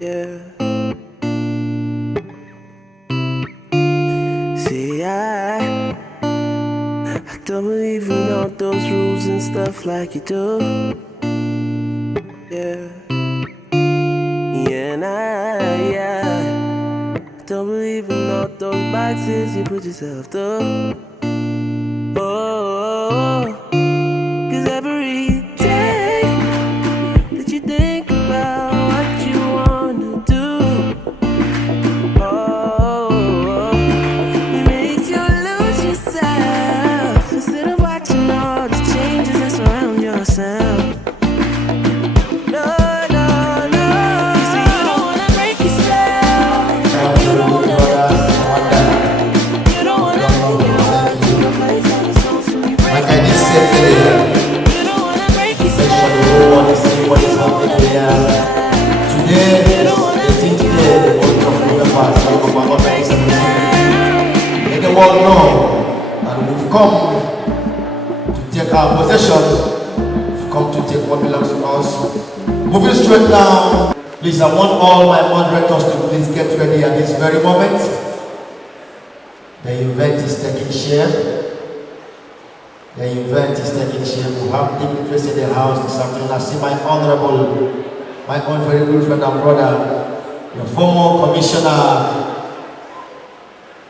Yeah. See, I don't believe in all those rules and stuff like you do. Yeah. Yeah, and I don't believe in all those boxes you put yourself through. Oh, 'cause every day that you think about what you wanna do, oh, it makes you lose yourself instead of watching all the changes that surround yourself. No, no, no. You say you don't wanna break yourself. You don't wanna you don't wanna play some songs so you break yourself. You don't wanna break yourself. What is happening here? Today is the 18th day of the month of November, 2017. Let the world know that we've come to take our possession. We've come to take what belongs to us. Moving straight now, please, I want all my moderators to please get ready at this very moment. The event is taking shape. The event is taking shape. We have dignitaries in the house this afternoon. I see my honorable, my own very good friend and brother, the former commissioner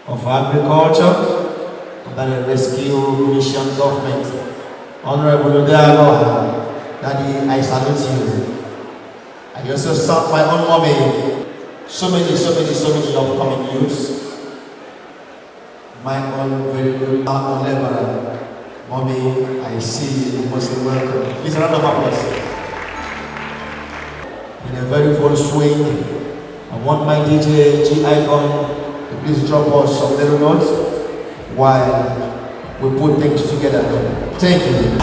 of agriculture under the rescue mission government, Honorable Odeago. Daddy, I salute you. I also salute my own mommy. So many upcoming youths. My own very good laborer. Mommy, I see you. Most welcome. Please, a round of applause. In a very full swing, I want my DJ G Icon to please drop us some little notes while we put things together. Thank you.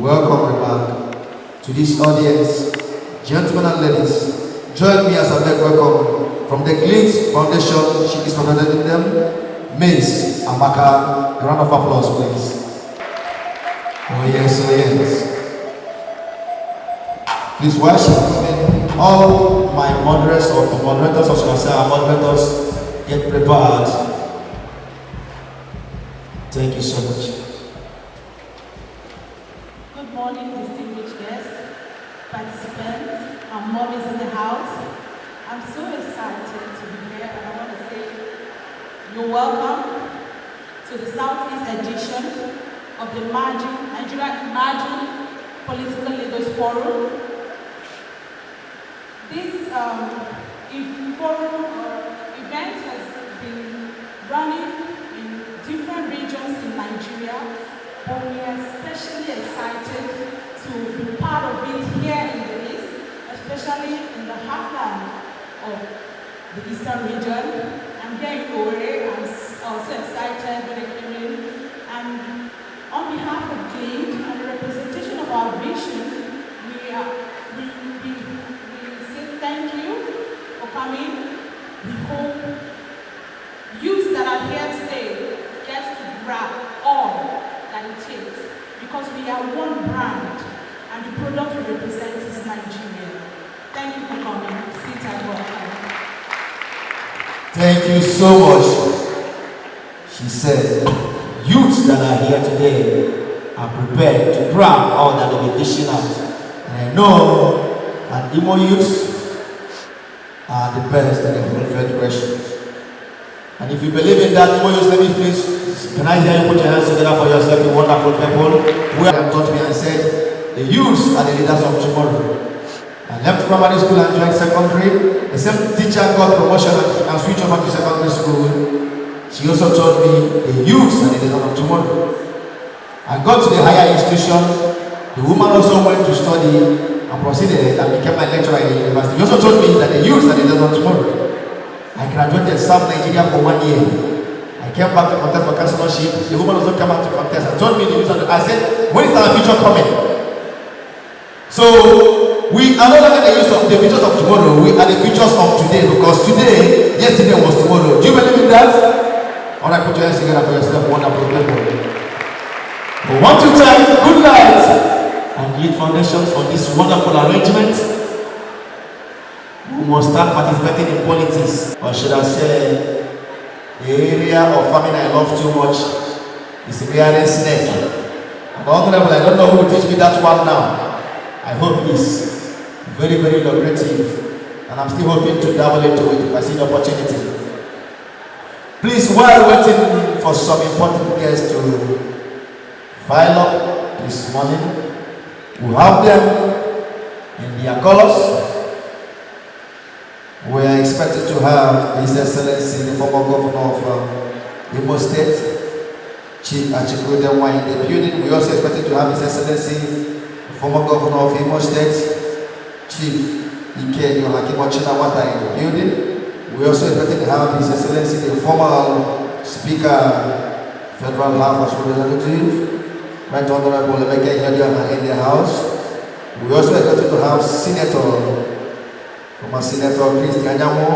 Welcome back to this audience. Gentlemen and ladies, join me as I make welcome from the Glitz Foundation. She is representing them, Miss Amaka. A round of applause, please. Oh yes, oh yes. Please, while she's coming, all my moderators or moderators, or should I say our moderators, get prepared. Thank you so much. Good morning, distinguished guests, participants, and mommies in the house. I'm so excited to be here, and I want to say you're welcome to the Southeast edition of the Nigerian Political Leaders Forum. This event has been running in different regions in Nigeria, but we are especially excited to be part of it here in the East, especially in the heartland of the Eastern region. I'm here in Owerri. I'm also excited when I came in. And on behalf of GLEAD and the representation of our vision, we say thank you for coming. We hope youths that are here today get to grab all that it takes, because we are one brand and the product we represent is Nigerian. Thank you for coming. Sit and welcome. Thank you so much. She said, youths that are here today are prepared to grab all that will be dishing out. And I know that Imo youths are the best in the whole federation. And if you believe in that, Imo youths, let me please, can I hear you put your hands together for yourself, you wonderful people? Who have taught me and said, the youths are the leaders of tomorrow. I left primary school and joined secondary. The same teacher got promotion and switched over to secondary school. She also told me the youths are the leaders of tomorrow. I got to the higher institution. The woman also went to study and proceeded and became my lecturer in the university. She also told me that the youths are the leaders of tomorrow. I graduated South Nigeria for 1 year. I came back to contest for councillorship. The woman also came back to contest and told me the youth. I said, when is our future coming? So We are no longer the features of tomorrow, we are the features of today, because today, yesterday was tomorrow. Do you believe in that? Alright, put your hands together for yourself, wonderful people. We want to thank Good Light and Lead Foundation for this wonderful arrangement. We must start participating in politics, or should I say, the area of farming I love too much is rearing snake. And honorable, I don't know who will teach me that one now. I hope it's very, very lucrative, and I'm still hoping to dabble into it if I see the opportunity. Please, while waiting for some important guests to file up this morning, we have them in their colors. We are expected to have His Excellency, the former governor of Imo State, Chief Achikudenwa, in the building. We also expected to have His Excellency, the former governor of Imo State, Chief Ike Yohakimochina in the building. We also expected to have His Excellency, the former Speaker, Federal House Representative, Right Honorable Emeka Ihedioha in the House. We also expected to have former Senator Christian Anyamo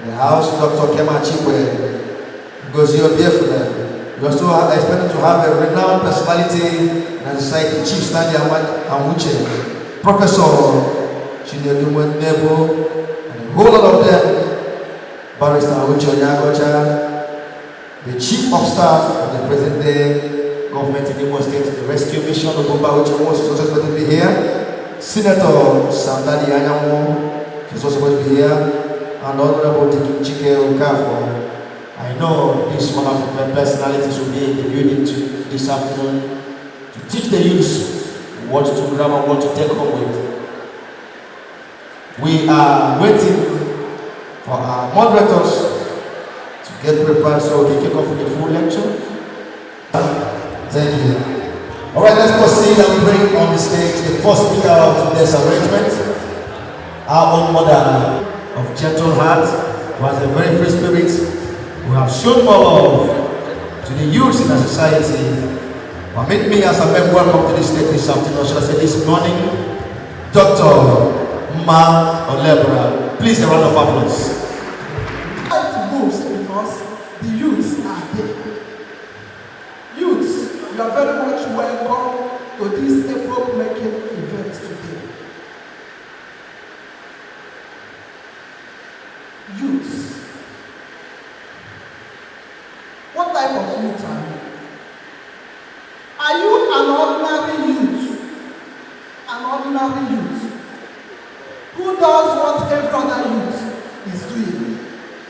in the House, Dr. Kema Chibwe, Gozio Biefule. We also expected to have a renowned personality in the society, Chief Stanley Amuche, Professor Chinedu Nebo, and a whole lot of them, Barrister Uche Onyagocha, the Chief of Staff of the present day government in Imo State, the Rescue Mission of Bumba Uche was also supposed to be here, Senator Sandali Anyamo is also supposed to be here, and Honorable Chike Okafo. I know these wonderful personalities will be in the building this afternoon to teach the youth what to grab and what to take home with. We are waiting for our moderators to get prepared so we can kick off with the full lecture. Thank you. Alright, let's proceed and bring on the stage the first speaker of today's arrangement, our own mother of gentle heart, who has a very free spirit, who have shown more love to the youth in our society. Permit me as I make welcome to the stage this afternoon, should I say this morning, Dr. Ma Olebra. Please a round of applause. It moves because the youths are here. Youths, you are very much welcome to this epoch-making event today. Youths. What type of youth are you? Are you an ordinary youth? An ordinary youth who does what every other youth is doing?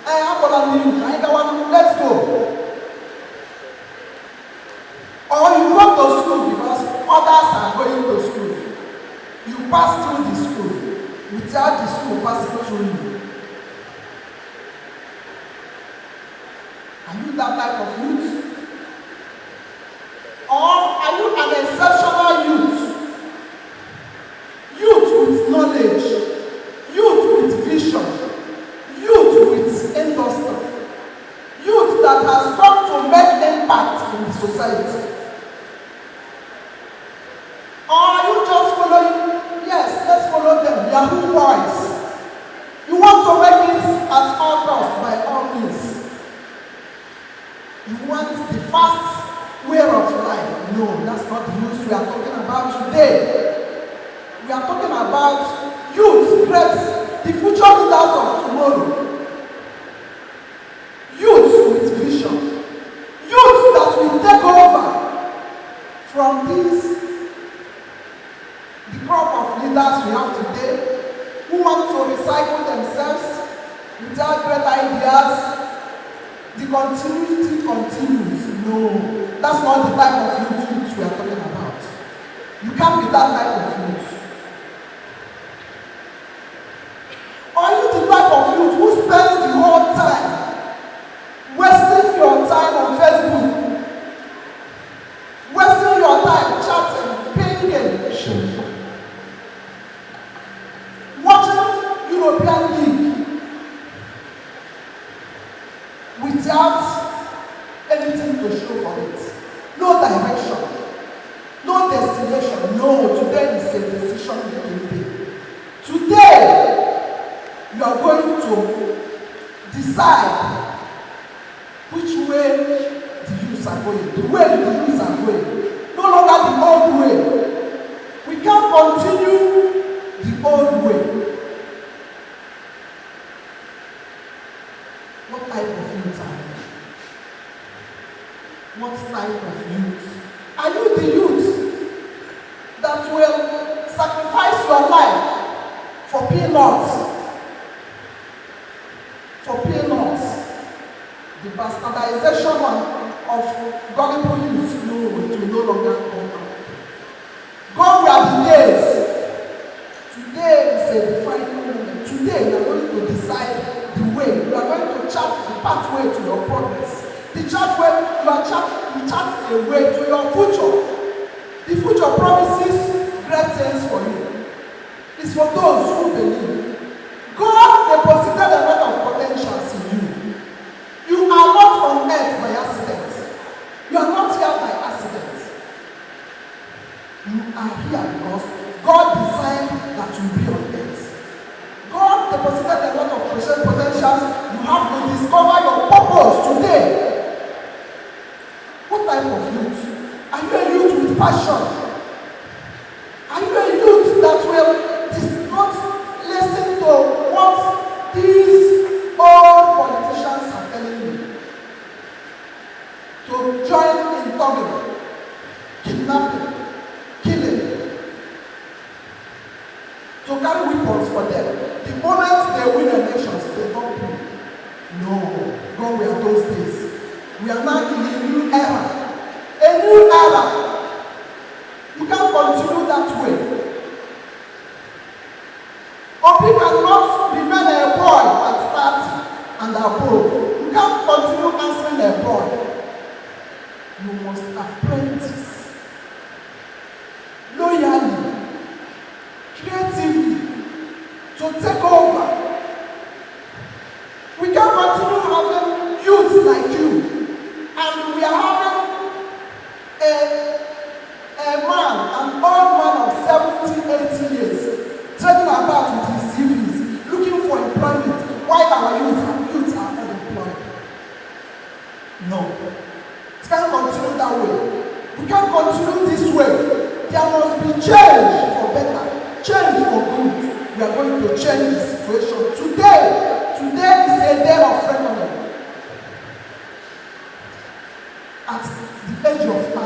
Hey, I'm an youth. I got one. Let's go. Or you go to school because others are going to school. You pass through the school without the school passing through you. Are you that type of youth? Or are you an exceptional youth? Youth with knowledge, youth with vision, youth with industry, youth that has come to make impact in the society. Or are you just following? Yes, let's follow them. Yahoo boys. You want to make it at all costs, by all means. You want the fast way of life. No, that's not the youth we are talking about today. We are talking about youth, the future leaders of tomorrow. Youth with vision. Youth that will take over from the crop of leaders we have today, who want to recycle themselves without great ideas. The continuity continues. No, that's not the type of youth we are talking about. You can't be that type of youth. Are you the type of youth who spends the whole time wasting your time on Facebook, wasting your time chatting, pinging, watching European League without anything to show for it? No direction, no destination. No, today is a decision. you are going to decide which way the youths are going, the way the youths are going. No longer the old way. We can't continue the old way. What type of youth are you? What type of youth? Are you the youth that will sacrifice your life for peanuts? For peanuts. The bastardization of gullible youth, no, it will no longer come out. God will have the days. Today is a defining moment. Today we are going to decide the way. We are going to chart the pathway to your progress. The chart where you chart a way to your future. The future promises great things for you. It's for those who believe. God deposited a lot of potentials in you. You are not on earth by accident. You are not here by accident. You are here because God designed that you be on earth. God deposited a lot of potentials. You have to discover your purpose today. What type of youth? Are you a youth with passion? Are you a youth that will not listen to what these old politicians are telling you? To join in thugging, kidnapping, killing, to carry weapons for them. The moment they win elections, they don't play. No, God, we are those days. We are now in a new era. A new era. You can't continue that way. Obi cannot remain a boy at 30 and above. You can't continue answering a boy. You must apprentice loyally, creatively, to take over. We can't continue having youths like you. And we are having a man, an old man of 70, 80 years, trading about with his CVs, looking for employment, while our youths are unemployed. No. It can't continue that way. We can't continue this way. There must be change for better, change for good. We are going to change the situation. Today is a day of reckoning. At the age of 30,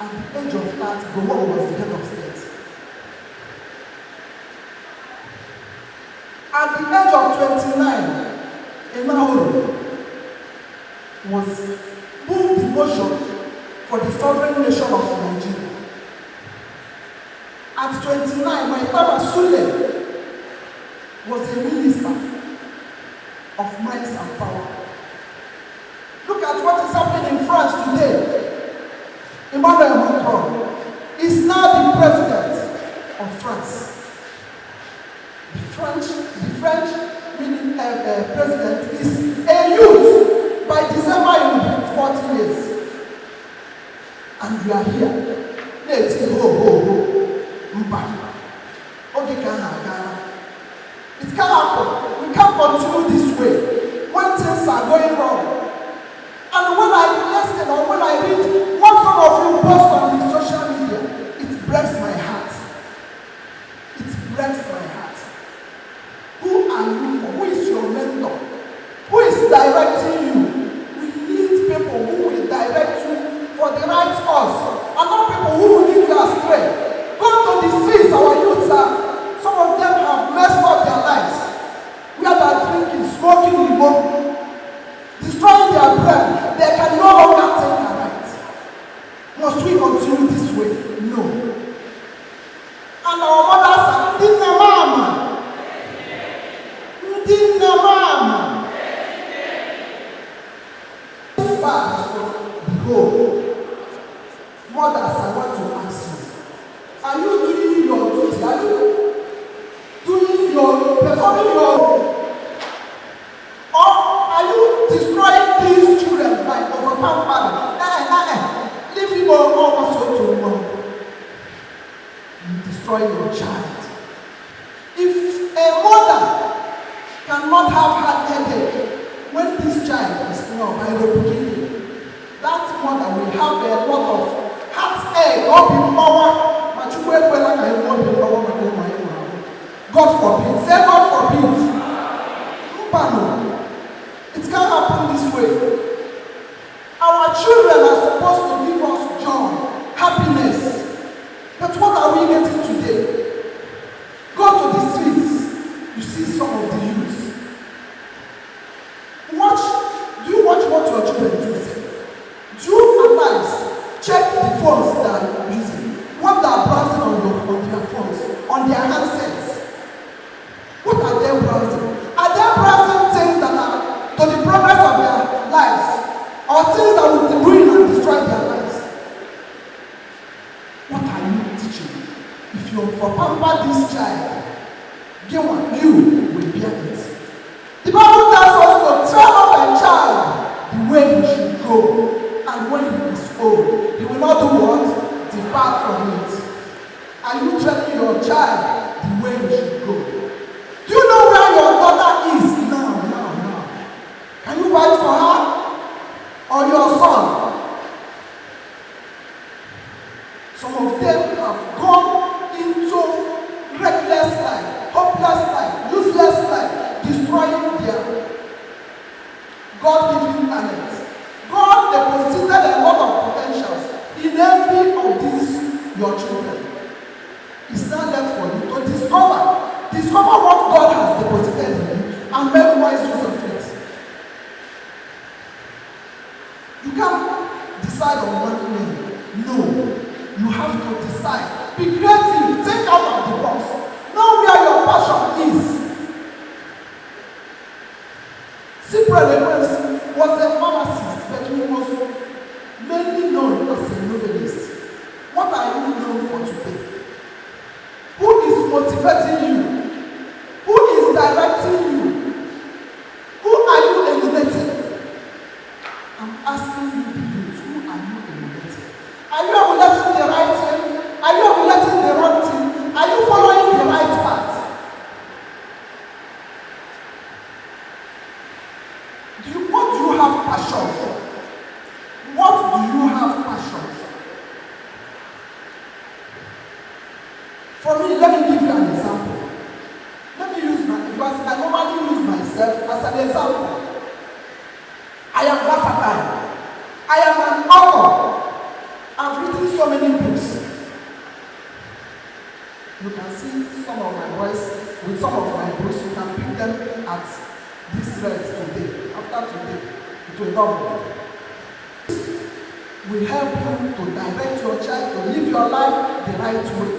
at the age of 30, Gowon was the head of state. At the age of 29, Emmanuel was moved the motion for the sovereign nation of Nigeria. At 29, my father Sule was a minister of mines and power. Look at what is happening in France today. Emmanuel Macron is now the president of France. The French president is a youth. By December, he will be 40 years. And we are here. Let's go. It can't happen. We can't continue this way when things are going wrong. And when I listen or when I read what some of you post on the social media, it breaks my heart. It breaks my heart. Who are you for? Who is your mentor? Who is directing you? We need people who will direct you for the right cause, and not people who will lead you astray. Go to the streets, our youths are, some of them have messed up their lives. We are drinking, smoking, destroying their bread. They can no longer take their right. Must we continue this way? No. And our mothers are Dinna Mama. Behold, mothers, I want to ask you, are you doing your duty? Are you performing your, or are you destroying these children by overpampering? Leave him also to know. You destroy your child. If a have had headache when this child is small by the beginning. That mother will have a lot of heartache, God forbid. Say God forbid. No. It can't happen this way. Our children are supposed to give us joy, happiness. But what are we getting today? Go to the streets, you see some of the youth. Do you watch what your children do? Do you analyze, check the phones they are using, what they are browsing on their phones, on their handsets? What are they browsing? Are they browsing things that are to the progress of their lives, or things that will ruin and destroy their lives? What are you teaching? If you for pamper this child, you will bear it. The Bible tells us to train up a child the way he should go, and when he is old, he will not do what? Depart from it. Are you training your child the way he should go? Do you know where your daughter is now? Can you fight for her? Or your son? Some of them have gone into reckless life, hopeless life, useless life, destroying their God-given talents. God deposited a lot of potentials in every of these your children. It's not left for you to discover what God has deposited in you and make wise use of it. You can't decide on one thing. No. You have to decide. Be creative. Think out of the box. Know where your passion is. Cyprian was a pharmacist, but he was mainly known as a novelist. What are you known for today? Who is motivating you? Who is directing you? Who are you emulating? I'm asking you the youth, who are you emulating? Are you emulating the right thing? Are you emulating the wrong thing? Are you following the right path? What do you have passion for? What do you have passion for? For me, let me give you an example. Let me use because I normally use myself as an example. I am versatile. I am an author. I've written so many books. You can see some of my voice with some of my books. You can pick them at this rate today. After today, it will double. We help you to direct your child to live your life the right way.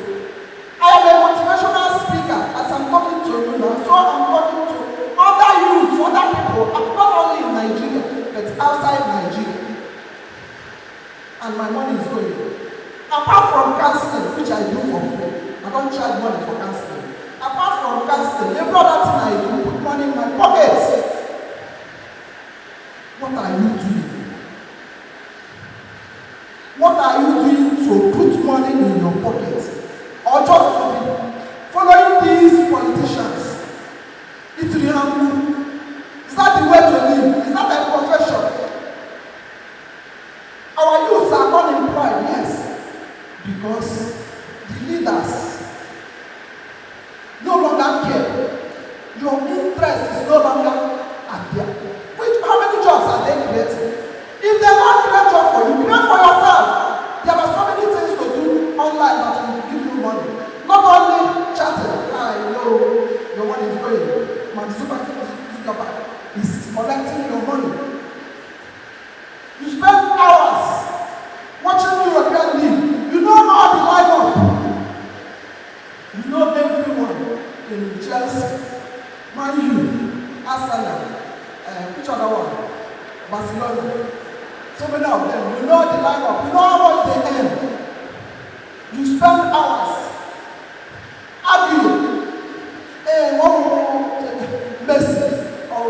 I am a motivational speaker as I'm talking to you now, so I'm talking to other youths, other people, not only in Nigeria, but outside Nigeria. And my money is going. Apart from counseling, which I do for free, I don't charge money for counseling. Apart from counseling, every other thing I do, put money in my pocket. What are you doing? What are you doing to put money in your pocket? Or just to be following these politicians? It's real. Is that the way to live? Is that a profession? Our youths are unemployed, yes, because the leaders no longer care. Your interest is no longer at there. How many jobs are they creating? If they don't create job for you, create for yourself. There are so many things to do online that will give you money. Not only chatting. I know your money is going. My super is collecting your money. You spend hours watching European League. You know all the lineup. You know everyone in Chelsea, Man U, Arsenal. Which other one? Barcelona. So many of them. You know the lineup. You know how much they earn. You spend hours arguing. Messi or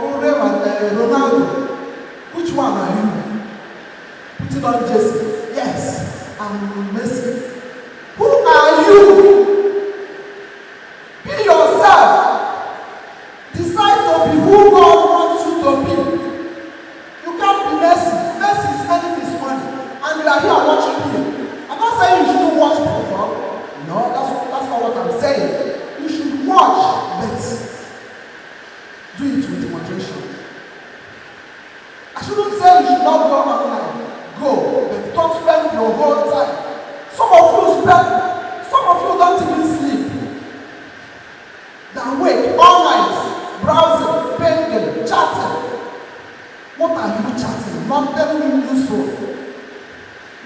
Ronaldo. Which one are you? Put it on Jesse. Yes, I'm Messi. Who are you? Be yourself. Decide to be who God saying, you should watch, but do it with moderation. I shouldn't say you should not go online. Go, but don't spend your whole time. Some of you don't even sleep. Then wait all night, browsing, pinging, chatting. What are you chatting? Nothing useful.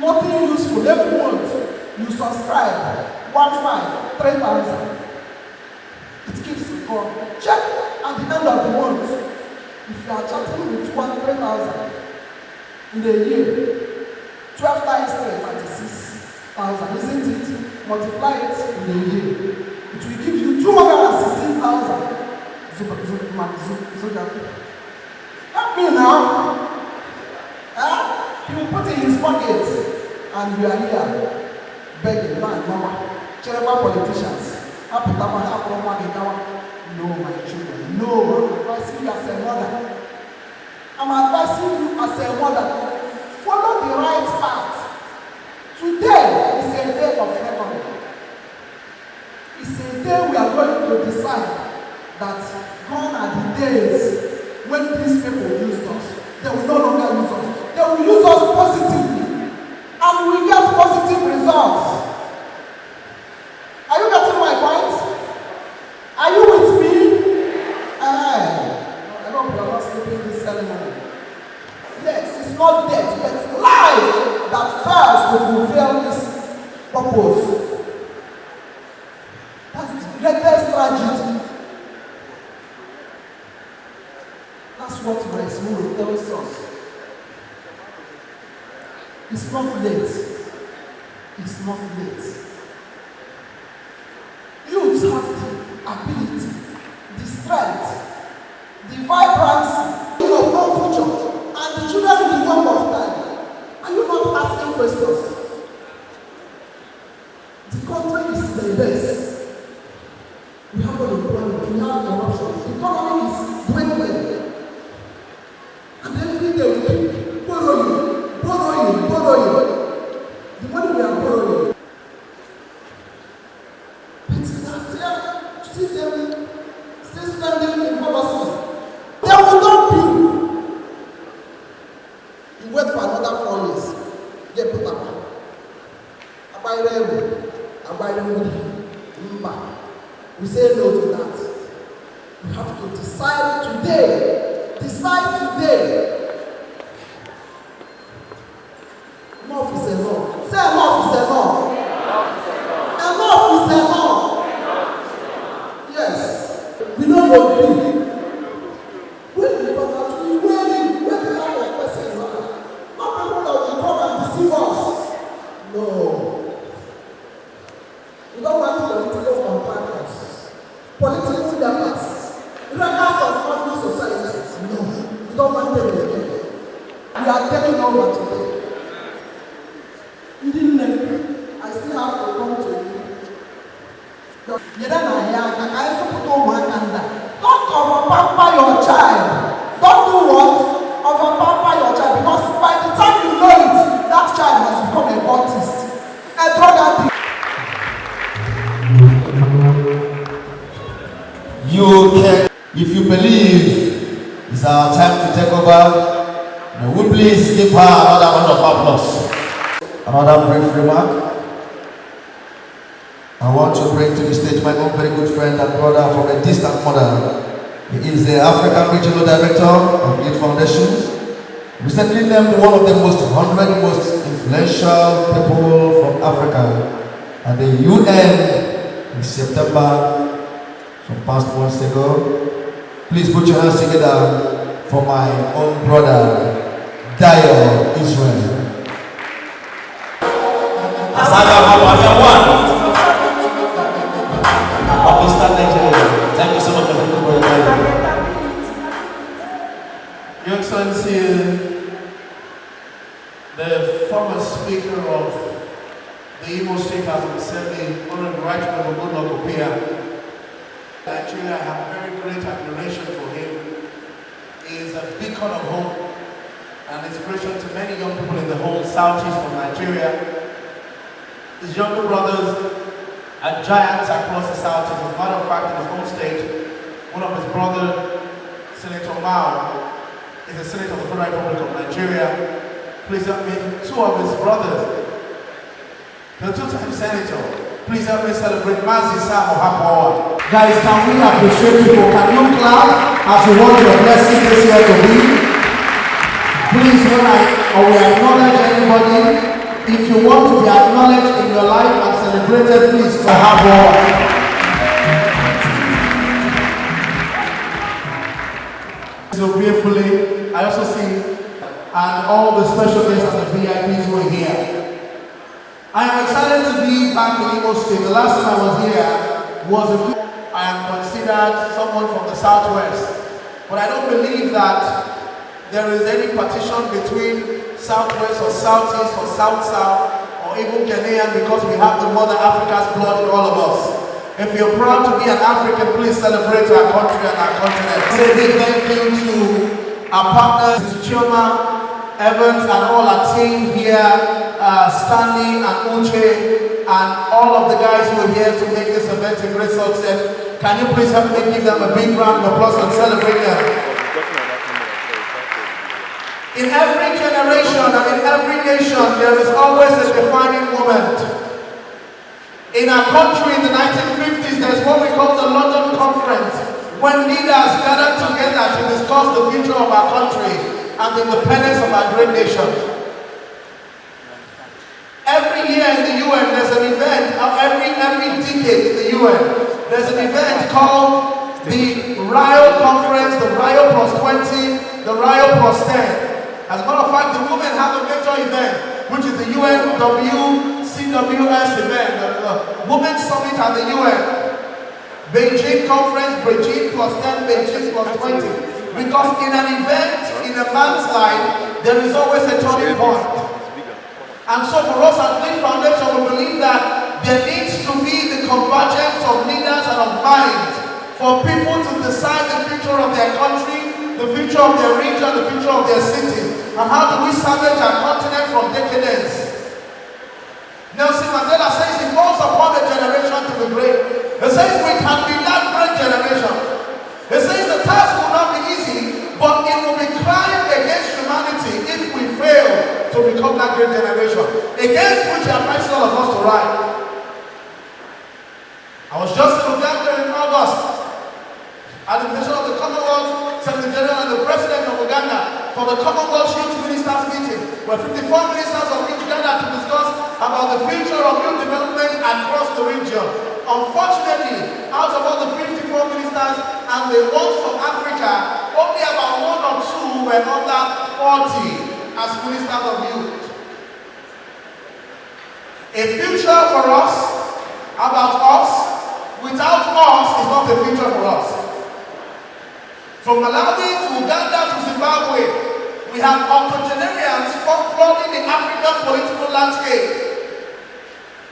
Nothing useful. Every month you subscribe. 1,500, 3,000. It keeps going. Check at the end of the month. If you are chatting with 3,000 in a year, 12 times 3, 36,000, isn't it? Multiply it in a year. It will give you 216,000. Help me now. He will put in his pocket and you are here begging, man, mama, charitable politicians. No, my children. No, I'm advising you as a mother. I'm advising you as a mother. Follow the right path. Today is a day of reckoning. It's a day we are going to decide that gone are the days when these people used us. They will no longer use us. They will use us positively. And we get positive results. Are you getting my point? Are you with me? I hope you are not sleeping this ceremony. Yes, it's not death, but life that fails to fulfill this purpose. That's the greatest tragedy. That's what Grace Moore tells us. It's not late. It's not late. Youths have the ability, the strength, the vibrancy of no future, and the children will be one of time. Are you not asking questions? The country is the best. We have unemployment, we have corruption, the economy is dwindling. And every day we keep borrowing. The money we are borrowing. But still spending in policies. They will not build. You wait for another 4 years. Get put up. Abide them. We say no to that. You have to decide today. Decide today. Enough is enough. Say enough is enough. Enough is enough. Yes. We know your dream. When you come out, we win. When the life of person is not people that will come and deceive us. No. We don't want political companions. Political leaders. Records of modern societies. No. We don't want them again. We are taking over today. I still have to come to you. Don't overpamper your child. Don't do what? Overpamper your child, because by the time you know it, that child has become a autist, a drug addict. You can, if you believe it's our time to take over, would please give her another round of applause. Another brief remark. I want to bring to the stage my own very good friend and brother from a distant mother. He is the African Regional Director of Youth Foundation. Recently named one of the 100 most influential people from Africa at the UN in September, some past months ago. Please put your hands together for my own brother, Dayo Israel. Nigeria. Thank you so much for your time. Your Excellency, the former Speaker of the Imo State House of Assembly, Honorable Right Honorable Goodluck Opia, Nigeria, I have very great admiration for him. He is a beacon of hope and inspiration to many young people in the whole southeast of Nigeria. His younger brothers a giant across the South. As a matter of fact, in his home state, one of his brothers, Senator Mao, is a senator of the Federal Republic of Nigeria. Please help me, two of his brothers, the two-time senator. Please help me celebrate Mazi Sam Ohapowa. Guys, can we appreciate people? Can you clap as we want your blessing this year to be? Please, when we acknowledge anybody, if you want to be acknowledged in your life and celebrated, please Ohapowa. So beautifully, I also see, and all the special guests and the VIPs who are here. I am excited to be back in Imo State. The last time I was here was I am considered someone from the Southwest, but I don't believe that there is any partition between Southwest or Southeast or South-South or even Ghanaian, because we have the Mother Africa's blood in all of us. If you're proud to be an African, please celebrate our country and our continent. Say a big thank you to our partners, to Chioma, Evans, and all our team here, Stanley and Uche, and all of the guys who are here to make this event a great success. Can you please help me give them a big round of applause and celebrate them? In every generation and in every nation, there is always a defining moment. In our country in the 1950s, there's what we call the London Conference, when leaders gathered together to discuss the future of our country and the independence of our great nation. Every year in the UN, there's an event, every decade in the UN, there's an event called the Rio Conference, the Rio Plus 20, the Rio Plus 10. As a matter of fact, the women have a major event, which is the UNWCWS event, the Women's Summit at the UN. Beijing Conference, Beijing Plus 10, Beijing Plus 20. Because in an event, in a man's life, there is always a turning point. And so for us at Lead Foundation, we believe that there needs to be the convergence of leaders and of minds for people to decide the future of their country, the future of their region, the future of their city. And how do we salvage our continent from decadence? Nelson Mandela says he calls upon the generation to be great. He says we can be that great generation. He says the task will not be easy, but it will be crime against humanity if we fail to become that great generation, against which I advise all of us to rise. I was just in Uganda in August at the invitation of the Commonwealth Secretary General and the President of Uganda for the Commonwealth Youth Ministers meeting, where 54 ministers of youth gathered to discuss about the future of youth development across the region. Unfortunately, out of all the 54 ministers and the ones from Africa, only about 1 or 2 were under 40 as ministers of youth. A future for us, about us, without us is not a future for us. From Malawi to Uganda to Zimbabwe, we have octogenarians flooding the African political landscape.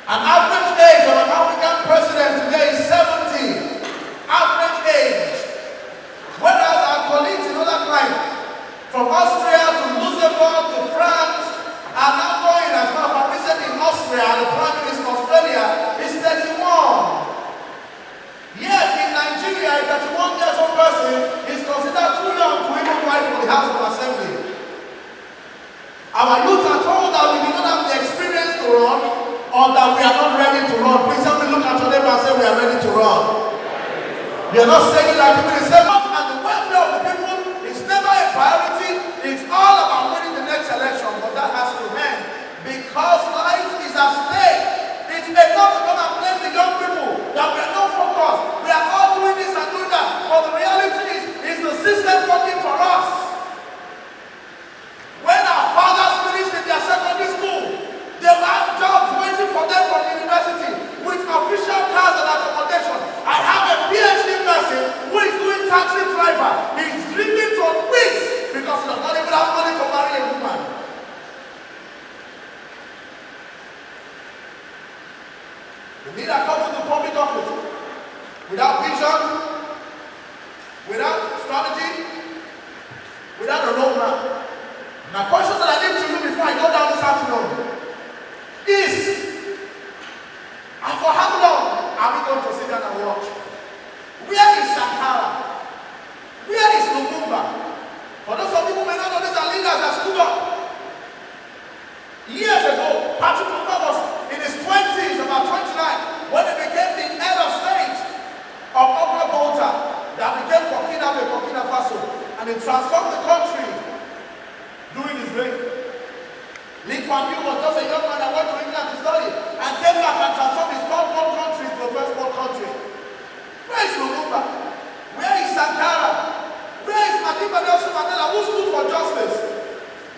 An average age of an African president today is 70. Average age. Whereas our colleagues in other climes, from Austria to Luxembourg to France, are now going, as well as recently in Austria, and the Prime Minister of Australia is 31. Yet in Nigeria, a 31 years old person is considered too young to even ride for the House of Assembly. Our youth are told that we do not have the experience to run, or that we are not ready to run. Please help me look at your neighbor and say we are ready to run. We are not saying like people say, and the welfare of the people is never a priority. It's all about winning the next election, but that has to end because life is at stake. It's enough to come and blame the young people that we are not focused. We are all doing this and doing that, but the reality is the system working for us. When our fathers finished in their secondary school, they will have jobs waiting for them from university with official cars and accommodation. I have a PhD person who is doing taxi driver. He's sleeping for weeks because he does not even have money to marry a woman. The leader comes to the public office without vision, without strategy, without a roadmap. My question that I need to you before I go down this afternoon is, and for how long leaders that stood up. Years ago, Patrick Lumumba was in his 20s, about 29, when he became the head of state of Upper Volta, that became Burkina Faso, and he transformed the country during his reign. Lee Kuan Yew was just a young man that went to England to study and came back and transformed his third world country to a first world country. Where is Lumumba? Where is Sankara? Where is Madiba Nelson Mandela, who stood for justice?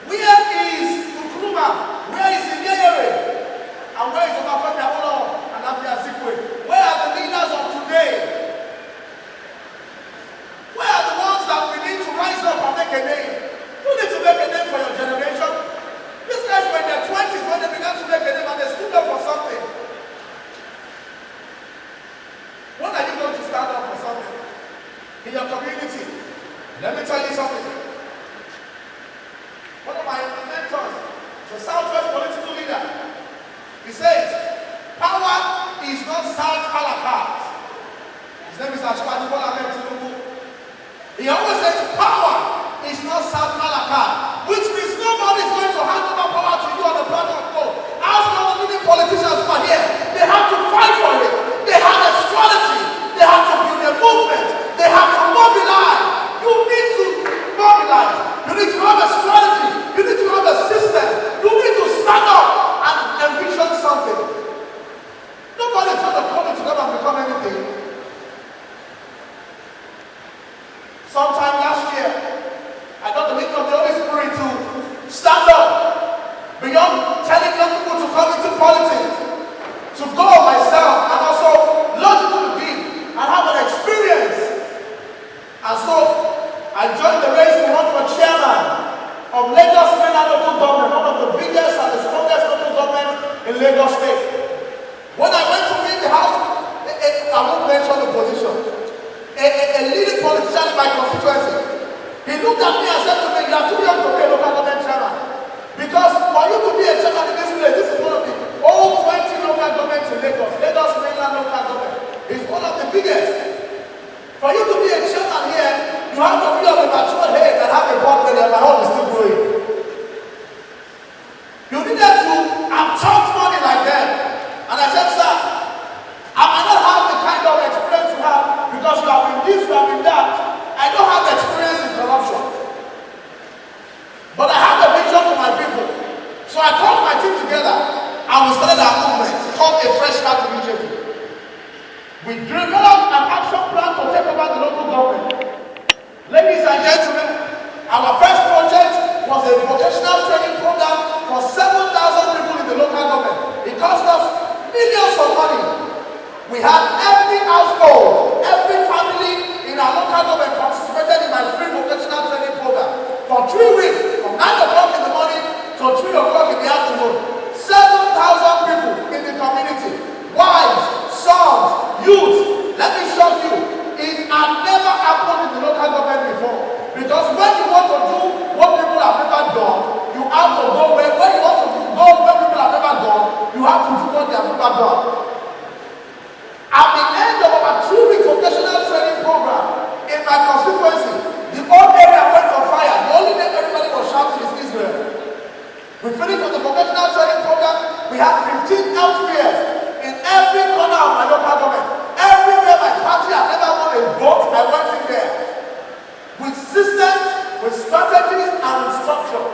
Where is Nkrumah? Where is Nyerere? And where is Obafemi Awolowo and Nnamdi Azikiwe? Where are the leaders of today? Where are the ones that we need to rise up and make a name? You need to make a name for your generation. These guys were in their 20s when they began to make a name and they stood up for something. When are you going to stand up for something in your community? Let me tell you something. One of my mentors, the Southwest political leader, he says, power is not served a la carte. His name is Ashwani Bola Tinubu. He always says, power is not served a la carte, which means nobody is going to hand over power to you on the platform. No. Ask all the leading politicians who are here. They have to fight for it. They have a strategy. They have to build a movement. They have to mobilize. You need to mobilize. You need to have a strategy. You need to have a system. You need to stand up and envision something. Nobody is going to come together and become anything. Sometime last year, I got the leading of the Holy Spirit to stand up beyond telling young people to come into politics, to go myself and also launch into the deep and have an experience. And so I joined the race to run for chairman of Lagos State local government, one of the biggest and the strongest local governments in Lagos State. When I went to leave the house, I won't mention the position, a leading politician in my constituency, he looked at me and said to me, you are too young to be a local government chairman. Because for you to be a chairman in this place, this is one of the all 20 local governments in Lagos. Lagos mainland local government is one of the biggest. For you to be a chairman here, you have to be of a mature head and have a board belly, and my heart is still growing. You needed to have church money like that. And I said, sir, I might not have the kind of experience you have because you have been this, you have been that. I don't have experience in corruption. But I have a vision for my people. So I called my team together and we started our movement called a Fresh Start Initiative. We developed an action plan to take over the local government. Ladies and gentlemen, our first project was a vocational training program for 7,000 people in the local government. It cost us millions of money. We had every household, every family in our local government participated in my free vocational training program for 3 weeks, from 9 o'clock in the morning to 3 o'clock in the afternoon. 7,000 people in the community, wives, sons, youth. Let me shock you, it had never happened in the local government before. Because when you want to do what people have never done, you have to go where you want to go where people have never done, you have to do what they have never done. At the end of our 2-week vocational training program in my constituency, the whole area went on fire. The only name everybody was shouting is Israel. We finished with the vocational training program. We had 15 health fairs in every corner of my local government. Everywhere my party had never won a vote, I went in there. With systems, with strategies, and with structure.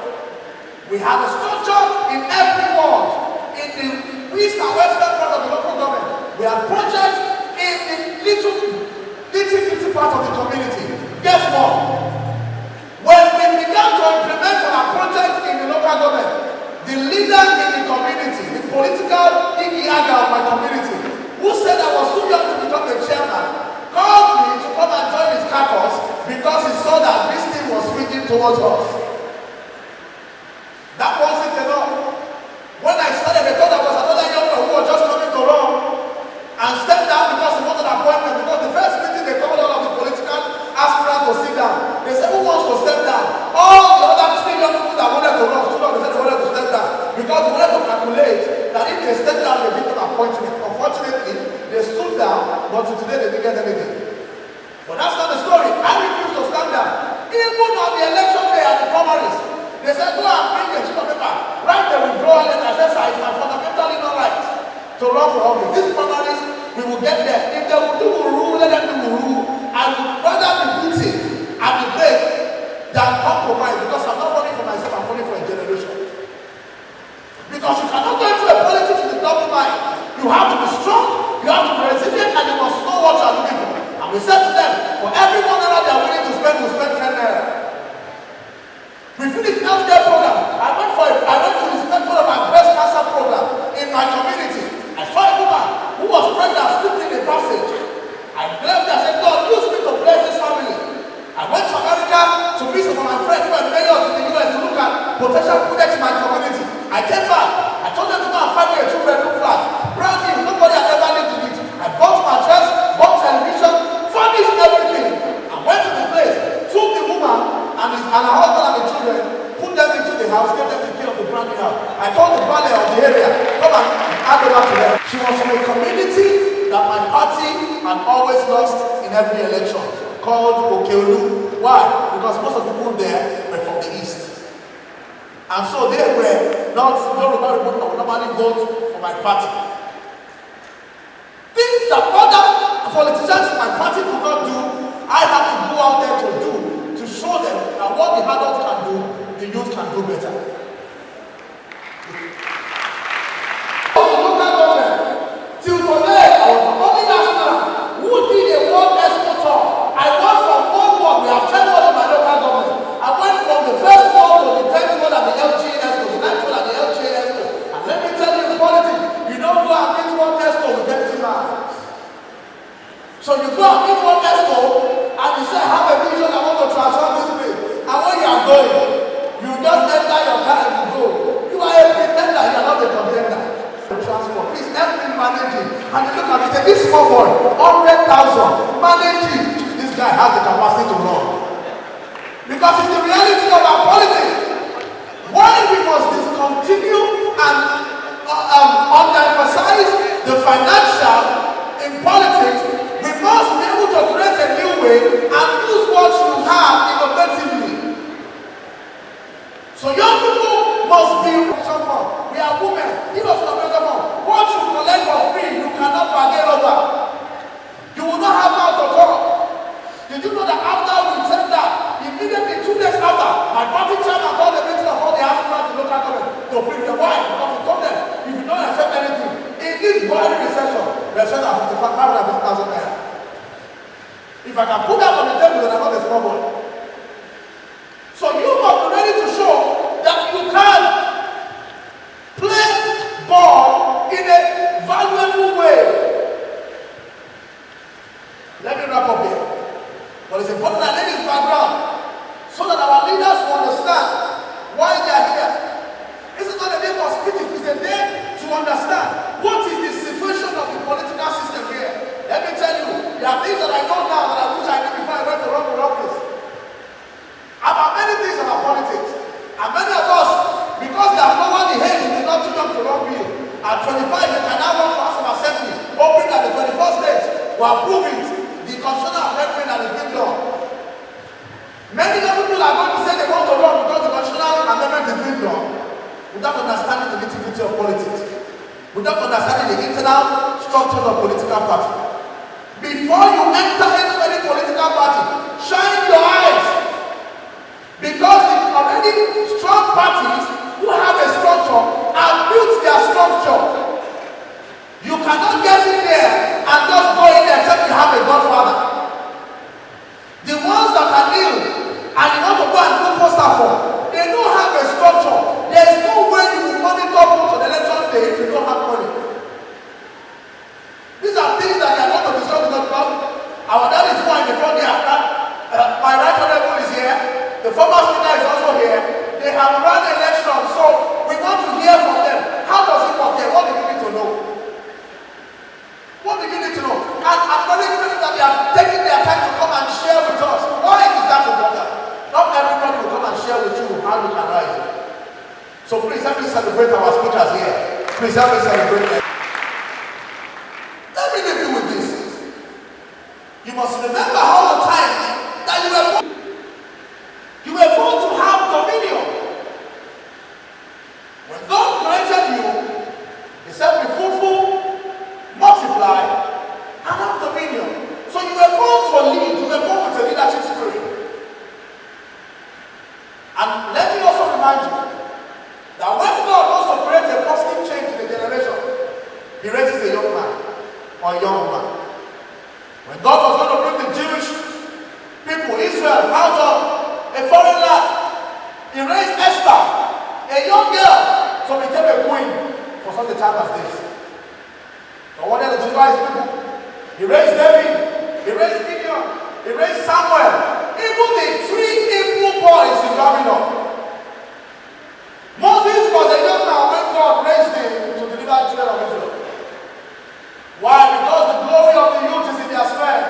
We have a structure in every ward. In the east and western part of the local government. We have projects in the little part of the community. Guess what? When we began to implement our project in the local government, the leader in the community, the political Igiaga of my community, who said I was too young to become a chairman, called me to come and join his caucus because he saw that this thing was swinging towards us. That wasn't enough. When I started, they thought I was another young man who was just coming to run and stepped down because he wanted an appointment. Because the first meeting they called all of the political aspirants to sit down. They said, who wants to step down? All the other 3 young people that wanted to run stood up and said they wanted to step down because they wanted to calculate that if they step down, they get an appointment. Unfortunately, they stood down, but today they didn't get anything. But that's not the story. I refused to stand down. Even on the election day at the primaries, They said, go and bring the sheet of paper. Write the withdrawal letter. I said, sir, it's my fundamentally not right to run for office. These primaries, we will get there. If they will do a rule, let them do a rule. I would rather be beaten and be brave than compromise, because I'm not running for myself, I'm running for a generation. Because you cannot go into a politics with a double mind. You have to be strong, you have to be resilient, and you must know what you are looking for. And we said to them, for every $1 they are willing to spend, we'll spend 10 naira. We finished healthcare program. I went to inspect one of my breast cancer program in my community. I saw a woman who was pregnant sleeping in a passage. I left there and said, God, use me to bless this family. I went to America to visit with my friends who were mayors in the US to look at potential projects in my community. I came back. I told them to go and find me a 2-bedroom flat. Brand new, nobody had ever lived in it. I bought mattress, bought television, furnished everything. I went to the place, took the woman and her husband and the children, put them into the house, gave them the key of the brand new house. I told the valet of the area, come and hand over to them. She was from a community that my party had always lost in every election, called Okeolu. Why? Because most of the people there were from the east. And so they were not Yoruba people that would normally vote for my party. Things that other politicians in my party could not do, I have to go out there to do, to show them that what the adults can do, the youth can do better. Local government, till today, I was the only national who did a world expo tour. I went from one world, we have 10 world in my local government. I went from the first world to the 10th world and the LGA expo, the 9th world and the LGA expo. And let me tell you in politics, you don't go and meet one expo with empty hands. So you go and meet one expo and you say, I have a vision, I want to transform this place. And when you are going, you just enter your car and you go. You are a pretender, you are not a contender. Transport, please help me manage it. And you look at it, this small boy, 100,000, manage it. This guy has the capacity to run. Because it's the reality of our politics. Why we must discontinue and underemphasize the financial in politics, we must be able to create a new way and use what you have innovatively. So young people must be someone. We are women. Give us an example. What you collect for free, you cannot bargain over. You will not have mouth to talk. Did you know that after we said that, immediately 2 days after, my party chairman called the meeting of all the Africans to local government to bring the wine because he told them, if you don't accept anything, in this boiling recession, we are spending 550,000 naira. If I can put that on the table, then I'm not a small boy. So you must be ready to show that you can play ball in a valuable way. Let me wrap up here. But it's important that I lay this background so that our leaders will understand why they are here. This is not a day for speaking, it's a day to understand what is the situation of the political system here. Let me tell you, there are things that I know now that I wish I knew before I went to run for office. About many things about politics. And many of us, because they have lowered the age, we not too young to run bill. At 25, they can now run for House of Assembly, hoping that the 21st state will approve it. The constitutional amendment that is being done. Many young people are going to say they want to run because the constitutional amendment is being done without understanding the nitty-gritty of politics, without understanding the internal structures of political party. Before you enter into any political party, shine your eyes, because the already strong parties who have a structure have built their structure. You cannot get in there and just go in there except you have a godfather. The ones that are ill and you want to go and do poster for, they don't have a structure. There is no way you will monitor people to the election day if you don't have money. These are things that they are going to discuss with us about. Our dad is one in the front there. My right honorable is here. The former speaker is also here. They have run elections, so we want to hear from them. How does it work here? What do you need to know? What do you need to know? And I'm very grateful that they have taken their time to come and share with us. Why is that important? Not everybody will come and share with you how you can rise. So please help me celebrate our speakers here. Please help me celebrate them. Let me leave you with this. You must remember all the time that you were born to have dominion. When God was going to bring the Jewish people, Israel, out of a foreign land, he raised Esther, a young girl, to become a queen for such a time as this. God wanted to deliver his people. He raised David, he raised Gideon, he raised Samuel, even the 3 Hebrew boys in Babylon. Moses was a young man when God raised him to deliver the children of Israel. Why? Because the glory of the youth is in their strength,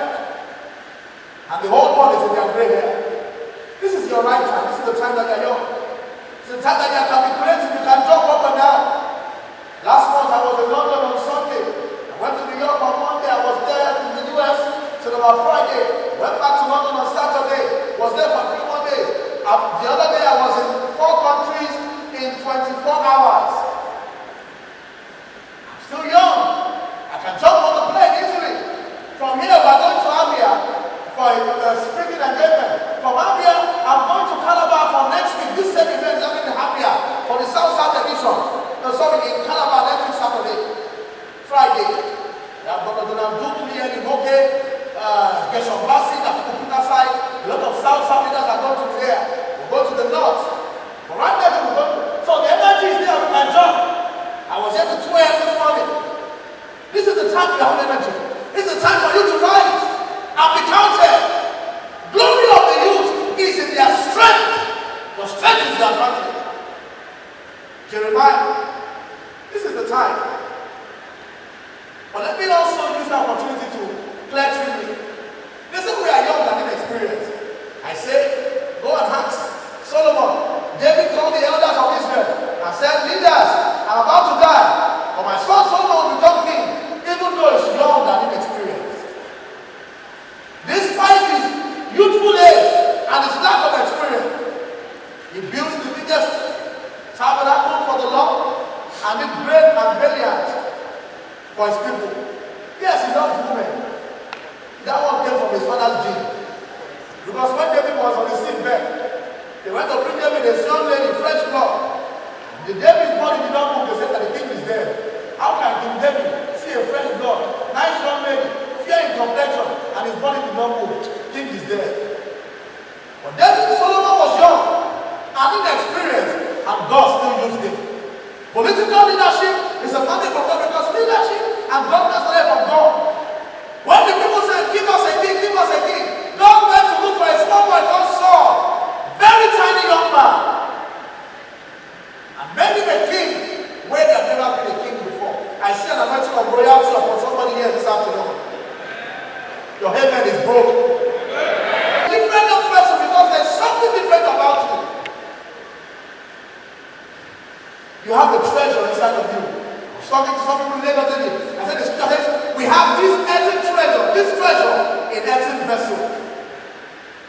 and the old one is in their gray hair. This is your right time. This is the time that you're young. It's the time that you can be creative. You can jump up and down. Last month I was in London on Sunday. I went to New York on Monday. I was there in the US till about Friday. Went back to London on Saturday. Was there for 3 more days. The other day I was in 4 countries in 24 hours. I'm still young. I can jump on the plane easily. From here we're going to Abia for a speaking engagement. From Abia, I'm going to Calabar for next week. This same event is happening in Abia for the South edition. No, sorry, in Calabar next week Saturday, Friday. I'm going to do Dukli and Imoke, get some buses that people put aside. A lot of South leaders are going to be there. We'll go to the north. But right now, we'll go to. So the energy is there. We can jump. I was here to 2 a.m. this morning. This is the time you have energy. This is the time for you to rise and be counted. Glory of the youth is in their strength. Your strength is their advantage. Jeremiah, this is the time. But let me also use the opportunity to clear treatment. Listen, we are young and inexperienced. I say, go and ask Solomon. David called the elders of Israel and said, leaders, I'm about to die, but my son Solomon will become king, even though he's young and inexperienced. Despite his youthful age and his lack of experience, he builds the biggest tabernacle for the Lord and did great and valiant for his people. Yes, he loves women. That one came from his father's gene. Because when David was on his sick bed, they went to bring David a young lady, fresh blood. The David's body did not move. They said that the king is dead. How can King David see a fresh blood, nice young lady, fair in complexion, and his body did not move? King is dead. But David Solomon was young and inexperienced, and God still used him. Political leadership is a mandate from God, because leadership and governance are from God. When the people said, give us a king, give us a king, God went to look for a small boy called Saul, very tiny young man, and made him a king where there had never been a king before. I see an anointing of royalty upon somebody here this afternoon. Your heaven is broken. Different young person, because there's something different about you. You have the treasure inside of you. I was talking to some people later today. I said, the scripture says, we have this earthen treasure, in earthen vessel.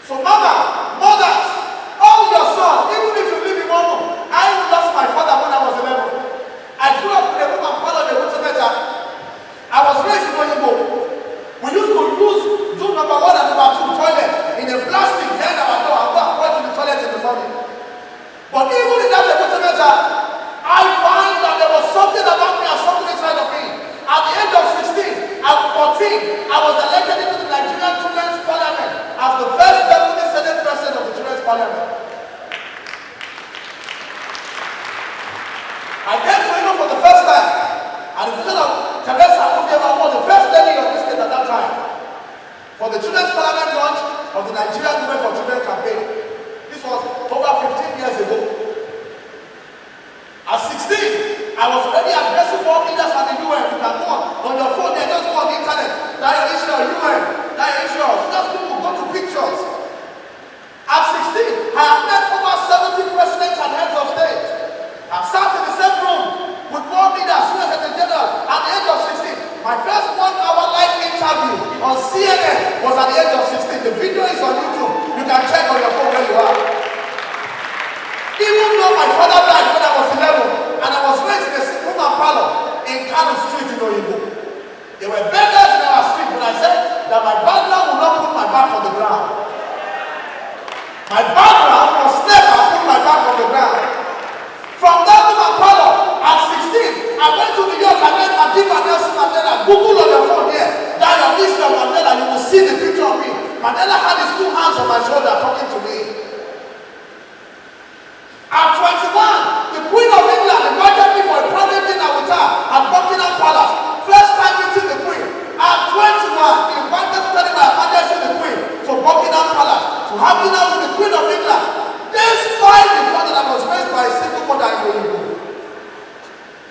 So mothers, all your sons, even if you live in one room. I lost my father when I was 11. I grew up with a woman part of the Wutameta. I was raised in Oyinbo. We used to do number 1 and number 2 toilet in a plastic behind our door and go and watch in the toilet in the morning. But even in that Wutameta, I find that there was something about me and something inside of me. At the age of 16 and 14, I was elected into the Nigerian Children's Parliament as the first deputy Senate president of the Children's Parliament. I came to Imo for the first time, and the vision of Teresa Udeva was the first lady of this state at that time for the Children's Parliament launch of the Nigerian Women for Children campaign. This was over 15 years ago. At 16, I was already addressing world leaders at the UN. You can go on your phone there, just go on the internet. Dial Israel, UN, dial Israel. Just people go to pictures. At 16, I have met over 70 presidents and heads of state. I've sat in the same room with world leaders, US and general. At the age of 16, my first 1-hour live interview on CNN was at the age of 16. The video is on YouTube. You can check on your phone where you are. Even though my father died when I was 11, and I was raised in a woman parlor in Kano Street in Oyinbo. There were beggars in our street, but I said that my background will not put my back on the ground. My background must never put my back on the ground. From that woman parlor, at 16, I went to New York and met Madiba Nelson Mandela. Google on your phone here, Dial Israel Mandela, you will Mandela had his two hands on my shoulder talking to me. At 21, the Queen of England invited me for a private dinner with her at Buckingham Palace. First time meeting the Queen. At 21, he invited to study my Majesty the Queen to Buckingham Palace to have dinner with the Queen of England. Despite the fact that I was raised by a single mother in Oyibo.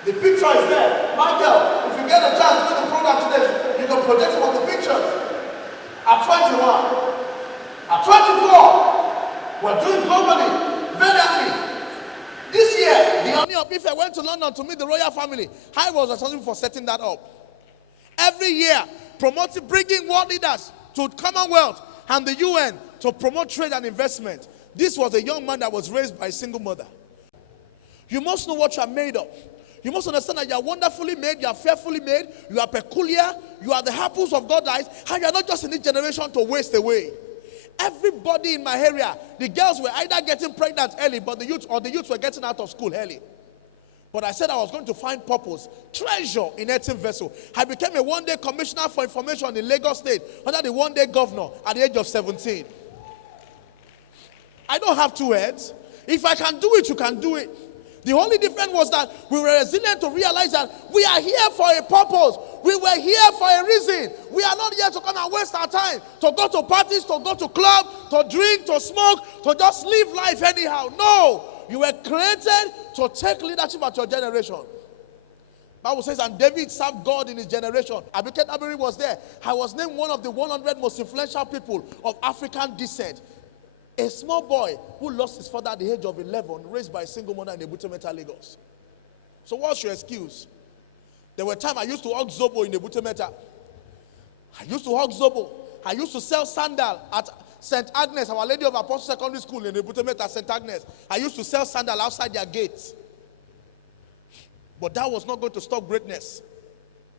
The picture is there. My girl, if you get a chance to do the program today, you can project some of the pictures. At 21, at 24, we're doing globally, valiantly. This year, the Oni of Ife went to London to meet the royal family. I was responsible for setting that up. Every year, promoting, bringing world leaders to Commonwealth and the UN to promote trade and investment. This was a young man that was raised by a single mother. You must know what you are made of. You must understand that you are wonderfully made, you are fearfully made, you are peculiar, you are the apples of God's eyes, and you are not just in this generation to waste away. Everybody in my area, the girls were either getting pregnant early, but the youths were getting out of school early. But I said I was going to find purpose, treasure in earthen vessel. I became a one-day commissioner for information in Lagos State under the one-day governor at the age of 17. I don't have two heads. If I can do it, you can do it. The only difference was that we were resilient to realize that we are here for a purpose. We were here for a reason. We are not here to come and waste our time, to go to parties, to go to clubs, to drink, to smoke, to just live life anyhow. No, you were created to take leadership at your generation. Bible says, and David served God in his generation. Abike Dabiri was there. I was named one of the 100 most influential people of African descent. A small boy who lost his father at the age of 11, raised by a single mother in Ebutemeta, Lagos. So what's your excuse? There were times I used to hug Zobo in Ebutemeta. I used to hug Zobo. I used to sell sandal at St. Agnes, Our Lady of Apostle Secondary School in Ebutemeta, St. Agnes. I used to sell sandal outside their gates. But that was not going to stop greatness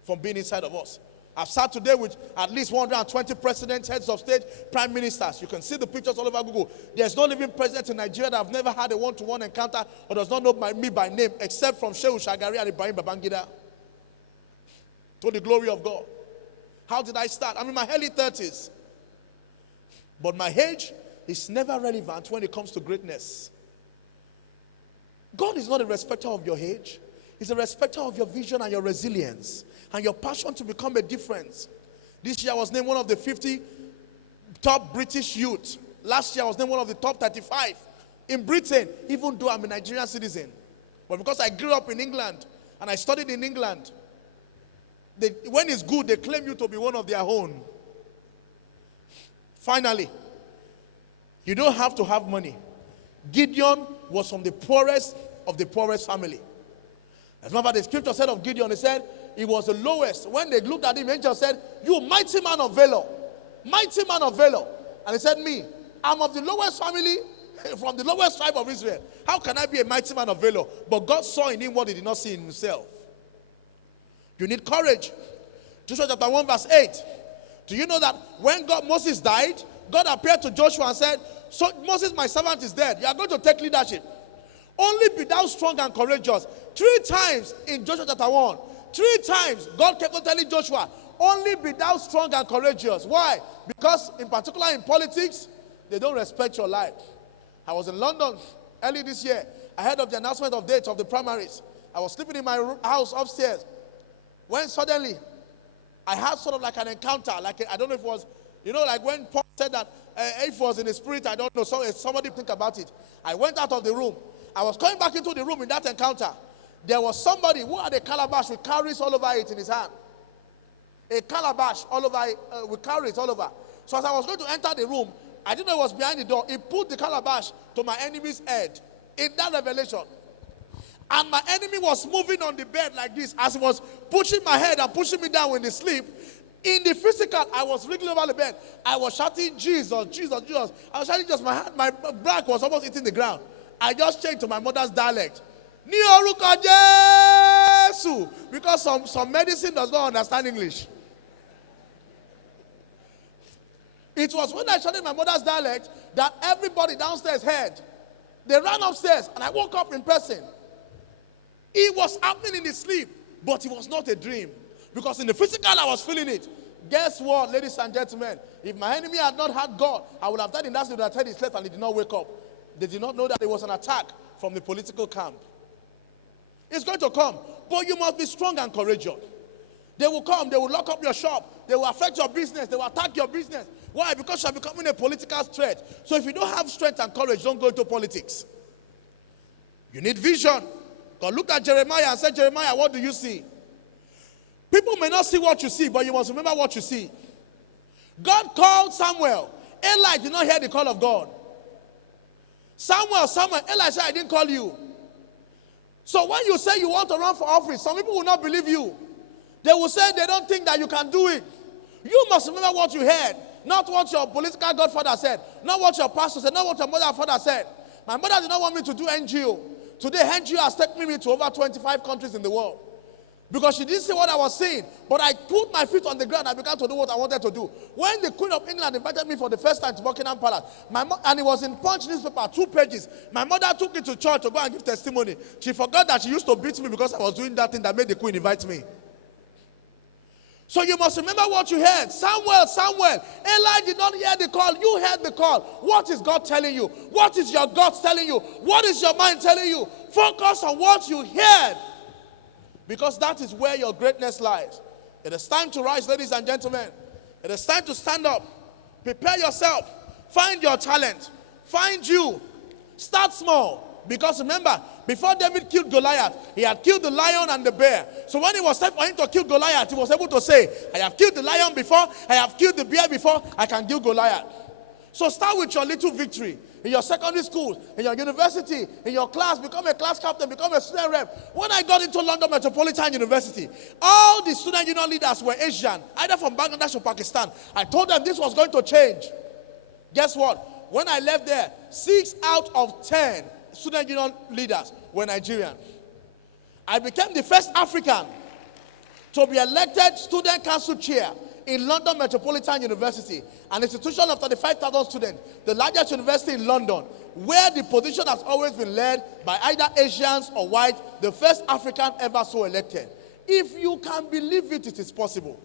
from being inside of us. I've sat today with at least 120 presidents, heads of state, prime ministers. You can see the pictures all over Google. There's no living president in Nigeria that I've never had a one-to-one encounter or does not know me by name, except from Shehu Shagari and Ibrahim Babangida. To the glory of God. How did I start? I'm in my early 30s. But my age is never relevant when it comes to greatness. God is not a respecter of your age. He's a respecter of your vision and your resilience and your passion to become a difference. This year I was named one of the 50 top British youth. Last year I was named one of the top 35 in Britain, even though I'm a Nigerian citizen. But because I grew up in England and I studied in England, when it's good, they claim you to be one of their own. Finally, you don't have to have money. Gideon was from the poorest of the poorest family. As a matter of fact, the scripture said of Gideon, he said, he was the lowest. When they looked at him, the angel said, you mighty man of valor. Mighty man of valor. And he said, me, I'm of the lowest family, from the lowest tribe of Israel. How can I be a mighty man of valor? But God saw in him what he did not see in himself. You need courage. Joshua chapter 1 verse 8. Do you know that when Moses died, God appeared to Joshua and said, so Moses, my servant, is dead. You are going to take leadership. Only be thou strong and courageous. 3 times in Joshua chapter 1. 3 times God kept on telling Joshua, only be thou strong and courageous. Why? Because in particular in politics, they don't respect your life. I was in London early this year, ahead of the announcement of dates of the primaries. I was sleeping in my house upstairs, when suddenly I had sort of like an encounter, I don't know if it was, like when Paul said that if it was in the spirit, I don't know, somebody think about it. I went out of the room. I was coming back into the room in that encounter. There was somebody who had a calabash with cowries all over it in his hand. A calabash all over it, with cowries all over. So as I was going to enter the room, I didn't know it was behind the door. He put the calabash to my enemy's head in that revelation. And my enemy was moving on the bed like this as he was pushing my head and pushing me down in the sleep. In the physical, I was wriggling over the bed. I was shouting, Jesus, Jesus, Jesus. I was shouting just my back was almost hitting the ground. I just changed to my mother's dialect. Ni oruko Jesu. Because some medicine does not understand English. It was when I shouted my mother's dialect that everybody downstairs heard. They ran upstairs and I woke up in person. It was happening in the sleep, but it was not a dream. Because in the physical, I was feeling it. Guess what, ladies and gentlemen? If my enemy had not had God, I would have died in that sleep that had he slept and he did not wake up. They did not know that it was an attack from the political camp. It's going to come, but you must be strong and courageous. They will come, they will lock up your shop, they will affect your business, they will attack your business. Why? Because you are becoming a political threat. So if you don't have strength and courage, don't go into politics. You need vision. God looked at Jeremiah and said, Jeremiah, what do you see? People may not see what you see, but you must remember what you see. God called Samuel. Eli did not hear the call of God. Samuel, Eli said, I didn't call you. So when you say you want to run for office, some people will not believe you. They will say they don't think that you can do it. You must remember what you heard, not what your political godfather said, not what your pastor said, not what your mother and father said. My mother did not want me to do NGO. Today, NGO has taken me to over 25 countries in the world. Because she didn't see what I was saying. But I put my feet on the ground and I began to do what I wanted to do. When the Queen of England invited me for the first time to Buckingham Palace, and it was in Punch newspaper, 2 pages. My mother took me to church to go and give testimony. She forgot that she used to beat me because I was doing that thing that made the Queen invite me. So you must remember what you heard. Samuel, Eli did not hear the call. You heard the call. What is God telling you? What is your God telling you? What is your mind telling you? Focus on what you heard. Because that is where your greatness lies. It is time to rise, ladies and gentlemen. It is time to stand up. Prepare yourself. Find your talent. Find you. Start small. Because remember, before David killed Goliath, he had killed the lion and the bear. So when it was time for him to kill Goliath, he was able to say, I have killed the lion before, I have killed the bear before, I can kill Goliath. So start with your little victory. In your secondary school, in your university, in your class, become a class captain, become a student rep. When I got into London Metropolitan University, all the student union leaders were Asian, either from Bangladesh or Pakistan. I told them this was going to change. Guess what? When I left there, 6 out of 10 student union leaders were Nigerian. I became the first African to be elected student council chair in London Metropolitan University, an institution of 35,000 students, the largest university in London, where the position has always been led by either Asians or white, the first African ever so elected. If you can believe it, it is possible.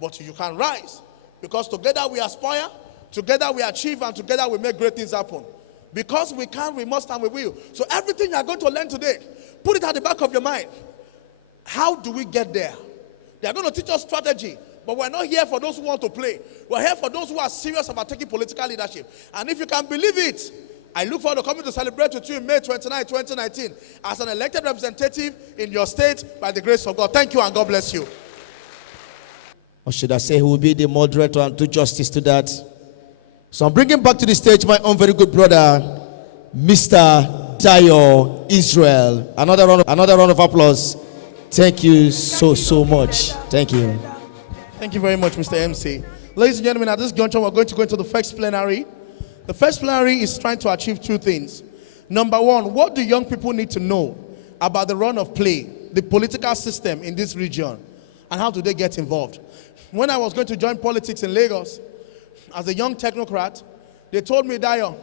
But you can rise, because together we aspire, together we achieve, and together we make great things happen. Because we can, we must, and we will. So everything you are going to learn today, put it at the back of your mind. How do we get there? They are going to teach us strategy. But we're not here for those who want to play. We're here for those who are serious about taking political leadership. And if you can believe it, I look forward to coming to celebrate with you in May 29, 2019 as an elected representative in your state by the grace of God. Thank you and God bless you. Or should I say who will be the moderator and do justice to that? So I'm bringing back to the stage my own very good brother, Mr. Dayo Israel. Another round of applause. Thank you so much. Thank you. Thank you very much, Mr. MC. Ladies and gentlemen, at this juncture, we're going to go into the first plenary. The first plenary is trying to achieve 2 things. Number 1, what do young people need to know about the run of play, the political system in this region, and how do they get involved? When I was going to join politics in Lagos, as a young technocrat, they told me, Dayo,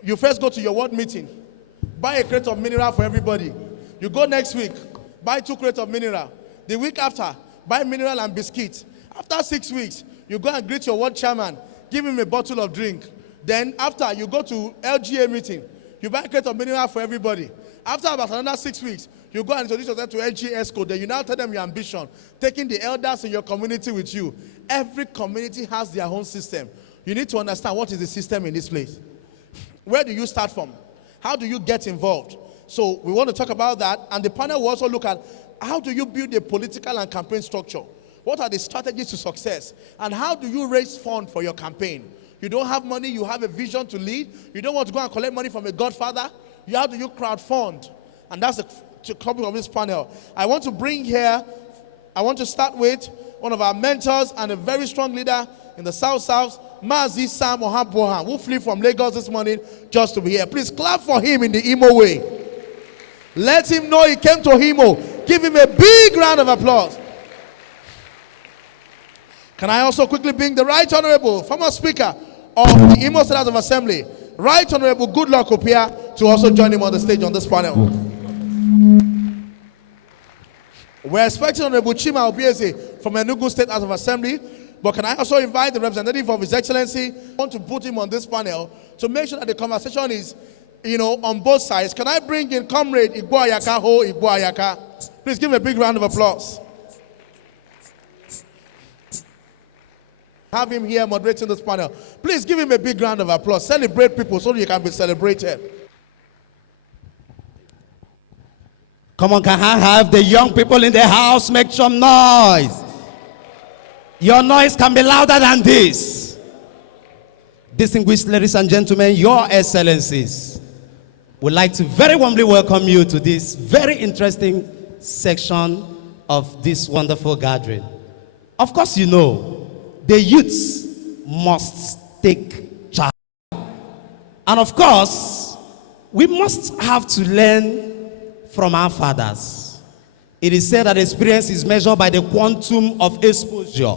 you first go to your ward meeting, buy a crate of mineral for everybody. You go next week, buy 2 crates of mineral. The week after, buy mineral and biscuits. After 6 weeks, you go and greet your ward chairman, give him a bottle of drink. Then after, you go to LGA meeting, you buy a crate of mineral for everybody. After about another 6 weeks, you go and introduce yourself to LGS code. Then you now tell them your ambition, taking the elders in your community with you. Every community has their own system. You need to understand what is the system in this place. Where do you start from? How do you get involved? So we want to talk about that. And the panel will also look at how do you build a political and campaign structure? What are the strategies to success? And how do you raise funds for your campaign? You don't have money, you have a vision to lead. You don't want to go and collect money from a godfather. You have to use crowdfund. And that's the topic of this panel. I want to start with one of our mentors and a very strong leader in the South, Mazi Sam Ohabohan, who flew from Lagos this morning just to be here. Please clap for him in the Imo way. Let him know he came to Imo. Give him a big round of applause. Can I also quickly bring the Right Honorable, former Speaker of the Imo State House of Assembly, Right Honorable Goodluck Opia, to also join him on the stage on this panel. We're expecting Honorable Chima Obieze from Enugu State House of Assembly, But can I also invite the representative of His Excellency? I want to put him on this panel to make sure that the conversation is, on both sides. Can I bring in Comrade Igboayaka Ho Igboayaka? Please give him a big round of applause. Have him here moderating this panel. Please give him a big round of applause. Celebrate people so you can be celebrated. Come on, can I have the young people in the house make some noise? Your noise can be louder than this. Distinguished ladies and gentlemen, Your Excellencies, we'd like to very warmly welcome you to this very interesting section of this wonderful gathering. Of course, the youths must take charge. And of course, we must have to learn from our fathers. It is said that experience is measured by the quantum of exposure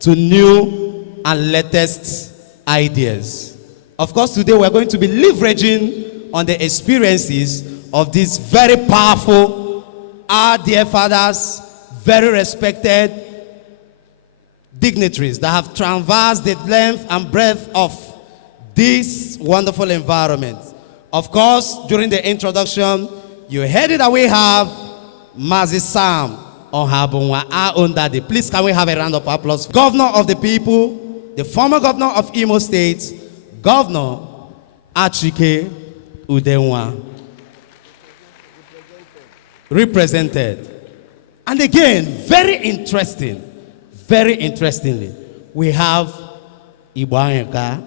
to new and latest ideas. Of course, today we're going to be leveraging on the experiences of these very powerful, our dear fathers, very respected dignitaries that have traversed the length and breadth of this wonderful environment. Of course, during the introduction, you heard it that we have Mazi Sam Ohabunwa, our own daddy. Please, can we have a round of applause? Governor of the people, the former governor of Imo State, Governor Achike Udenwa, represented. And again, very interestingly, we have Igboayaka,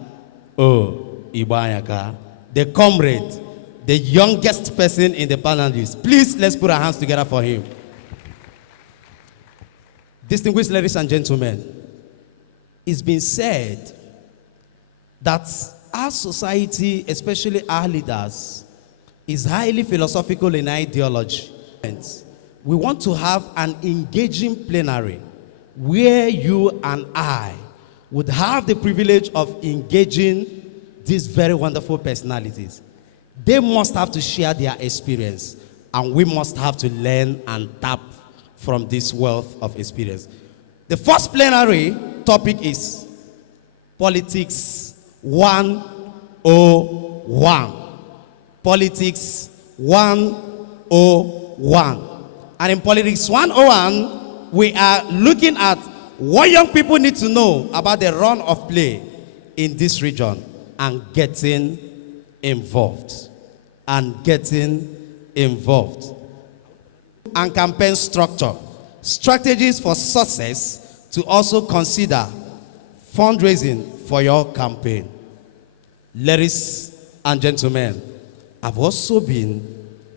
the comrade, the youngest person in the panelists. Please, let's put our hands together for him. Distinguished ladies and gentlemen, it's been said that our society, especially our leaders, is highly philosophical in ideology. We want to have an engaging plenary where you and I would have the privilege of engaging these very wonderful personalities. They must have to share their experience, and we must have to learn and tap from this wealth of experience. The first plenary topic is Politics 101. Politics 101. And in Politics 101, we are looking at what young people need to know about the run of play in this region and getting involved. And campaign structure. Strategies for success to also consider fundraising for your campaign. Ladies and gentlemen, I've also been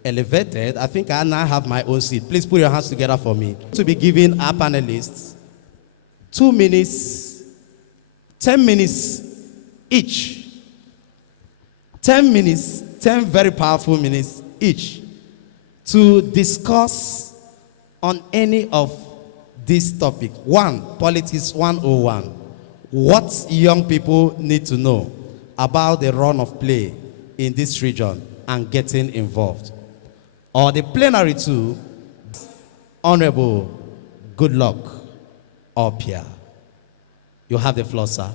elevated. I think I now have my own seat. Please put your hands together for me. To be giving our panelists 2 minutes, 10 minutes each. 10 minutes, 10 very powerful minutes each to discuss on any of this topic. 1, Politics 101. What young people need to know about the run of play in this region and getting involved. Or the plenary 2, Honorable Goodluck Opia. You have the floor, sir.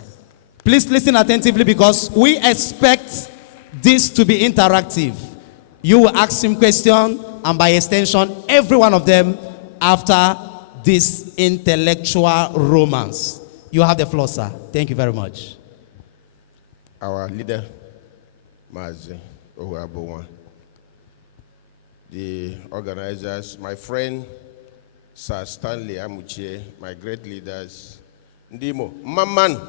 Please listen attentively because we expect this to be interactive. You will ask him questions, and by extension, every one of them after this intellectual romance. You have the floor, sir. Thank you very much. Our leader, Mazi Ohuabuwa, the organizers, my friend, Sir Stanley Amuchie, my great leaders, Ndimo, Maman,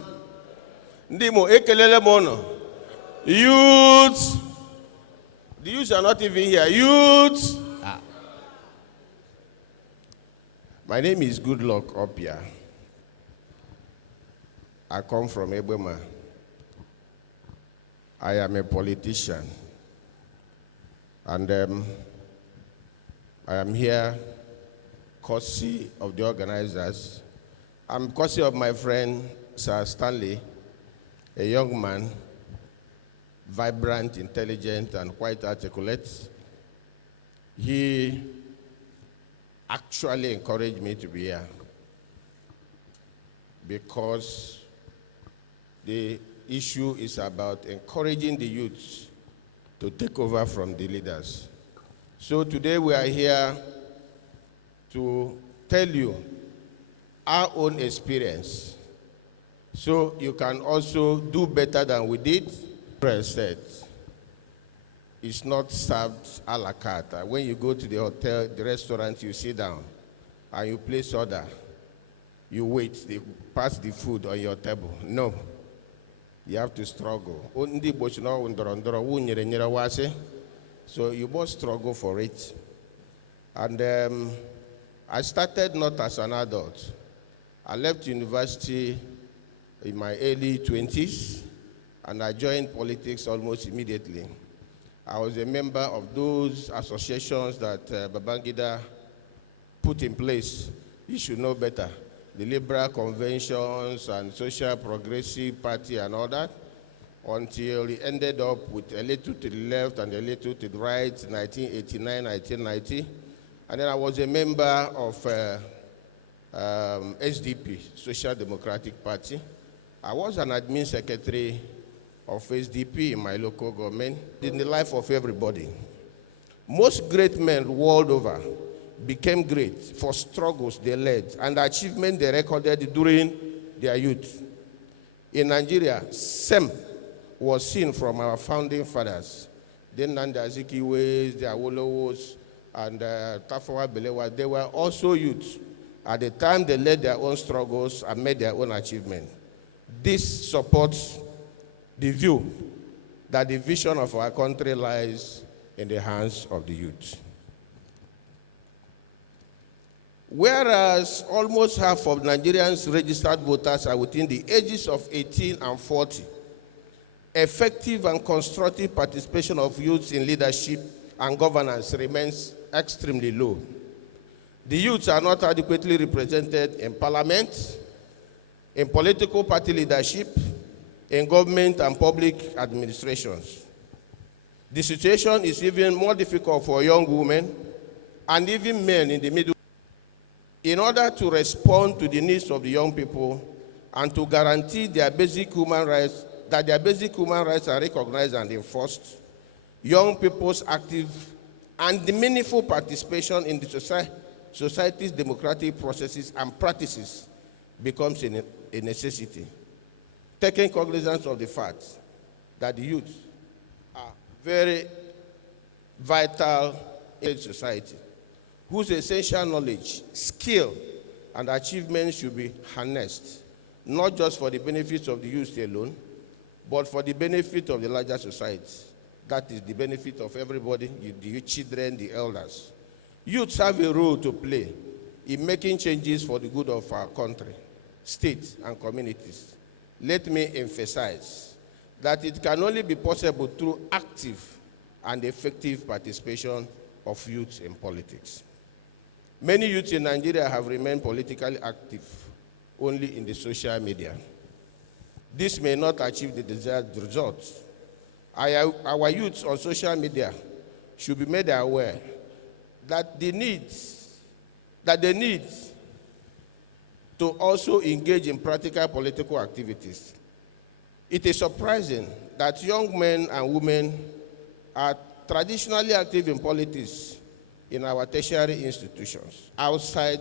Ndimo, Ekelele Mono, youth, the youths are not even here, youth. My name is Goodluck Opia. I come from Ebema. I am a politician, and I am here courtesy of the organizers. I'm courtesy of my friend, Sir Stanley, a young man, vibrant, intelligent, and quite articulate. He actually encouraged me to be here because the issue is about encouraging the youth to take over from the leaders. So today we are here to tell you our own experience, so you can also do better than we did. Said, it's not served a la carte. When you go to the hotel, the restaurant, you sit down and you place order. You wait, they pass the food on your table. No. You have to struggle. So you must struggle for it. And I started not as an adult. I left university in my early 20s, and I joined politics almost immediately. I was a member of those associations that Babangida put in place. You should know better. The liberal conventions and social progressive party and all that, until he ended up with a little to the left and a little to the right, 1989, 1990. And then I was a member of SDP, Social Democratic Party. I was an admin secretary of SDP in my local government, in the life of everybody. Most great men world over became great for struggles they led and achievements they recorded during their youth. In Nigeria, same was seen from our founding fathers. The Nnamdi Azikiwe, the Awolowos, and Tafawa Balewa. They were also youth. At the time, they led their own struggles and made their own achievements. This supports the view that the vision of our country lies in the hands of the youth. Whereas almost half of Nigerians registered voters are within the ages of 18 and 40, effective and constructive participation of youths in leadership and governance remains extremely low. The youths are not adequately represented in parliament, in political party leadership, in government and public administrations. The situation is even more difficult for young women and even men in the middle. In order to respond to the needs of the young people and to guarantee their basic human rights, that their basic human rights are recognized and enforced, young people's active and meaningful participation in the society's democratic processes and practices becomes a necessity. Taking cognizance of the fact that the youth are very vital in society, whose essential knowledge, skill, and achievements should be harnessed, not just for the benefits of the youth alone, but for the benefit of the larger society. That is the benefit of everybody, the children, the elders. Youths have a role to play in making changes for the good of our country, state, and communities. Let me emphasize that it can only be possible through active and effective participation of youth in politics. Many youths in Nigeria have remained politically active only in the social media. This may not achieve the desired results. Our youths on social media should be made aware that they need to also engage in practical political activities. It is surprising that young men and women are traditionally active in politics in our tertiary institutions. Outside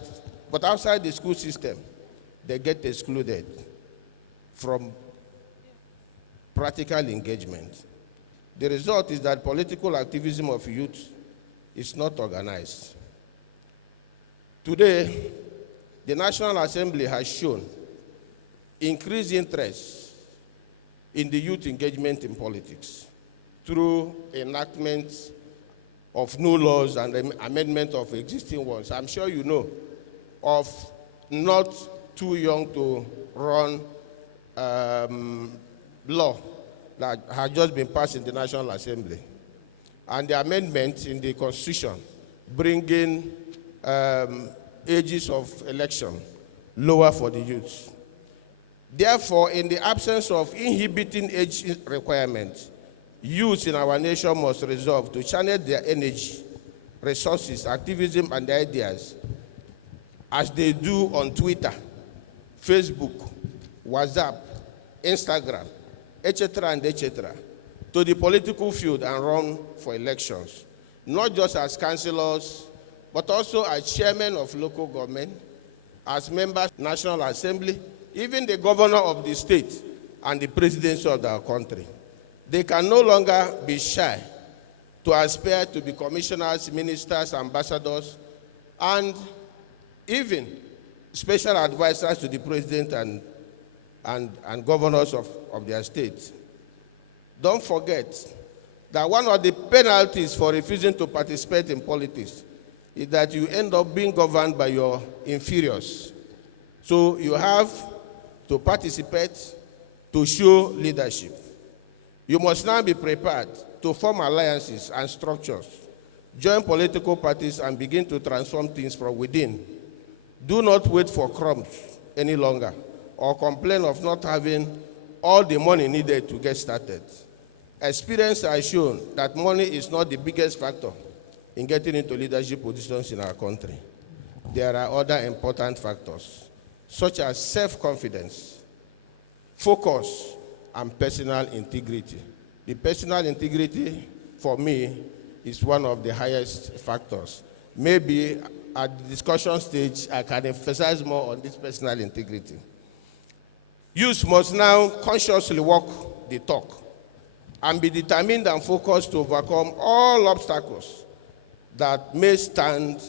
the school system, they get excluded from practical engagement. The result is that political activism of youth is not organized. Today, the National Assembly has shown increased interest in the youth engagement in politics through enactment of new laws and amendment of existing ones. I'm sure you know of not too young to run law that has just been passed in the National Assembly, and the amendment in the Constitution bringing ages of election lower for the youth. Therefore, in the absence of inhibiting age requirements, youth in our nation must resolve to channel their energy, resources, activism, and ideas as they do on Twitter, Facebook, WhatsApp, Instagram, etc., and etc., to the political field and run for elections, not just as councillors, but also as chairmen of local government, as members of the National Assembly, even the governor of the state and the presidency of our country. They can no longer be shy to aspire to be commissioners, ministers, ambassadors, and even special advisors to the president and governors of their states. Don't forget that one of the penalties for refusing to participate in politics is that you end up being governed by your inferiors. So you have to participate to show leadership. You must now be prepared to form alliances and structures, join political parties, and begin to transform things from within. Do not wait for crumbs any longer or complain of not having all the money needed to get started. Experience has shown that money is not the biggest factor in getting into leadership positions in our country. There are other important factors, such as self-confidence, focus, and personal integrity. The personal integrity, for me, is one of the highest factors. Maybe at the discussion stage, I can emphasize more on this personal integrity. Youth must now consciously walk the talk and be determined and focused to overcome all obstacles that may stand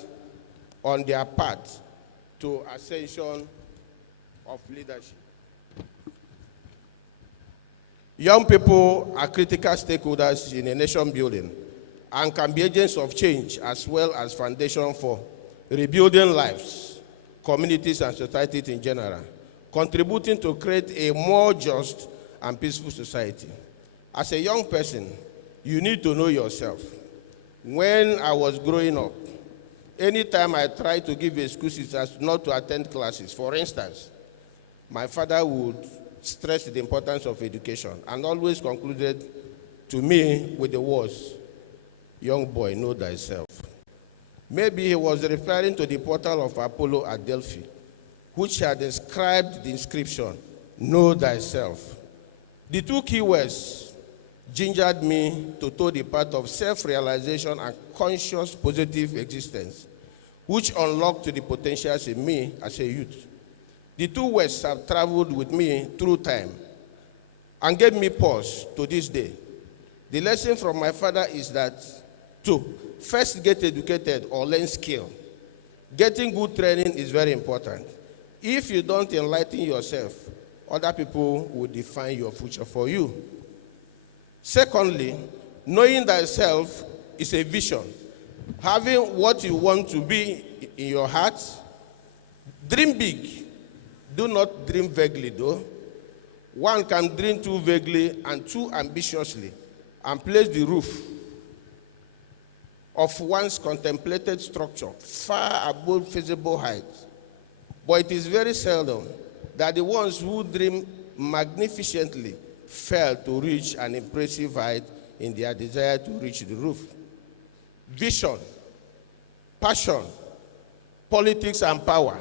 on their path to ascension of leadership. Young people are critical stakeholders in a nation building and can be agents of change as well as foundation for rebuilding lives, communities, and societies in general, contributing to create a more just and peaceful society. As a young person, you need to know yourself. When I was growing up, anytime I tried to give excuses as not to attend classes, for instance, my father would stress the importance of education and always concluded to me with the words, "Young boy, know thyself." Maybe he was referring to the portal of Apollo at Delphi, which had inscribed the inscription, "Know thyself." The two key words gingered me to toe the path of self-realization and conscious positive existence, which unlocked the potentials in me as a youth. The two words have traveled with me through time and gave me pause to this day. The lesson from my father is that to first get educated or learn skill. Getting good training is very important. If you don't enlighten yourself, other people will define your future for you. Secondly, knowing thyself is a vision. Having what you want to be in your heart, dream big. Do not dream vaguely, though. One can dream too vaguely and too ambitiously and place the roof of one's contemplated structure far above feasible height. But it is very seldom that the ones who dream magnificently fail to reach an impressive height in their desire to reach the roof. Vision, passion, politics, and power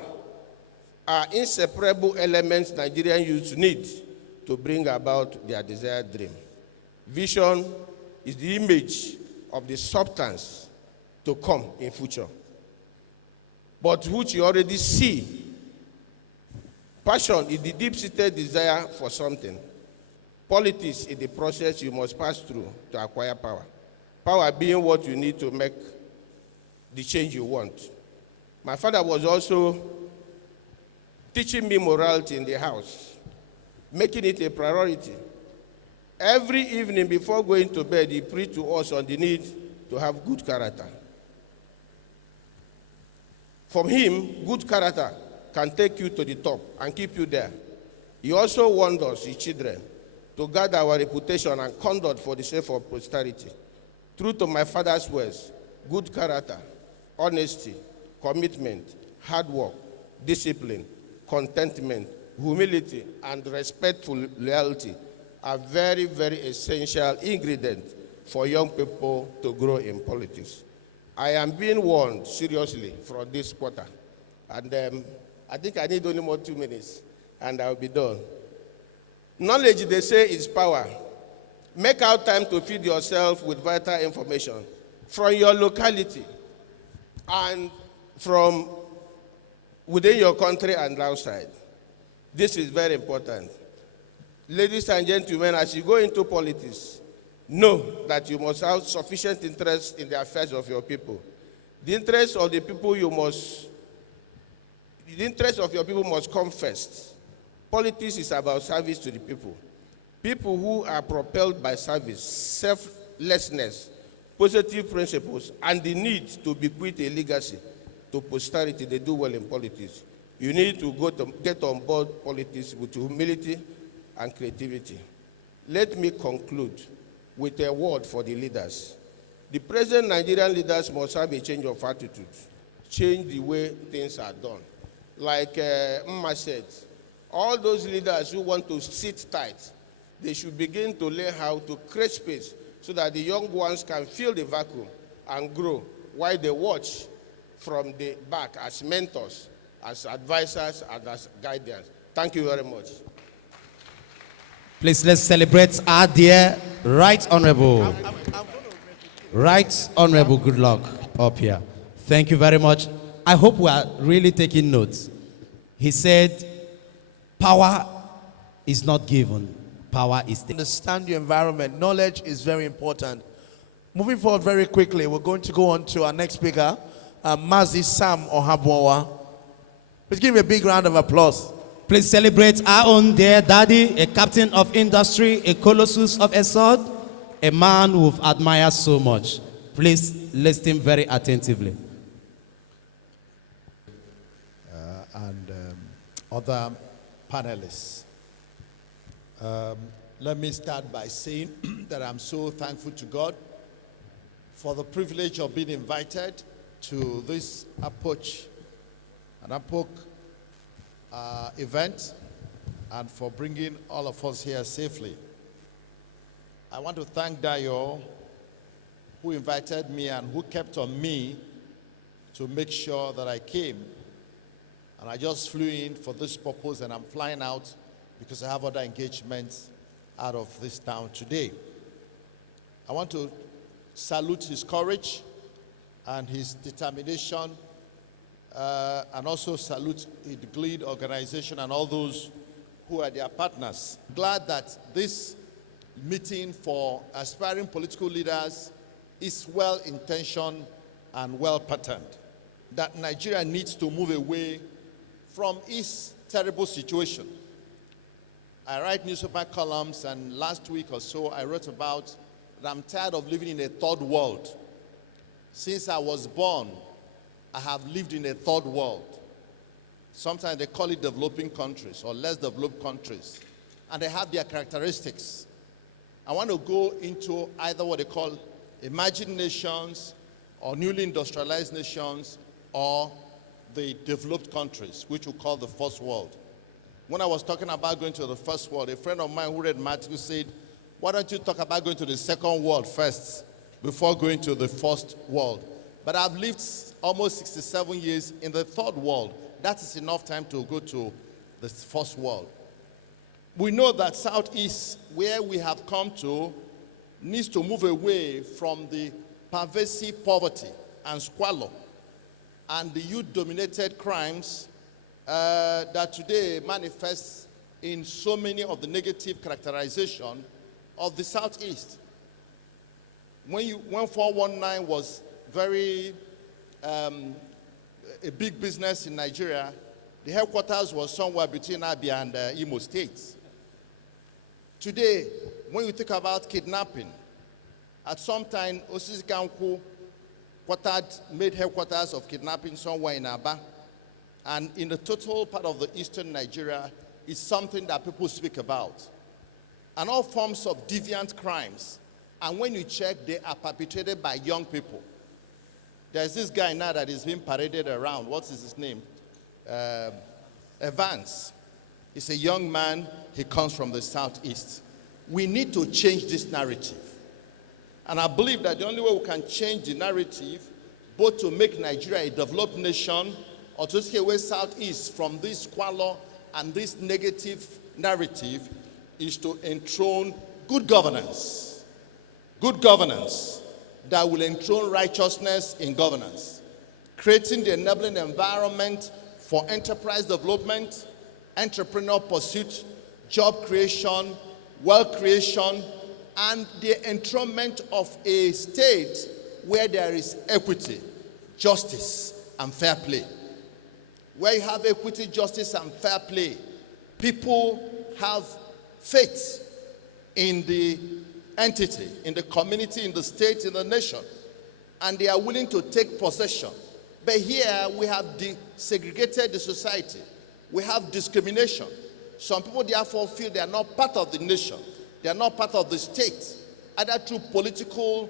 are inseparable elements Nigerian youth need to bring about their desired dream. Vision is the image of the substance to come in future, but which you already see. Passion is the deep-seated desire for something. Politics is the process you must pass through to acquire power. Power being what you need to make the change you want. My father was also teaching me morality in the house, making it a priority. Every evening before going to bed, he preached to us on the need to have good character. From him, good character can take you to the top and keep you there. He also warned us, his children, to guard our reputation and conduct for the sake of posterity. True to my father's words, good character, honesty, commitment, hard work, discipline, contentment, humility, and respectful loyalty are very, very essential ingredients for young people to grow in politics. I am being warned seriously from this quarter, and I think I need only more 2 minutes, and I'll be done. Knowledge, they say, is power. Make out time to feed yourself with vital information from your locality and from within your country and outside. This is very important. Ladies and gentlemen, as you go into politics, know that you must have sufficient interest in the affairs of your people. The interest of your people must come first. Politics is about service to the people. People who are propelled by service, selflessness, positive principles, and the need to bequeath a legacy to posterity, they do well in politics. You need to get on board politics with humility and creativity. Let me conclude with a word for the leaders. The present Nigerian leaders must have a change of attitude, change the way things are done. Like Mma said, all those leaders who want to sit tight, they should begin to learn how to create space so that the young ones can fill the vacuum and grow while they watch from the back as mentors, as advisors, and as guardians. Thank you very much. Please, let's celebrate our dear Right Honorable. Right Honorable Good Luck up here. Thank you very much. I hope we are really taking notes. He said, power is not given, power is taken. Understand your environment. Knowledge is very important. Moving forward very quickly, we're going to go on to our next speaker, Mazi Sam Ohabwawa. Please give me a big round of applause. Please celebrate our own dear daddy, a captain of industry, a colossus of a sword, a man we've admired so much. Please listen very attentively. And other panelists. Let me start by saying that I'm so thankful to God for the privilege of being invited to this approach, an APOC event, and for bringing all of us here safely. I want to thank Dayo, who invited me and who kept on me to make sure that I came. And I just flew in for this purpose, and I'm flying out because I have other engagements out of this town today. I want to salute his courage and his determination, and also salute the GLEAD organization and all those who are their partners. Glad that this meeting for aspiring political leaders is well-intentioned and well-patterned, that Nigeria needs to move away from its terrible situation. I write newspaper columns, and last week or so I wrote about that I'm tired of living in a third world. Since I was born, I have lived in a third world. Sometimes they call it developing countries or less developed countries, and they have their characteristics. I want to go into either what they call emerging nations or newly industrialized nations, or the developed countries, which we call the first world. When I was talking about going to the first world, a friend of mine who read Matthew said, why don't you talk about going to the second world first before going to the first world? But I've lived almost 67 years in the third world. That is enough time to go to the first world. We know that Southeast, where we have come to, needs to move away from the pervasive poverty and squalor and the youth-dominated crimes that today manifests in so many of the negative characterization of the Southeast. When 419 was very a big business in Nigeria, the headquarters was somewhere between Abia and Imo states. Today, when you think about kidnapping, at some time, Osisi Kanku made headquarters of kidnapping somewhere in Aba. And in the total part of the eastern Nigeria, it's something that people speak about. And all forms of deviant crimes. And when you check, they are perpetrated by young people. There's this guy now that is being paraded around. What is his name? Evans. He's a young man. He comes from the Southeast. We need to change this narrative. And I believe that the only way we can change the narrative, both to make Nigeria a developed nation or to take away Southeast from this squalor and this negative narrative, is to enthrone good governance. Good governance that will enthrone righteousness in governance. Creating the enabling environment for enterprise development, entrepreneurial pursuit, job creation, wealth creation, and the enthronement of a state where there is equity, justice, and fair play. Where you have equity, justice, and fair play, people have faith in the entity, in the community, in the state, in the nation, and they are willing to take possession. But here we have segregated the society. We have discrimination. Some people therefore feel they are not part of the nation. They are not part of the state, either through political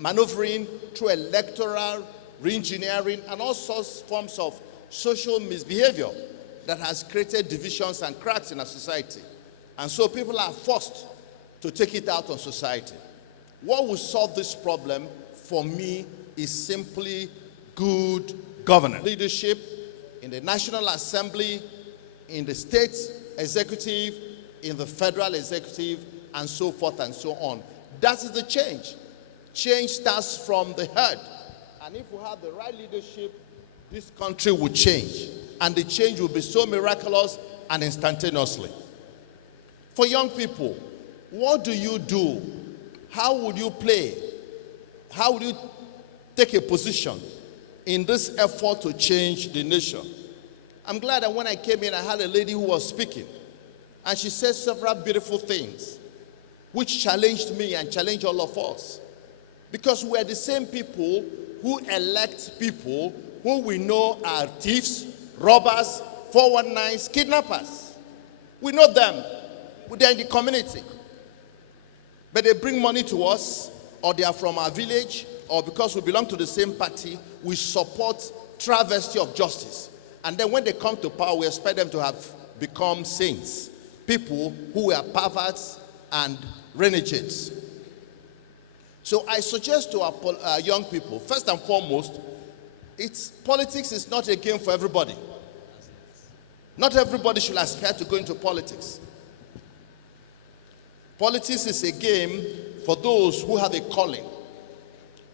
maneuvering, through electoral re-engineering, and all sorts forms of social misbehavior that has created divisions and cracks in our society. And so people are forced to take it out on society. What will solve this problem for me is simply good governance. Leadership in the National Assembly, in the state executive, in the federal executive, and so forth and so on. That is the change. Change starts from the head. And if we have the right leadership, this country will change. And the change will be so miraculous and instantaneously. For young people, what do you do? How would you play? How would you take a position in this effort to change the nation? I'm glad that when I came in, I had a lady who was speaking. And she said several beautiful things, which challenged me and challenged all of us. Because we're the same people who elect people who we know are thieves, robbers, 419s, kidnappers. We know them. They're in the community. But they bring money to us, or they are from our village, or because we belong to the same party, we support travesty of justice. And then when they come to power, we expect them to have become saints. People who were perverts and renegades. So I suggest to our young people, first and foremost, politics is not a game for everybody. Not everybody should aspire to go into politics. Politics is a game for those who have a calling,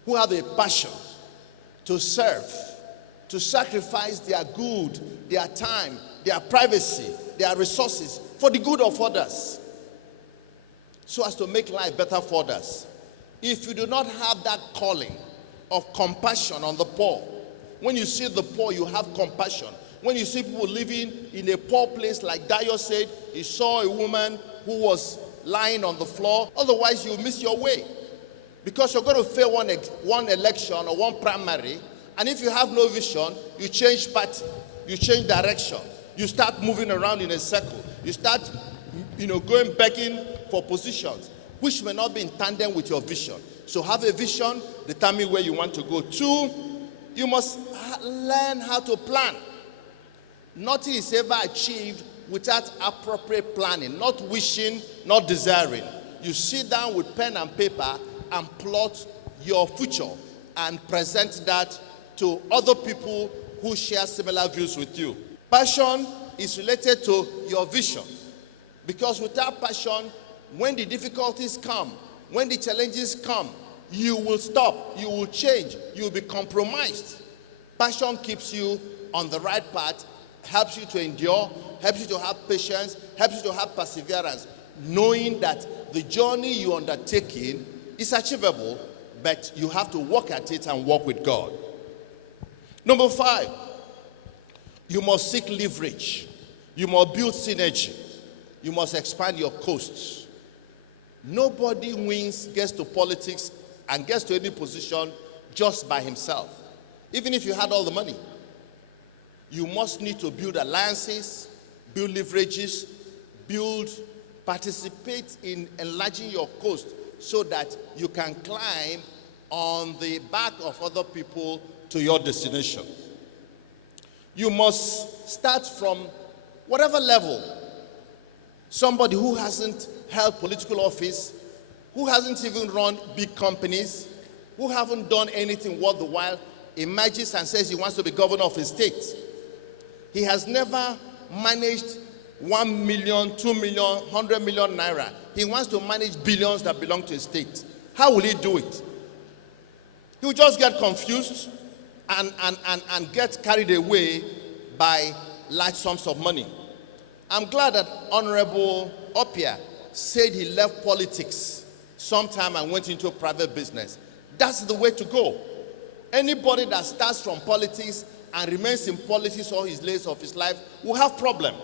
who have a passion to serve, to sacrifice their good, their time, their privacy, their resources for the good of others, so as to make life better for others. If you do not have that calling of compassion on the poor, when you see the poor, you have compassion. When you see people living in a poor place, like Dio said, he saw a woman who was lying on the floor. Otherwise, you miss your way. Because you're going to fail one election or one primary, and if you have no vision, you change party, you change direction, you start moving around in a circle, you start going begging for positions, which may not be in tandem with your vision. So have a vision, determine where you want to go. 2, you must learn how to plan. Nothing is ever achieved without appropriate planning, not wishing, not desiring. You sit down with pen and paper and plot your future and present that to other people who share similar views with you. Passion is related to your vision, because without passion, when the difficulties come, when the challenges come, you will stop, you will change, you will be compromised. Passion keeps you on the right path, helps you to endure, helps you to have patience, helps you to have perseverance, knowing that the journey you're undertaking is achievable, but you have to work at it and work with God. Number 5, you must seek leverage. You must build synergy. You must expand your coasts. Nobody wins, gets to politics, and gets to any position just by himself. Even if you had all the money. You must need to build alliances, build leverages, participate in enlarging your coast so that you can climb on the back of other people to your destination. You must start from whatever level. Somebody who hasn't held political office, who hasn't even run big companies, who haven't done anything worth the while, emerges and says he wants to be governor of a state. He has never managed 1 million, 2 million, 100 million naira. He wants to manage billions that belong to a state. How will he do it? He will just get confused and get carried away by large sums of money. I'm glad that Honorable Opia said he left politics sometime and went into private business. That's the way to go. Anybody that starts from politics and remains in politics all his days of his life will have problem.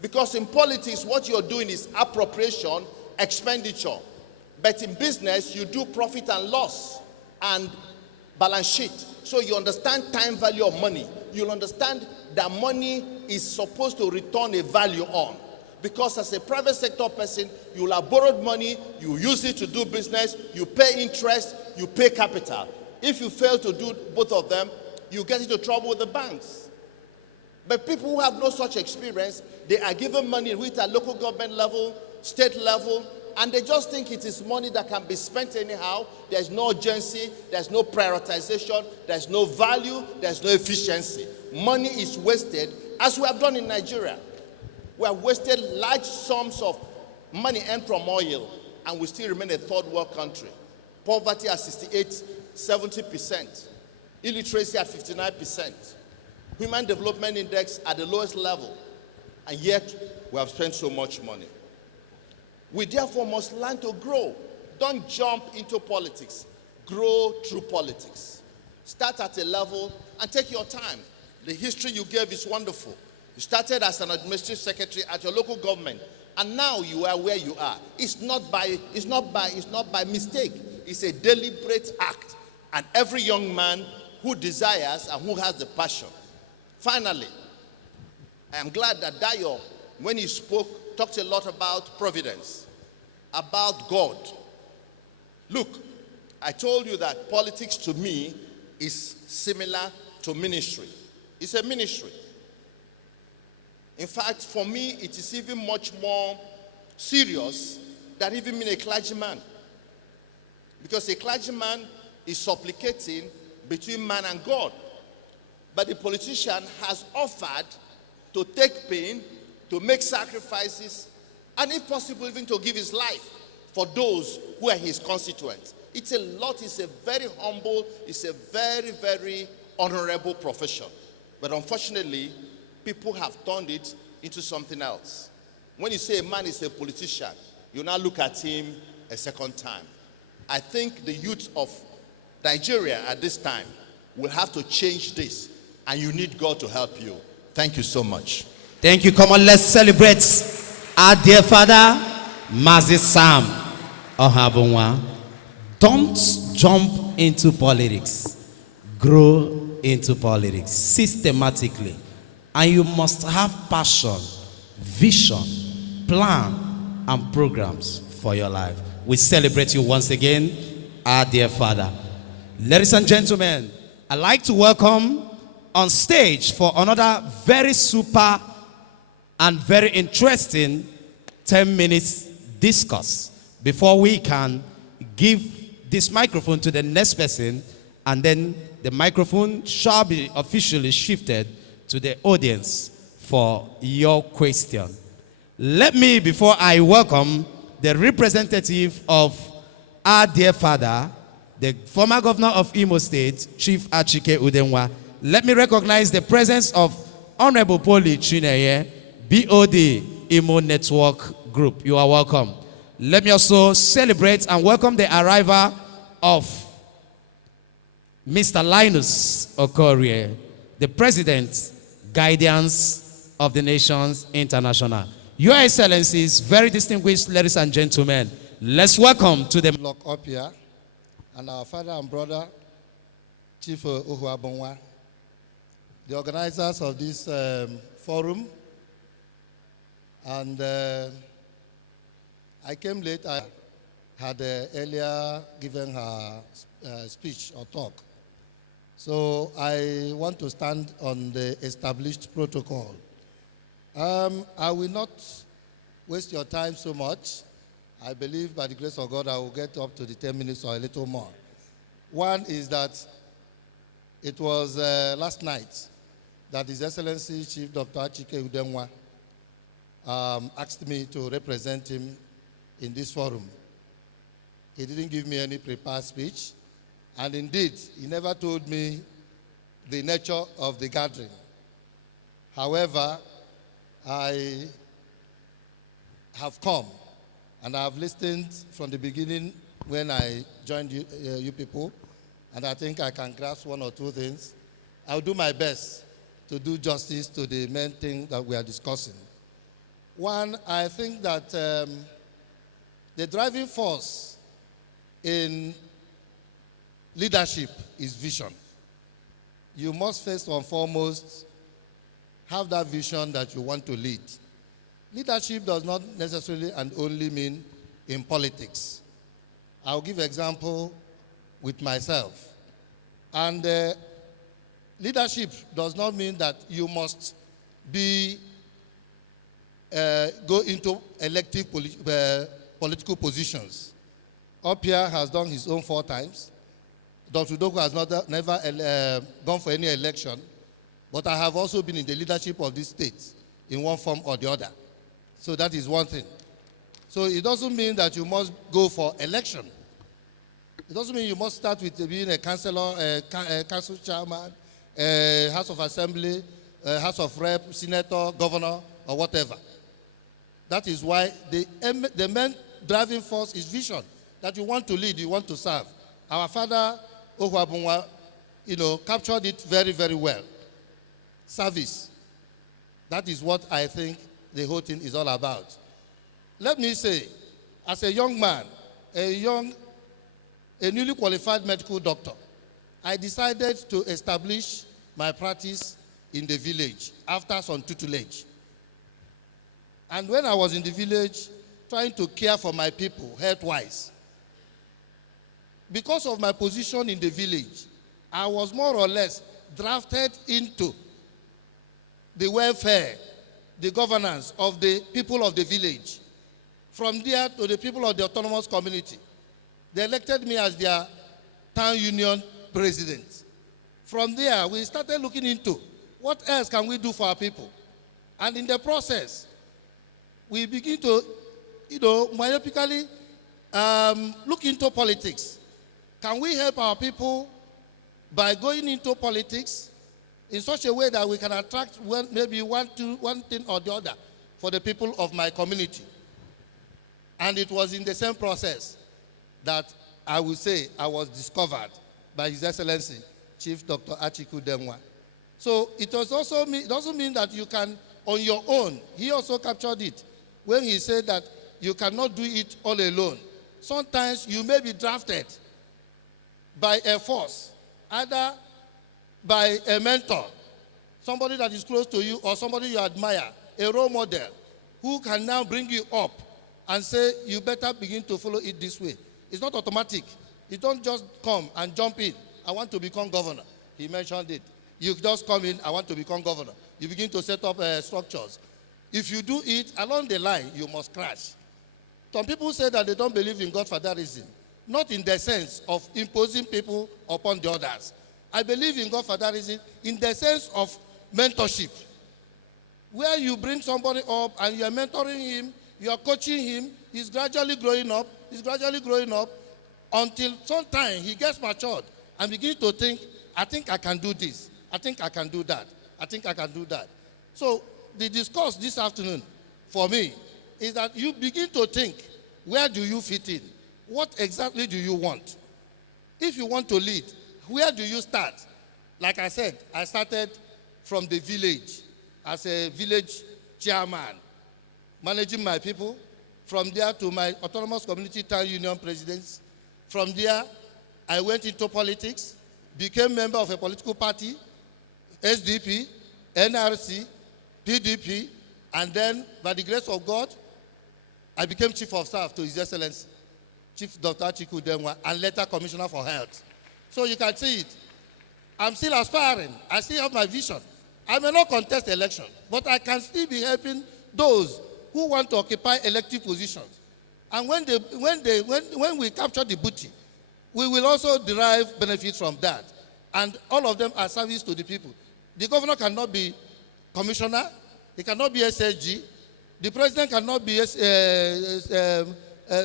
Because in politics, what you're doing is appropriation, expenditure. But in business, you do profit and loss and balance sheet. So you understand time value of money. You'll understand that money is supposed to return a value on. Because as a private sector person, you'll have borrowed money, you use it to do business, you pay interest, you pay capital. If you fail to do both of them, you get into trouble with the banks. But people who have no such experience, they are given money with at local government level, state level, and they just think it is money that can be spent anyhow. There's no urgency, there's no prioritization, there's no value, there's no efficiency. Money is wasted, as we have done in Nigeria. We have wasted large sums of money earned from oil, and we still remain a third world country. Poverty at 68, 70%. Illiteracy at 59%. Human Development Index at the lowest level. And yet, we have spent so much money. We therefore must learn to grow. Don't jump into politics. Grow through politics. Start at a level and take your time. The history you gave is wonderful. You started as an administrative secretary at your local government, and now you are where you are. It's not by mistake. It's a deliberate act. And every young man who desires and who has the passion. Finally, I am glad that Dayo, when he spoke, talked a lot about providence, about God. Look, I told you that politics to me is similar to ministry. It's a ministry. In fact, for me, it is even much more serious than even being a clergyman. Because a clergyman is supplicating between man and God. But the politician has offered to take pain, to make sacrifices, and if possible, even to give his life for those who are his constituents. It's a lot, it's a very humble, it's a very, very honorable profession. But unfortunately, people have turned it into something else. When you say a man is a politician, you now look at him a second time. I think the youth of Nigeria at this time will have to change this, and you need God to help you. Thank you so much. Thank you. Come on, let's celebrate our dear father, Mazi Sam Ohabunwa. Don't jump into politics. Grow into politics systematically. And you must have passion, vision, plan, and programs for your life. We celebrate you once again, our dear father. Ladies and gentlemen, I'd like to welcome on stage for another very super and very interesting 10 minutes discuss before we can give this microphone to the next person, and then the microphone shall be officially shifted to the audience for your question. Let me, before I welcome the representative of our dear father, the former governor of Imo State, Chief Achike Udenwa, let me recognize the presence of Honorable Poli Chineye, BOD Imo Network Group. You are welcome. Let me also celebrate and welcome the arrival of Mr. Linus Okorie, the President, Guidance of the Nations International. Your Excellencies, very distinguished ladies and gentlemen, let's welcome to the Lock up here, and our father and brother, Chief Ohuabonwa, the organizers of this forum, and I came late. I had earlier given her speech or talk. So I want to stand on the established protocol. I will not waste your time so much. I believe by the grace of God I will get up to the 10 minutes or a little more. One is that it was last night that His Excellency Chief Dr. Achike Udenwa asked me to represent him in this forum. He didn't give me any prepared speech, and indeed, he never told me the nature of the gathering. However, I have come and I have listened from the beginning when I joined you people, and I think I can grasp one or two things. I'll do my best to do justice to the main thing that we are discussing. One, I think that the driving force in leadership is vision. You must first and foremost have that vision that you want to lead. Leadership does not necessarily and only mean in politics. I'll give an example with myself. And leadership does not mean that you must be go into elective political positions. Opia has done his own 4 times. Dr. Doku has never gone for any election, but I have also been in the leadership of this state in one form or the other. So that is one thing. So it doesn't mean that you must go for election. It doesn't mean you must start with being a councillor, a council chairman, a House of Assembly, a House of Rep, senator, governor, or whatever. That is why the main driving force is vision, that you want to lead, you want to serve. Our father, Ohuabunwa, captured it very, very well. Service. That is what I think the whole thing is all about. Let me say, as a young man, a newly qualified medical doctor, I decided to establish my practice in the village after some tutelage. And when I was in the village, trying to care for my people health-wise, because of my position in the village, I was more or less drafted into the welfare, the governance of the people of the village. From there to the people of the autonomous community. They elected me as their town union president. From there, we started looking into what else can we do for our people. And in the process, we begin to, myopically look into politics. Can we help our people by going into politics in such a way that we can attract maybe one thing or the other for the people of my community? And it was in the same process that I would say I was discovered by His Excellency, Chief Dr. Achiku Demwa. So it doesn't mean that you can on your own. He also captured it when he said that you cannot do it all alone. Sometimes you may be drafted by a force, either by a mentor, somebody that is close to you or somebody you admire, a role model, who can now bring you up and say, you better begin to follow it this way. It's not automatic. You don't just come and jump in. I want to become governor. He mentioned it. You just come in, I want to become governor. You begin to set up structures. If you do it, along the line, you must crash. Some people say that they don't believe in Godfatherism. Not in the sense of imposing people upon the others. I believe in Godfatherism in the sense of mentorship. Where you bring somebody up and you are mentoring him, you are coaching him, he's gradually growing up, until sometime he gets matured and begins to think, I think I can do this, I think I can do that, I think I can do that. So the discourse this afternoon for me is that you begin to think, where do you fit in? What exactly do you want? If you want to lead, where do you start? Like I said, I started from the village as a village chairman, managing my people. From there to my autonomous community town union presidents. From there, I went into politics, became member of a political party, SDP, NRC, PDP, and then, by the grace of God, I became Chief of Staff to His Excellency, Chief Dr. Achiku Demwa, and later Commissioner for Health. So you can see it. I'm still aspiring. I still have my vision. I may not contest election, but I can still be helping those who want to occupy elective positions. And when we capture the booty, we will also derive benefits from that. And all of them are service to the people. The governor cannot be commissioner, he cannot be SSG, The president cannot be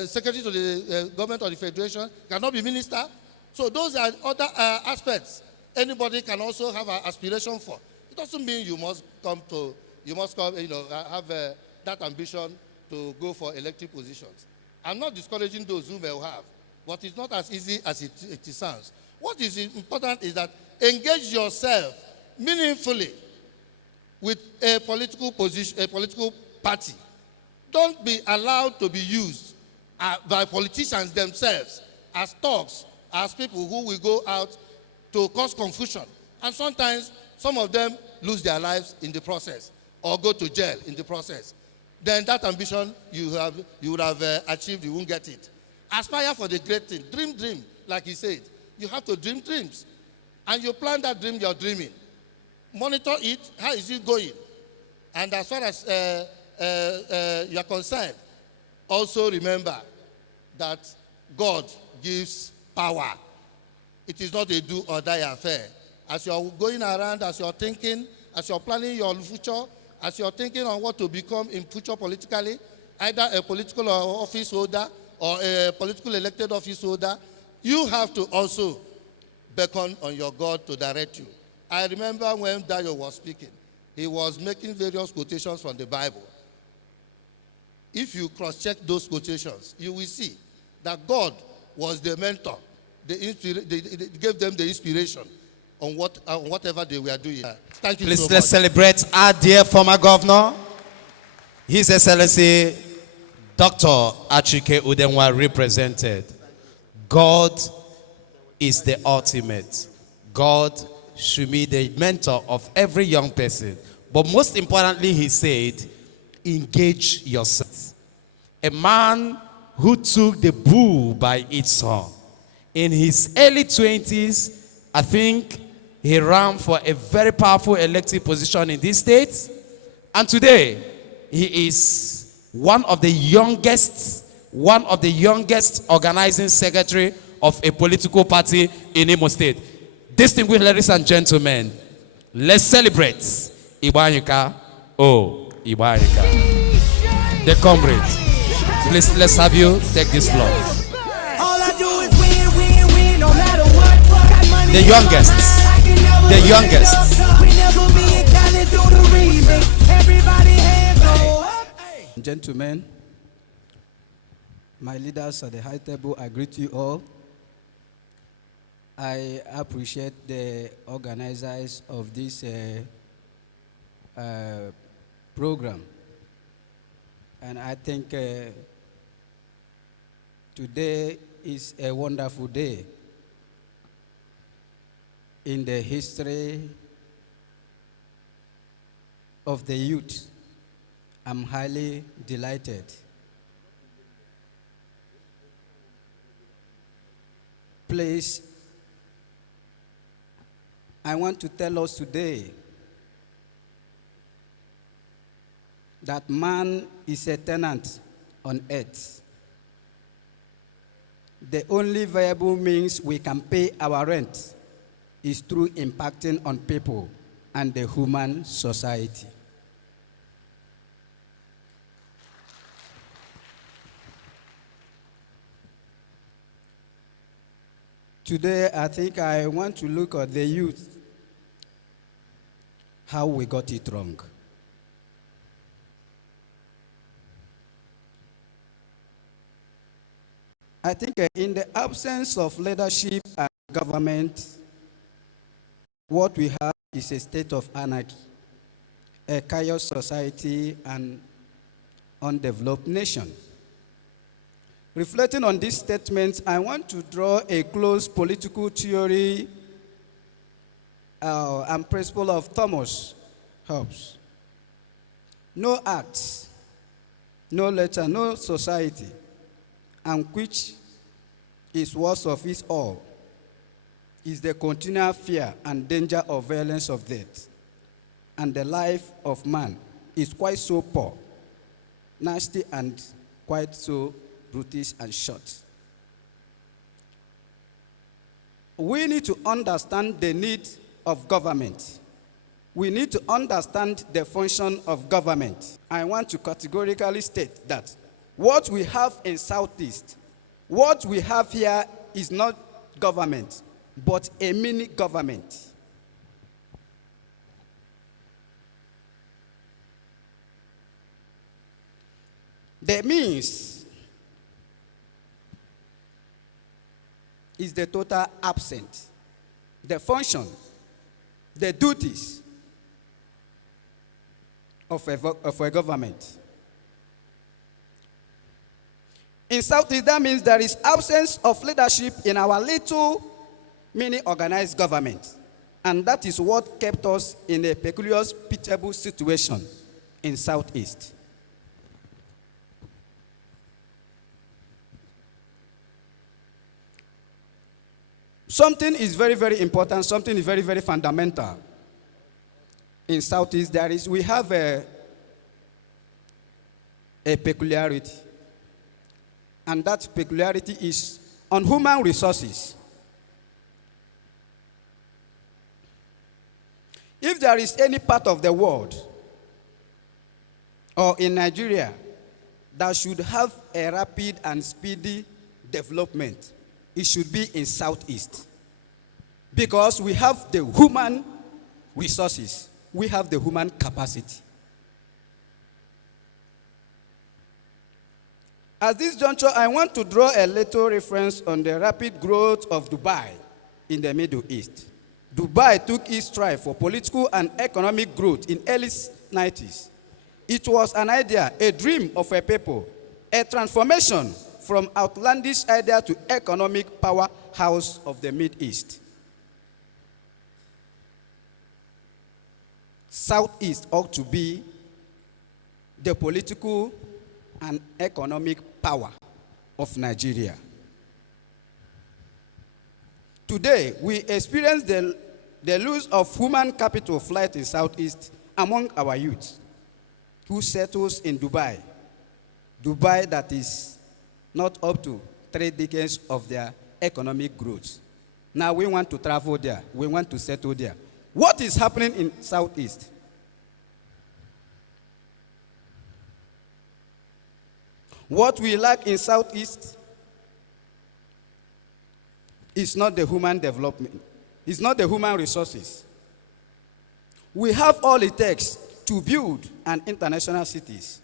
secretary to the government of the federation, cannot be minister. So those are other aspects anybody can also have an aspiration for. It doesn't mean you must come, have that ambition to go for elected positions. I'm not discouraging those who may have, but it's not as easy as it sounds. What is important is that engage yourself meaningfully with a political position, a political party. Don't be allowed to be used by politicians themselves as thugs, as people who will go out to cause confusion. And sometimes some of them lose their lives in the process or go to jail in the process. Then that ambition you would have achieved, you won't get it. Aspire for the great thing. Dream, like he said. You have to dream dreams. And you plan that dream you're dreaming. Monitor it. How is it going? And as far as you're concerned, also remember that God gives power. It is not a do or die affair. As you're going around, as you're thinking, as you're planning your future, as you're thinking on what to become in future politically, either a political office holder or a political elected office holder, you have to also beckon on your God to direct you. I remember when Dayo was speaking, he was making various quotations from the Bible. If you cross-check those quotations, you will see that God was the mentor. They gave them the inspiration on whatever they were doing. Thank you so much. Let's celebrate our dear former governor, His Excellency Dr. Achike Udenwa represented. God is the ultimate. God should be the mentor of every young person. But most importantly, he said, engage yourself. A man who took the bull by its horn. In his early 20s, I think he ran for a very powerful elected position in this state. And today, he is one of the youngest organizing secretary of a political party in Imo State. Distinguished ladies and gentlemen, let's celebrate Ibanyika. Oh, Ibanyika. The comrades. Please, let's have you take this floor. The youngest. Gentlemen, my leaders at the high table, I greet you all. I appreciate the organizers of this program. And I think today is a wonderful day in the history of the youth. I'm highly delighted. Please, I want to tell us today that man is a tenant on earth. The only viable means we can pay our rent is through impacting on people and the human society. Today, I think I want to look at the youth, how we got it wrong. I think in the absence of leadership and government, what we have is a state of anarchy, a chaos society, and undeveloped nation. Reflecting on these statements, I want to draw a close political theory and principle of Thomas Hobbes. No act, no letter, no society, and which is worst of it all, is the continual fear and danger of violence of death. And the life of man is quite so poor, nasty, and quite so brutish and short. We need to understand the need of government we need to understand the function of government. I want to categorically state that what we have in Southeast, what we have here is not government, but a mini government. The means is the total absent. The function, the duties of a government. In Southeast, that means there is absence of leadership in our little mini organized government. And that is what kept us in a peculiar, pitiable situation in Southeast. Something is very, very important, something is very, very fundamental. In Southeast, we have a peculiarity. And that peculiarity is on human resources. If there is any part of the world or in Nigeria that should have a rapid and speedy development, it should be in Southeast. Because we have the human resources, we have the human capacity. At this juncture, I want to draw a little reference on the rapid growth of Dubai in the Middle East. Dubai took its stride for political and economic growth in early 90s. It was an idea, a dream of a people, a transformation from outlandish idea to economic powerhouse of the Middle East. Southeast ought to be the political and economic power of Nigeria. Today, we experience the loss of human capital flight in Southeast among our youth who settles in Dubai. Dubai that is not up to 3 decades of their economic growth. Now we want to travel there. We want to settle there. What is happening in Southeast? What we lack in Southeast is not the human development. It's not the human resources. We have all it takes to build an international cities.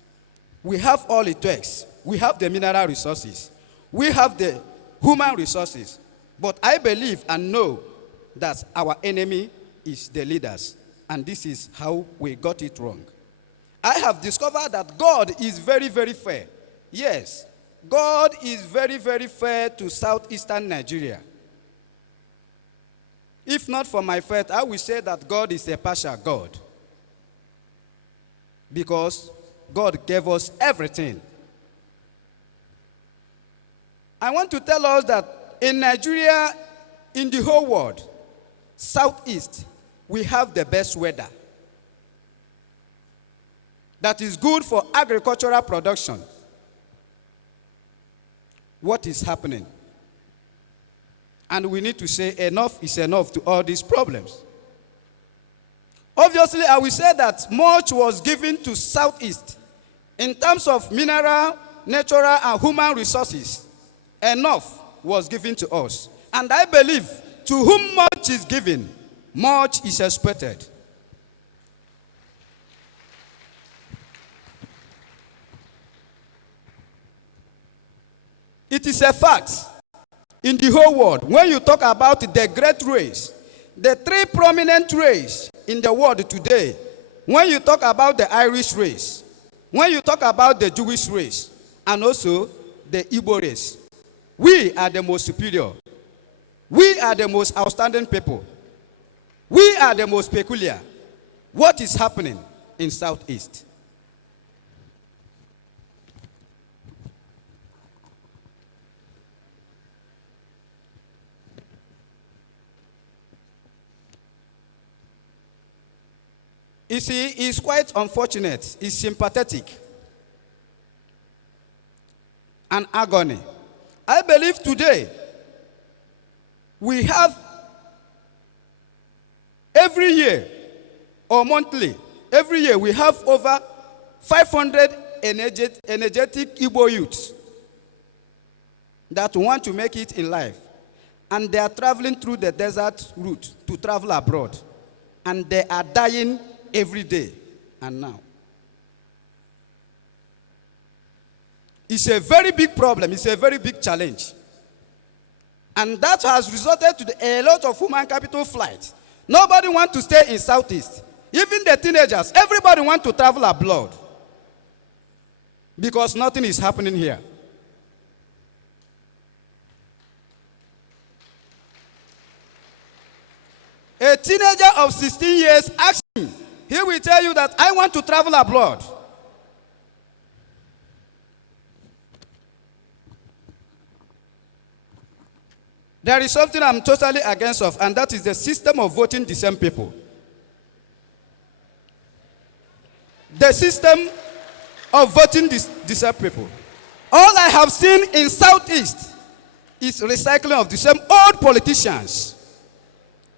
We have all it takes. We have the mineral resources. We have the human resources. But I believe and know that our enemy is the leaders. And this is how we got it wrong. I have discovered that God is very, very fair. Yes, God is very, very fair to southeastern Nigeria. If not for my faith, I will say that God is a partial God. Because God gave us everything. I want to tell us that in Nigeria, in the whole world, Southeast, we have the best weather. That is good for agricultural production. What is happening? And we need to say enough is enough to all these problems. Obviously, I will say that much was given to Southeast in terms of mineral, natural, and human resources. Enough was given to us. And I believe to whom much is given, much is expected. It is a fact in the whole world. When you talk about the great race, the 3 prominent races in the world today, when you talk about the Irish race, when you talk about the Jewish race, and also the Igbo race, we are the most superior. We are the most outstanding people. We are the most peculiar. What is happening in Southeast? You see, it's quite unfortunate. It's sympathetic. And agony. I believe today we have every year or monthly. Every year we have over 500 energetic Igbo youths that want to make it in life. And they are traveling through the desert route to travel abroad. And they are dying every day. And now, it's a very big problem. It's a very big challenge. And that has resulted to a lot of human capital flights. Nobody wants to stay in Southeast. Even the teenagers, everybody wants to travel abroad. Because nothing is happening here. A teenager of 16 years asks him, he will tell you that I want to travel abroad. There is something I'm totally against of, and that is the system of voting the same people. The system of voting the same people. All I have seen in Southeast is recycling of the same old politicians.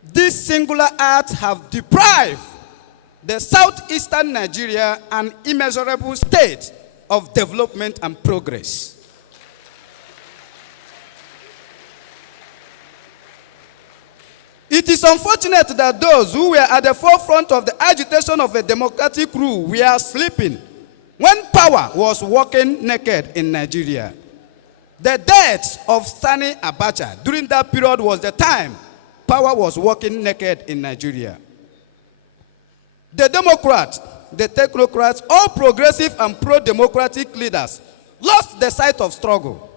This singular act have deprived the southeastern Nigeria an immeasurable state of development and progress. It is unfortunate that those who were at the forefront of the agitation of a democratic rule were sleeping when power was walking naked in Nigeria. The death of Sani Abacha during that period was the time power was walking naked in Nigeria. The Democrats, the technocrats, all progressive and pro-democratic leaders lost the sight of struggle.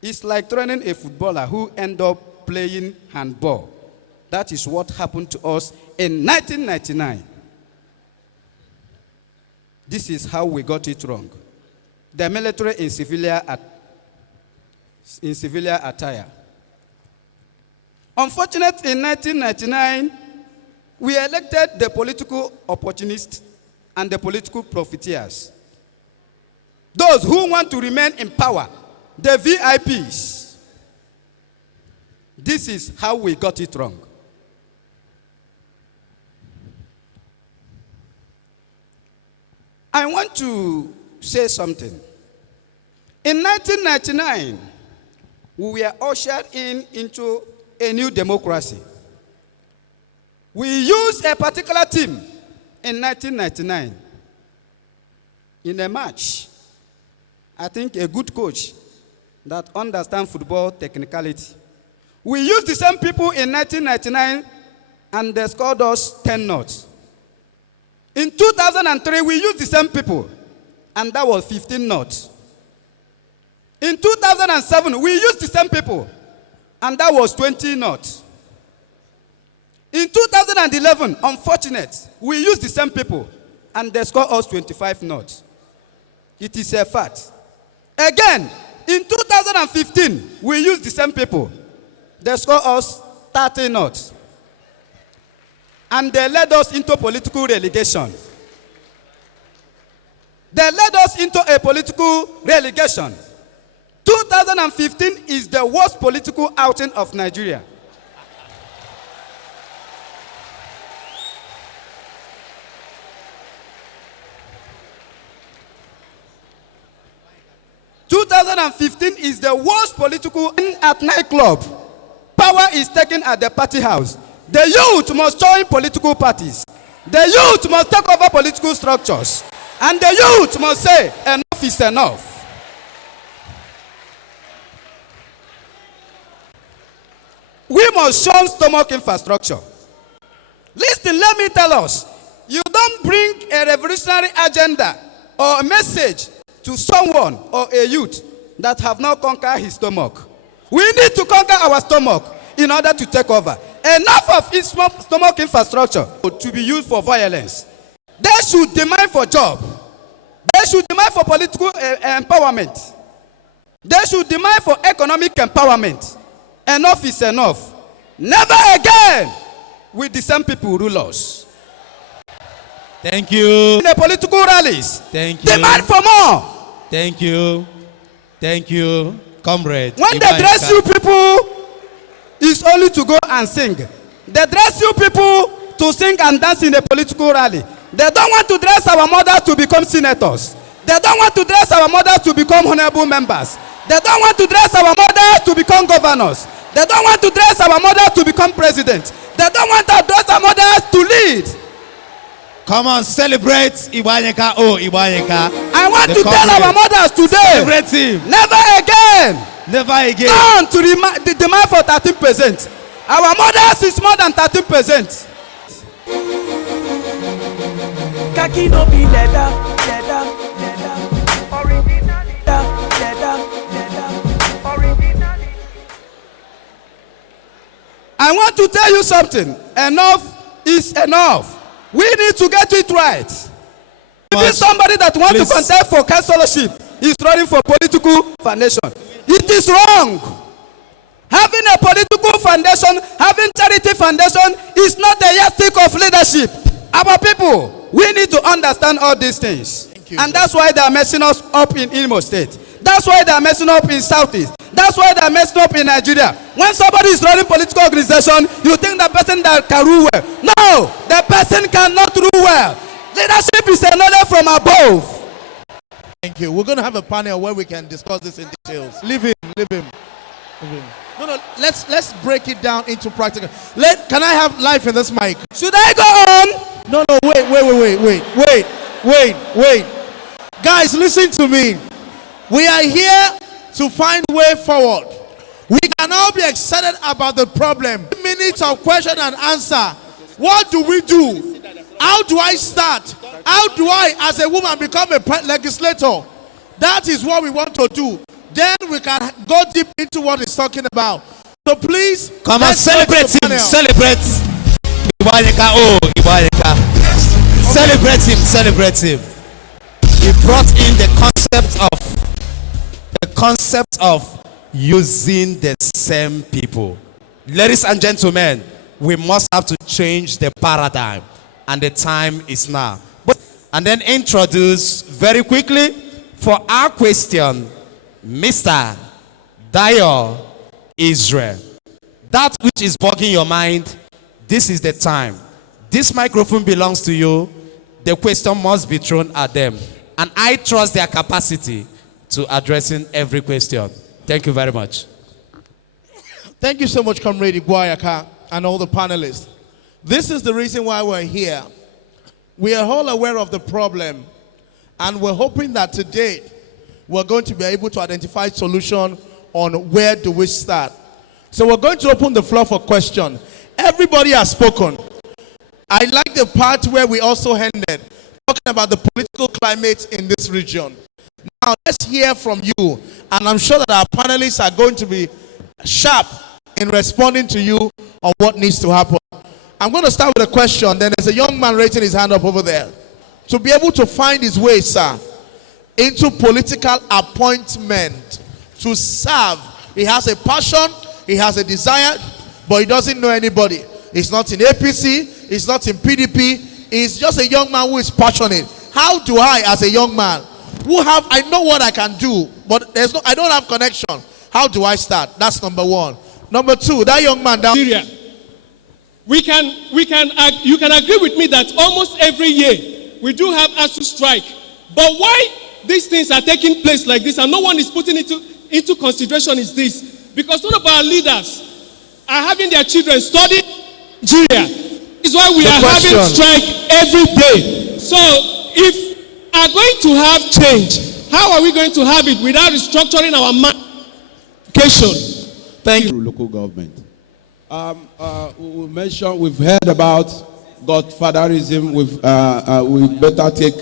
It's like training a footballer who ends up playing handball. That is what happened to us in 1999. This is how we got it wrong. The military in civilian attire. Unfortunately, in 1999, we elected the political opportunists and the political profiteers. Those who want to remain in power, the VIPs. This is how we got it wrong. I want to say something. In 1999, we were ushered into a new democracy. We used a particular team in 1999 in a match. I think a good coach that understands football technicality. We used the same people in 1999 and they scored us 10-0. In 2003, we used the same people and that was 15-0. In 2007, we used the same people and that was 20-0. In 2011, unfortunate, we used the same people and they scored us 25-0. It is a fact. Again, in 2015, we used the same people. They scored us 30-0. And they led us into political relegation. They led us into a political relegation. 2015 is the worst political outing of Nigeria. Is the worst political at nightclub. Power is taken at the party house. The youth must join political parties. The youth must take over political structures. And the youth must say, enough is enough. We must shun stomach infrastructure. Listen, let me tell us. You don't bring a revolutionary agenda or a message to someone or a youth that have not conquered his stomach. We need to conquer our stomach in order to take over. Enough of its stomach infrastructure to be used for violence. They should demand for job. They should demand for political empowerment. They should demand for economic empowerment. Enough is enough. Never again will the same people rule us. Thank you. In the political rallies, Thank you. demand for more. Thank you. Thank you, comrade. When they dress you people, it's only to go and sing. They dress you people to sing and dance in a political rally. They don't want to dress our mothers to become senators. They don't want to dress our mothers to become honorable members. They don't want to dress our mothers to become governors. They don't want to dress our mothers to become presidents. They don't want to dress our mothers to lead. Come on, celebrate Ibanyeka. Oh, Ibanyeka. I want to tell our mothers today. Celebrate him. Never again. Never again. Down to the demand for 13%. Our mothers is more than 13%. Kaki no be leather, leather, leather. Original leather, leather, leather. Original. I want to tell you something. Enough is enough. We need to get it right. If somebody that wants to contest for councillorship is running for political foundation, it is wrong. Having a political foundation, having charity foundation is not a yardstick of leadership. Our people, we need to understand all these things. And that's why they are messing us up in Imo State. That's why they are messing up in Southeast. That's why they are messing up in Nigeria. When somebody is running political organization, you think the person that can rule well. No, the person cannot rule well. Leadership is a knowledge from above. Thank you. We're going to have a panel where we can discuss this in details. Leave him. No, let's break it down into practical. Can I have life in this mic? Should I go on? No, wait. Guys, listen to me. We are here to find way forward. We can all be excited about the problem. Minutes of question and answer. What do we do? How do I start? How do I, as a woman, become a legislator? That is what we want to do. Then we can go deep into what he's talking about. So please, come on, celebrate him. Celebrate Ibanyeka. Oh, Ibanyeka. Celebrate him. He brought in the concept of using the same people. Ladies and gentlemen, we must have to change the paradigm, and the time is now. And then introduce very quickly for our question, Mr. Dayo Israel. That which is bugging your mind, this is the time. This microphone belongs to you. The question must be thrown at them. And I trust their capacity to addressing every question. Thank you very much. Thank you so much, Comrade Iguayaka, and all the panelists. This is the reason why we're here. We are all aware of the problem, and we're hoping that today we're going to be able to identify solution on where do we start. So we're going to open the floor for question. Everybody has spoken. I like the part where we also ended, talking about the political climate in this region. Now let's hear from you, and I'm sure that our panelists are going to be sharp in responding to you on what needs to happen. I'm going to start with a question. Then there's a young man raising his hand up over there. To be able to find his way, sir, into political appointment to serve. He has a passion, he has a desire, but he doesn't know anybody. He's not in APC, he's not in PDP, he's just a young man who is passionate. How do I, as a young man, I know what I can do, but I don't have connection. How do I start? That's number one. Number two, that young man down Nigeria. You can agree with me that almost every year we do have ASU strike. But why these things are taking place like this and no one is putting it into consideration is this. Because none of our leaders are having their children study Nigeria. This is why we are having strike every day. So if we are going to have change, how are we going to have it without restructuring our education? Thank you. Local government. We've heard about godfatherism. We better take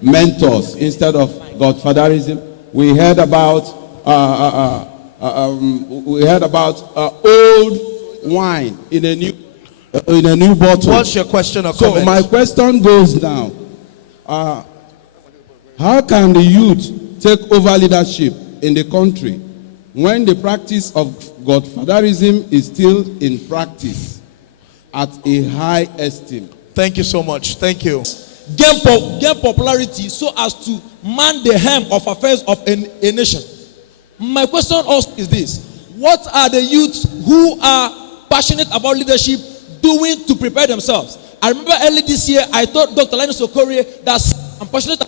mentors instead of godfatherism. We heard about old wine in a new bottle. What's your question or comment? So my question goes now. How can the youth take over leadership in the country when the practice of godfatherism is still in practice at a high esteem? Thank you so much. Thank you. Gain popularity so as to man the hem of affairs of a nation. My question also is this: what are the youths who are passionate about leadership doing to prepare themselves? I remember early this year, I told Dr. Linus Okorie that I'm passionate,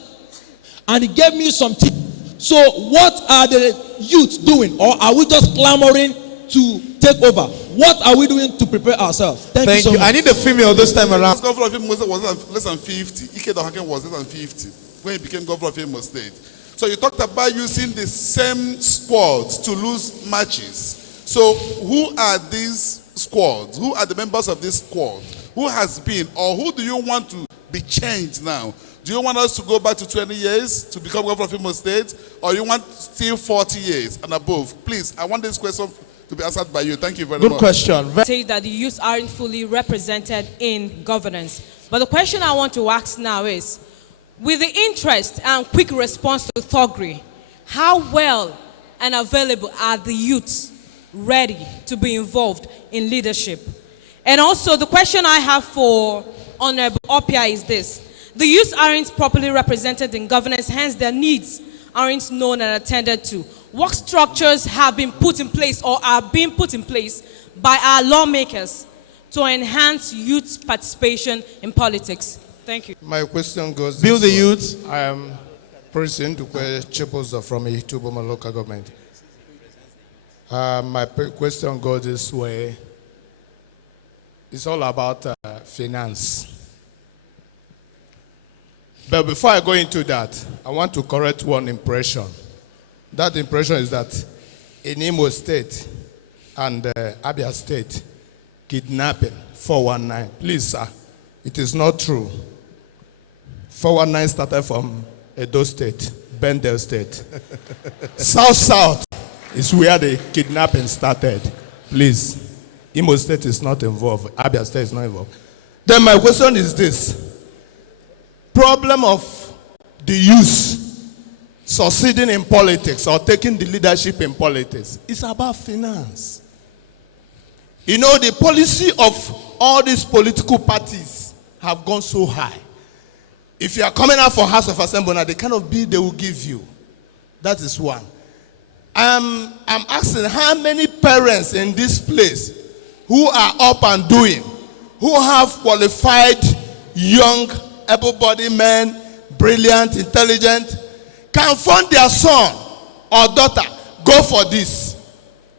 and he gave me some tips. So what are the youth doing? Or are we just clamoring to take over? What are we doing to prepare ourselves? Thank you so much. I need a female this time around. Governor of Imo State was less than 50. Ike Dohaken was less than 50 when he became governor of Imo State. So you talked about using the same squads to lose matches. So who are these squads? Who are the members of this squad? Who has been, or who do you want to be changed now? Do you want us to go back to 20 years to become governor of Imo State, or you want still 40 years and above? Please, I want this question to be answered by you. Thank you very much. Good question. Say that the youth aren't fully represented in governance. But the question I want to ask now is, with the interest and quick response to thuggery, how well and available are the youths ready to be involved in leadership? And also, the question I have for Honorable Opia is this. The youths aren't properly represented in governance, hence their needs aren't known and attended to. What structures have been put in place or are being put in place by our lawmakers to enhance youth participation in politics? Thank you. My question goes Build the youth. I am President Dukwe Chipoza from Ituboma local government. My question goes this way. It's all about finance. But before I go into that, I want to correct one impression. That impression is that in Imo State and Abia State, kidnapping, 419. Please, sir, it is not true. 419 started from Edo State, Bendel State. South is where the kidnapping started. Please, Imo State is not involved. Abia State is not involved. Then my question is this. Problem of the youth succeeding in politics or taking the leadership in politics is about finance. You know, the policy of all these political parties have gone so high. If you are coming out for House of Assembly now, the kind of bill they will give you, that is one. I'm asking how many parents in this place who are up and doing, who have qualified young able-bodied men, brilliant, intelligent, can fund their son or daughter go for this?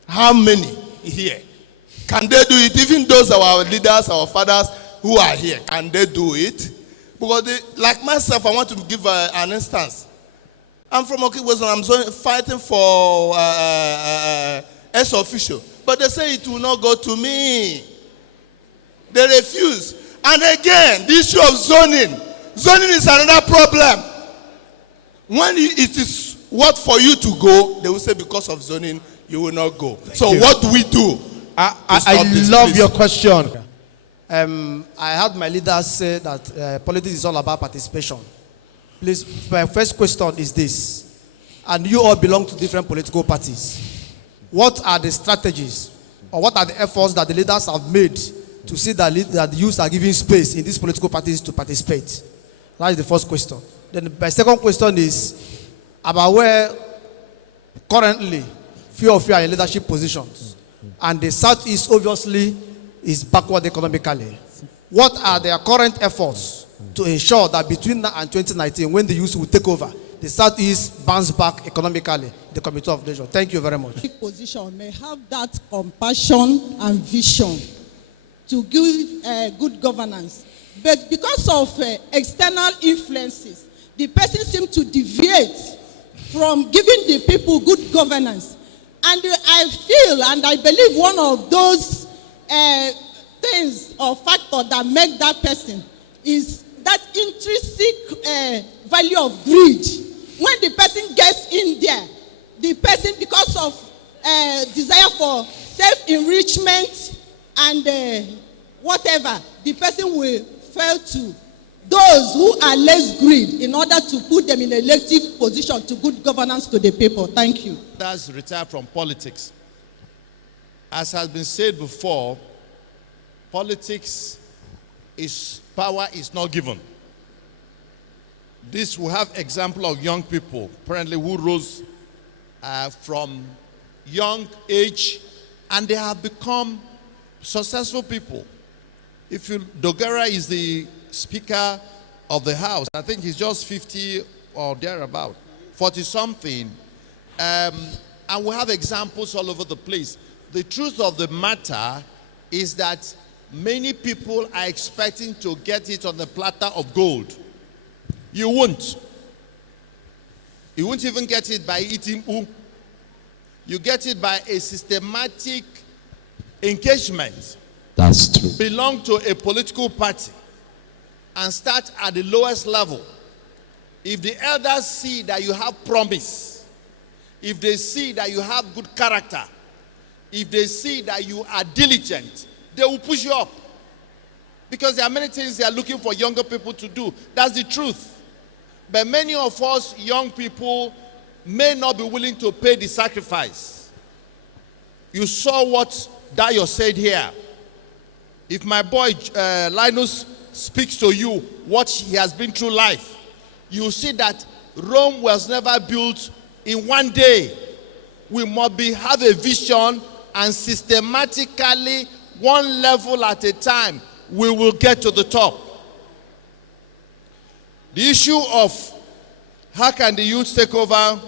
How many here? Can they do it? Even those our leaders, our fathers who are here, can they do it? Because they, like myself, I want to give an instance. I'm from Okiwezon. I'm fighting for S official, but they say it will not go to me. They refuse. And again, the issue of zoning. Zoning is another problem. When it is what for you to go, they will say because of zoning, you will not go. So what do we do? I love your question. I had my leaders say that politics is all about participation. Please, my first question is this. And you all belong to different political parties. What are the strategies or what are the efforts that the leaders have made to see that the youth are giving space in these political parties to participate? That is the first question. Then my second question is about where currently few of you are in leadership positions. And the Southeast obviously is backward economically. What are their current efforts to ensure that between now and 2019, when the youth will take over, the Southeast bounce back economically, the Committee of Nations? Thank you very much. Position may have that compassion and vision to give good governance. But because of external influences, the person seems to deviate from giving the people good governance. And I feel and I believe one of those things or factors that make that person is that intrinsic value of greed. When the person gets in there, the person, because of desire for self-enrichment and whatever, the person will fail to those who are less greed in order to put them in an elective position to good governance to the people. Thank you. That's retired from politics. As has been said before, politics is power is not given. This will have example of young people apparently who rose from young age and they have become successful people. Dogara is the Speaker of the House. I think he's just 50 or thereabout, 40 something. And we have examples all over the place. The truth of the matter is that many people are expecting to get it on the platter of gold. You won't. You won't even get it by eating You get it by a systematic engagement. That's true. Belong to a political party and start at the lowest level. If the elders see that you have promise, if they see that you have good character, if they see that you are diligent, they will push you up. Because there are many things they are looking for younger people to do. That's the truth. But many of us young people may not be willing to pay the sacrifice. You saw what Dayo said here. If my boy Linus speaks to you what he has been through life, you see that Rome was never built in one day. We must have a vision, and systematically, one level at a time, we will get to the top. The issue of how can the youth take over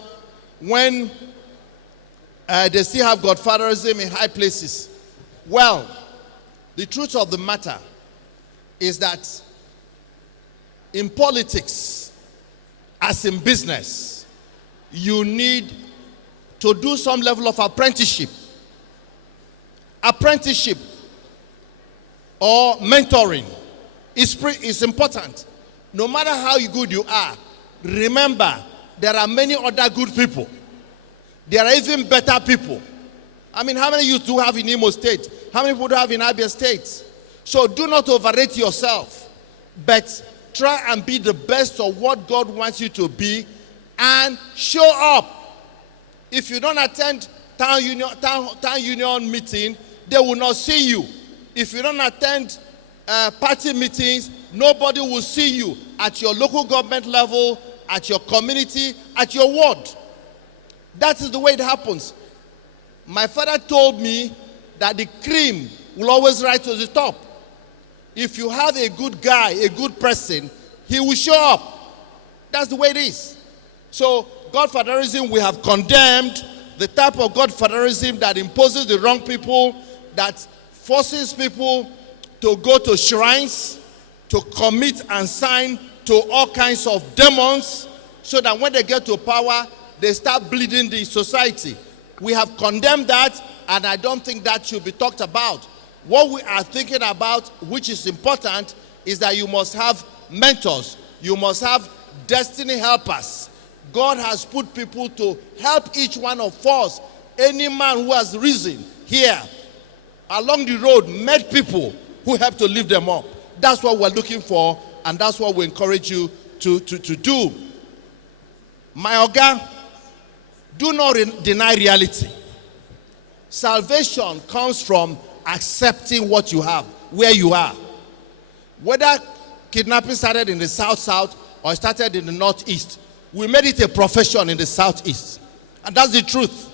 when they still have godfatherism in high places. Well, the truth of the matter is that in politics, as in business, you need to do some level of apprenticeship. Apprenticeship or mentoring is important. No matter how good you are, remember, there are many other good people. There are even better people. I mean, how many youth do you have in Imo State? How many people do you have in Abia State? So do not overrate yourself, but try and be the best of what God wants you to be and show up. If you don't attend town union meeting, they will not see you. If you don't attend party meetings, nobody will see you at your local government level, at your community, at your ward. That is the way it happens. My father told me that the cream will always rise to the top. If you have a good guy, a good person, he will show up. That's the way it is. So, godfatherism, we have condemned the type of godfatherism that imposes the wrong people, that forces people to go to shrines, to commit and sign to all kinds of demons, so that when they get to power, they start bleeding the society. We have condemned that, and I don't think that should be talked about. What we are thinking about, which is important, is that you must have mentors. You must have destiny helpers. God has put people to help each one of us. Any man who has risen here along the road met people who help to lift them up. That's what we're looking for, and that's what we encourage you to do. My Oga, do not deny reality. Salvation comes from accepting what you have, where you are. Whether kidnapping started in the south or started in the northeast, we made it a profession in the southeast. And that's the truth.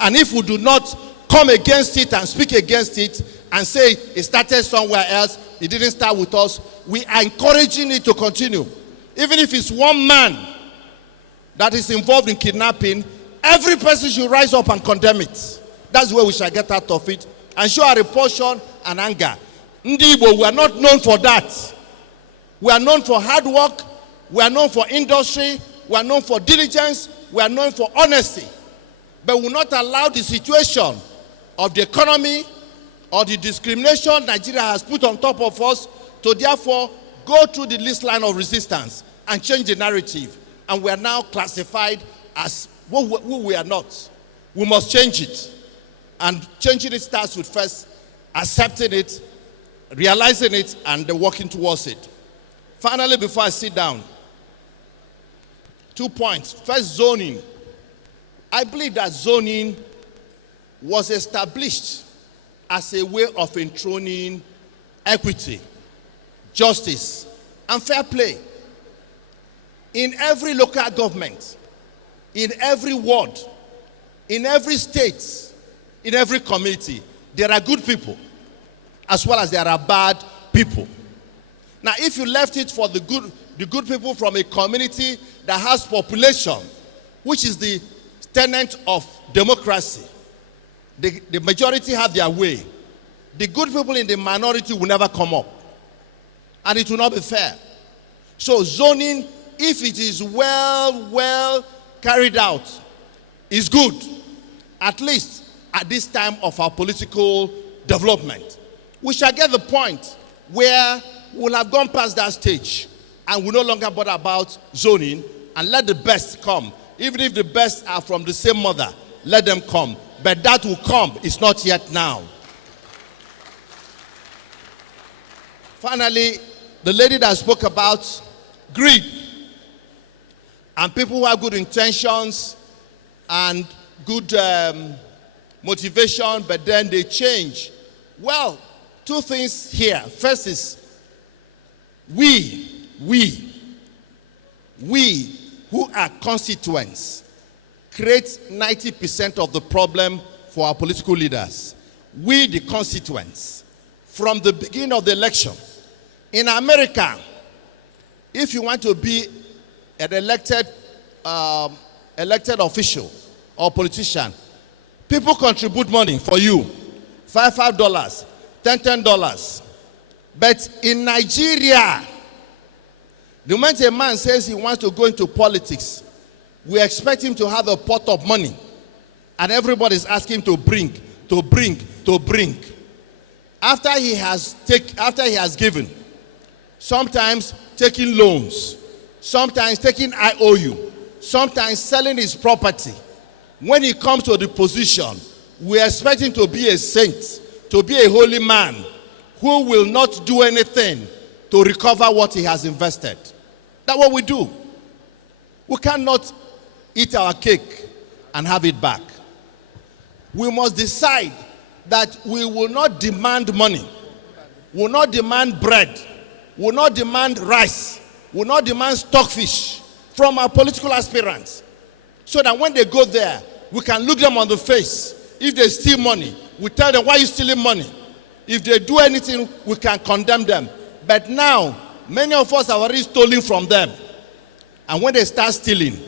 And if we do not come against it and speak against it and say it started somewhere else, it didn't start with us, we are encouraging it to continue. Even if it's one man that is involved in kidnapping, every person should rise up and condemn it. That's the way we shall get out of it and show our repulsion and anger. Ndibo, we are not known for that. We are known for hard work. We are known for industry. We are known for diligence. We are known for honesty. But we will not allow the situation of the economy or the discrimination Nigeria has put on top of us to therefore go through the least line of resistance and change the narrative. And we are now classified as who we are not. We must change it. And changing it starts with first accepting it, realizing it, and working towards it. Finally, before I sit down, 2 points. First, zoning. I believe that zoning was established as a way of enthroning equity, justice, and fair play. In every local government, in every ward, in every state, in every community, there are good people. as well as there are bad people. Now, if you left it for the good people from a community that has population, which is the tenet of democracy, the majority have their way. The good people in the minority will never come up. And it will not be fair. So zoning, if it is well carried out, is good. At least at this time of our political development. We shall get the point where we'll have gone past that stage and we no longer bother about zoning and let the best come. Even if the best are from the same mother, let them come. But that will come. It's not yet now. Finally, the lady that spoke about greed and people who have good intentions and good motivation, but then they change. Well, two things here. First is we who are constituents create 90% of the problem for our political leaders. We, the constituents, from the beginning of the election. In America, if you want to be an elected official or politician, people contribute money for you, $5, $10. But in Nigeria, the moment a man says he wants to go into politics, we expect him to have a pot of money. And everybody is asking him to bring. After he has given, sometimes taking loans, sometimes taking IOU, sometimes selling his property. When he comes to the position, we expect him to be a saint, to be a holy man, who will not do anything to recover what he has invested. That's what we do. We cannot eat our cake and have it back. We must decide that we will not demand money, will not demand bread, will not demand rice, will not demand stockfish from our political aspirants. So that when they go there, we can look them on the face. If they steal money, we tell them, why are you stealing money? If they do anything, we can condemn them. But now, many of us have already stolen from them. And when they start stealing,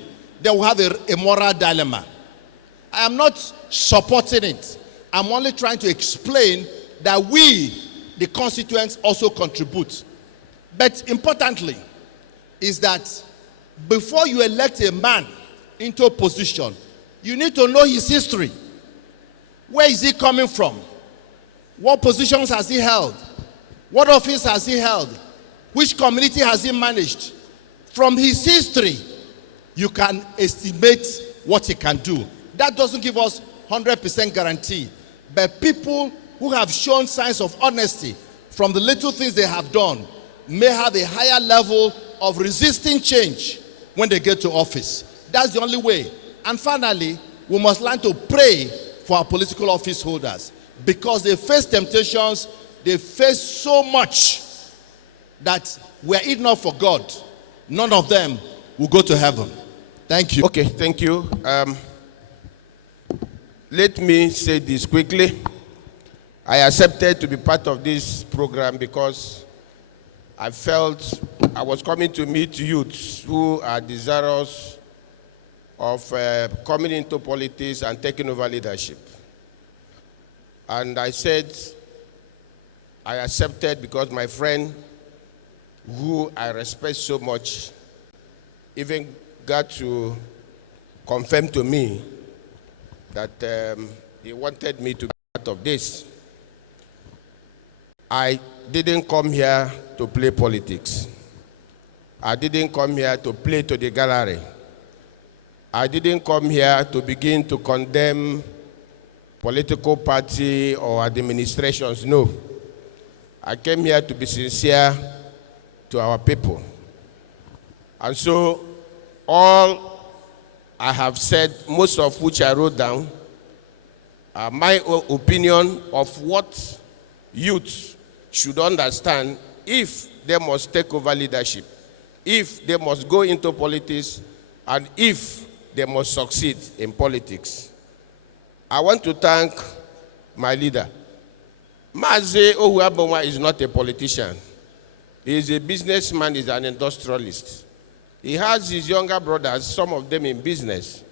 they will have a moral dilemma. I am not supporting it. I'm only trying to explain that we, the constituents, also contribute. But importantly, is that before you elect a man into a position, you need to know his history. Where is he coming from? What positions has he held? What office has he held? Which community has he managed? From his history, you can estimate what he can do. That doesn't give us 100% guarantee. But people who have shown signs of honesty from the little things they have done may have a higher level of resisting change when they get to office. That's the only way. And finally, we must learn to pray for our political office holders because they face temptations, they face so much that we're eaten up for God. None of them will go to heaven. Thank you. Okay, thank you. Let me say this quickly. I accepted to be part of this program because I felt I was coming to meet youths who are desirous of coming into politics and taking over leadership. And I said, I accepted because my friend, who I respect so much, even got to confirm to me that he wanted me to be part of this. I didn't come here to play politics. I didn't come here to play to the gallery. I didn't come here to begin to condemn political party or administrations, no. I came here to be sincere to our people. And so all I have said, most of which I wrote down, are my opinion of what youth should understand if they must take over leadership, if they must go into politics, and if they must succeed in politics. I want to thank my leader, Mazi Ohuabonwa is not a politician. He is a businessman, he's an industrialist. He has his younger brothers, some of them in business.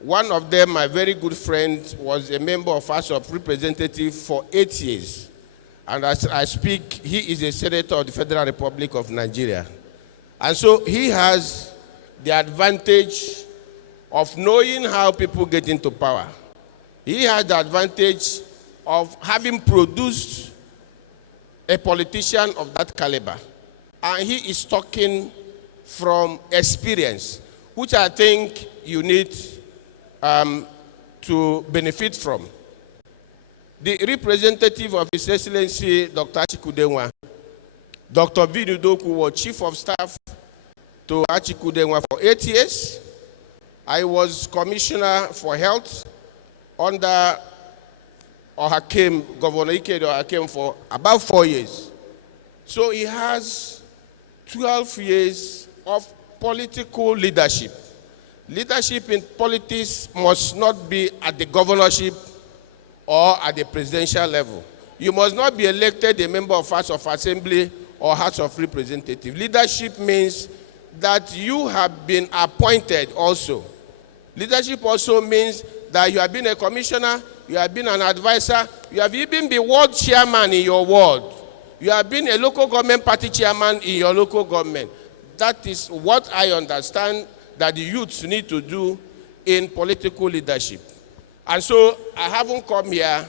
One of them, my very good friend, was a member of House of Representatives for 8 years. And as I speak, he is a senator of the Federal Republic of Nigeria. And so he has the advantage of knowing how people get into power. He has the advantage of having produced a politician of that caliber. And he is talking from experience, which I think you need to benefit from. The representative of His Excellency, Dr. Achikudenwa, Dr. Vinudoku, was Chief of Staff to Achikudenwa for 8 years. I was Commissioner for Health under Governor Ike Ohakem for about 4 years. So he has 12 years of political leadership. Leadership in politics must not be at the governorship or at the presidential level. You must not be elected a member of House of Assembly or House of Representatives. Leadership means that you have been appointed also. Leadership also means that you have been a commissioner, you have been an advisor, you have even been ward chairman in your ward. You have been a local government party chairman in your local government. That is what I understand that the youths need to do in political leadership. And so I haven't come here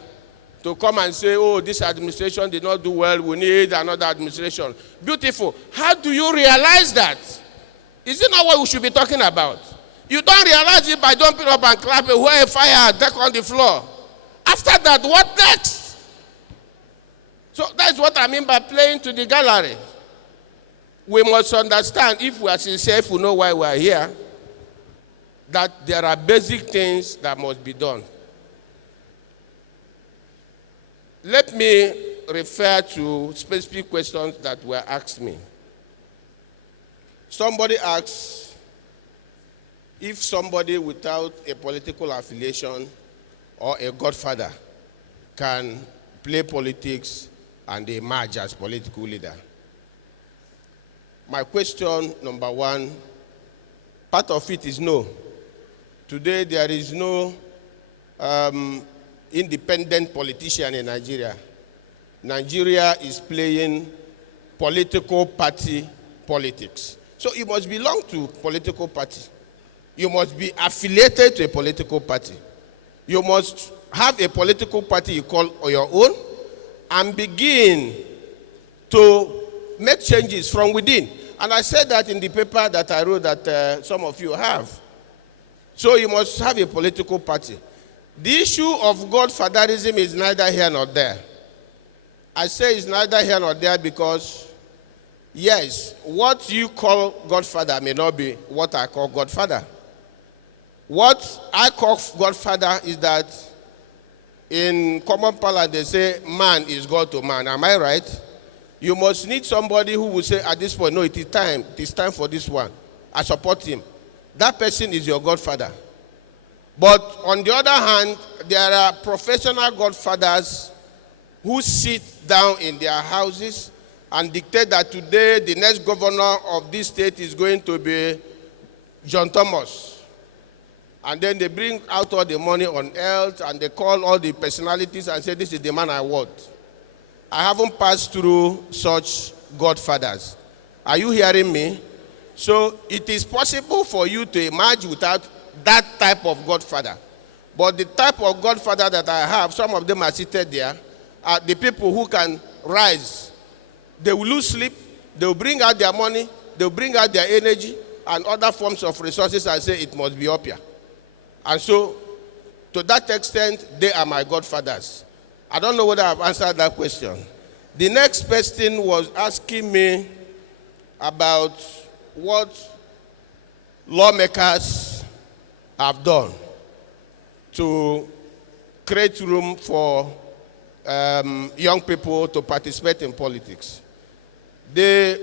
to come and say, oh, this administration did not do well, we need another administration. Beautiful. How do you realize that? Is it not what we should be talking about? You don't realize it by jumping up and clapping, where fire, deck on the floor. After that, what next? So that's what I mean by playing to the gallery. We must understand, if we are sincere, if we know why we are here, that there are basic things that must be done. Let me refer to specific questions that were asked me. Somebody asks if somebody without a political affiliation or a godfather can play politics and emerge as political leader. My question, number one, part of it is no. Today there is no independent politician in Nigeria. Nigeria is playing political party politics. So you must belong to political party. You must be affiliated to a political party. You must have a political party you call your own and begin to make changes from within. And I said that in the paper that I wrote that some of you have. So you must have a political party. The issue of godfatherism is neither here nor there. I say it's neither here nor there because, yes, what you call godfather may not be what I call godfather. What I call godfather is that in common parlance they say man is God to man. Am I right? You must need somebody who will say at this point, no, it is time for this one. I support him. That person is your godfather. But on the other hand, there are professional godfathers who sit down in their houses and dictate that today the next governor of this state is going to be John Thomas. And then they bring out all the money on earth and they call all the personalities and say, this is the man I want. I haven't passed through such godfathers. Are you hearing me? So it is possible for you to emerge without that type of godfather. But the type of godfather that I have, some of them are seated there, are the people who can rise. They will lose sleep, they will bring out their money, they will bring out their energy and other forms of resources and say it must be up here. And so, to that extent, they are my godfathers. I don't know whether I've answered that question. The next person was asking me about what lawmakers have done to create room for young people to participate in politics. The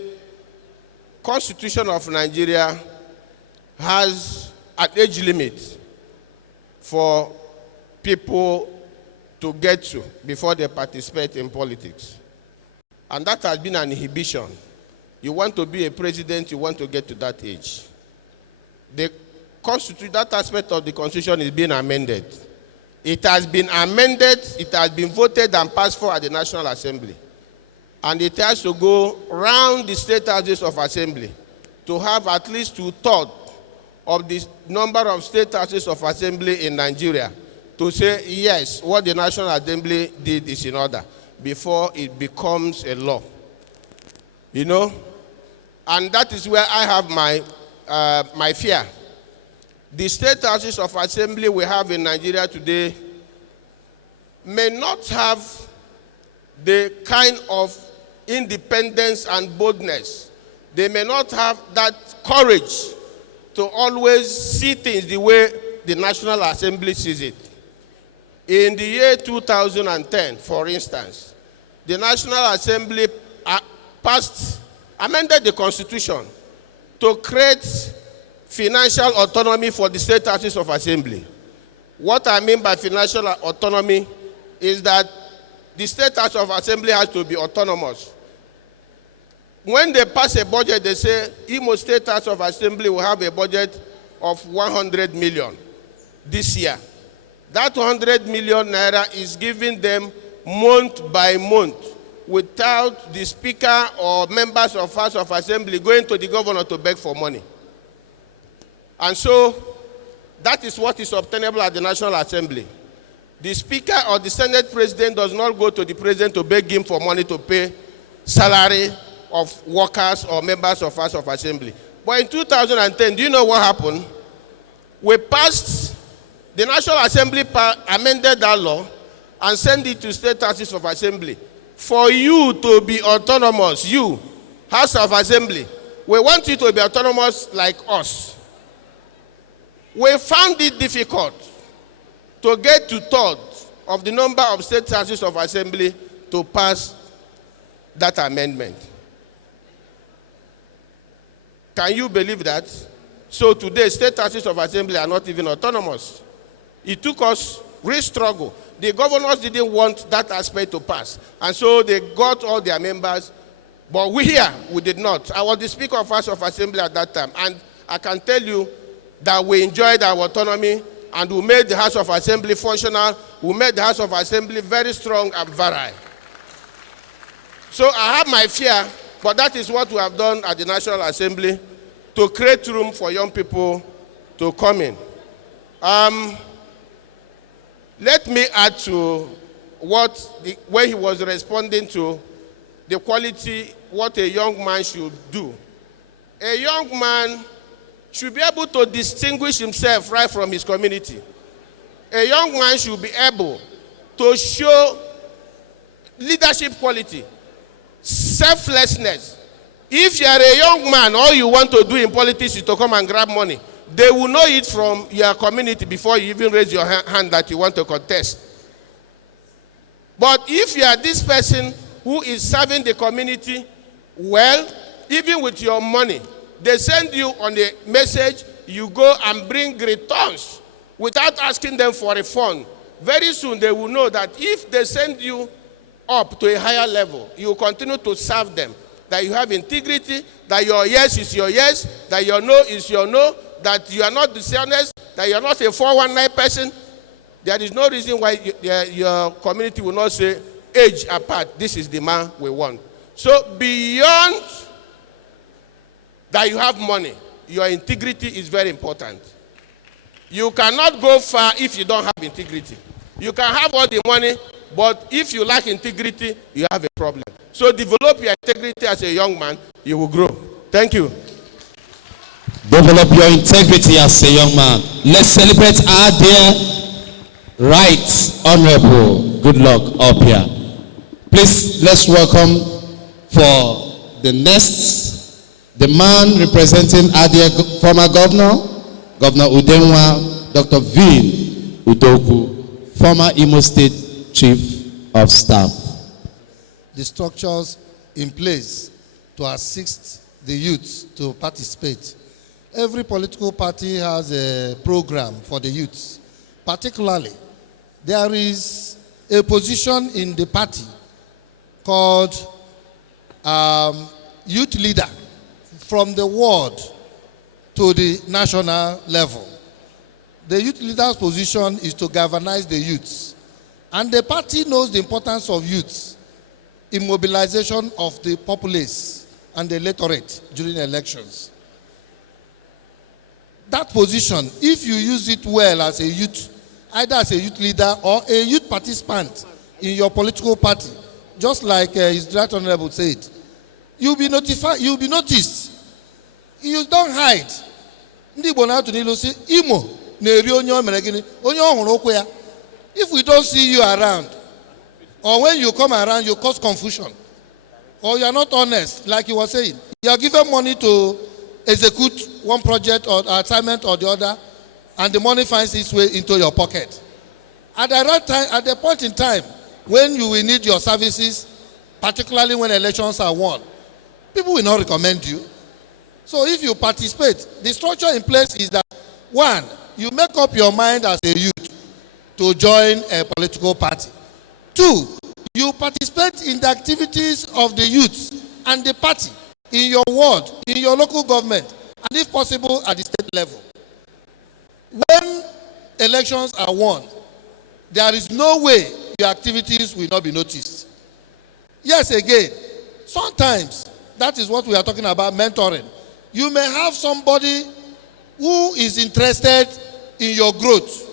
Constitution of Nigeria has an age limit for people to get to before they participate in politics. And that has been an inhibition. You want to be a president, you want to get to that age. That aspect of the Constitution is being amended. It has been amended, it has been voted and passed for at the National Assembly. And it has to go round the state houses of assembly to have at least 2/3 of the number of state houses of assembly in Nigeria to say, yes, what the National Assembly did is in order before it becomes a law. You know? And that is where I have my fear. The state houses of assembly we have in Nigeria today may not have the kind of independence and boldness. They may not have that courage to always see things the way the National Assembly sees it. In the year 2010, for instance, the National Assembly amended the Constitution to create financial autonomy for the state houses of assembly. What I mean by financial autonomy is that the state house of assembly has to be autonomous. When they pass a budget, they say Imo State House of Assembly will have a budget of 100 million this year. That 100 million naira is given them month by month without the speaker or members of House of Assembly going to the governor to beg for money. And so that is what is obtainable at the National Assembly. The speaker or the Senate president does not go to the president to beg him for money to pay salary of workers or members of House of Assembly. But in 2010, do you know what happened? We passed, the National Assembly amended that law and sent it to state houses of assembly. For you to be autonomous, you, House of Assembly, we want you to be autonomous like us. We found it difficult to get 2/3 of the number of state houses of assembly to pass that amendment. Can you believe that? So today, state houses of assembly are not even autonomous. It took us real struggle. The governors didn't want that aspect to pass. And so they got all their members. But we did not. I was the Speaker of House of Assembly at that time. And I can tell you that we enjoyed our autonomy and we made the House of Assembly functional. We made the House of Assembly very strong and virile. So I have my fear, but that is what we have done at the National Assembly to create room for young people to come in. Let me add to when he was responding to the quality, what a young man should do. A young man should be able to distinguish himself right from his community. A young man should be able to show leadership quality, selflessness. If you are a young man, all you want to do in politics is to come and grab money, they will know it from your community before you even raise your hand that you want to contest. But if you are this person who is serving the community well, even with your money, they send you on a message, you go and bring returns without asking them for a fund. Very soon they will know that if they send you up to a higher level, you will continue to serve them. That you have integrity, that your yes is your yes, that your no is your no, that you are not dishonest, that you are not a 419 person. There is no reason why your community will not say, age apart, this is the man we want. So beyond that you have money, your integrity is very important. You cannot go far if you don't have integrity. You can have all the money, but if you lack integrity, you have a problem. So develop your integrity as a young man, you will grow. Thank you. Develop your integrity as a young man. Let's celebrate our dear Right Honorable Good Luck up here. Please, let's welcome for the next, the man representing our dear former governor, Governor Udenwa, Dr. Vin Udoku, former Imo State Chief of Staff. The structures in place to assist the youth to participate. Every political party has a program for the youth. Particularly, there is a position in the party called youth leader from the ward to the national level. The youth leader's position is to galvanize the youths. And the party knows the importance of youths in mobilization of the populace and the electorate during elections. That position, if you use it well as a youth, either as a youth leader or a youth participant in your political party, just like his right honorable said, you'll be notified, you'll be noticed. You don't hide. If we don't see you around, or when you come around, you cause confusion, or you are not honest, like you were saying, you are given money to execute one project or assignment or the other, and the money finds its way into your pocket. At the right time, at the point in time when you will need your services, particularly when elections are won, people will not recommend you. So if you participate, the structure in place is that, one, you make up your mind as a youth to join a political party. Two, you participate in the activities of the youth and the party in your ward, in your local government, and if possible at the state level. When elections are won, there is no way your activities will not be noticed. Yes, again, sometimes, that is what we are talking about, mentoring. You may have somebody who is interested in your growth.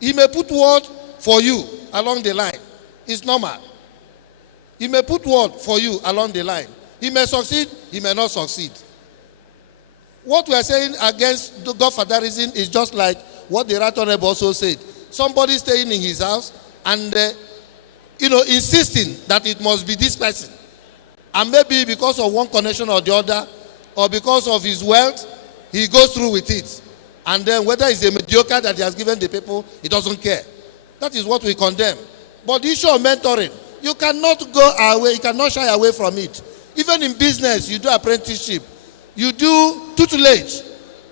He may put word for you along the line. It's normal. He may put word for you along the line. He may succeed, he may not succeed. What we are saying against the godfatherism is just like what the right honorable also said. Somebody staying in his house and insisting that it must be this person. And maybe because of one connection or the other, or because of his wealth, he goes through with it. And then whether it's a mediocre that he has given the people, he doesn't care. That is what we condemn. But the issue of mentoring, you cannot go away, you cannot shy away from it. Even in business, you do apprenticeship, you do tutelage.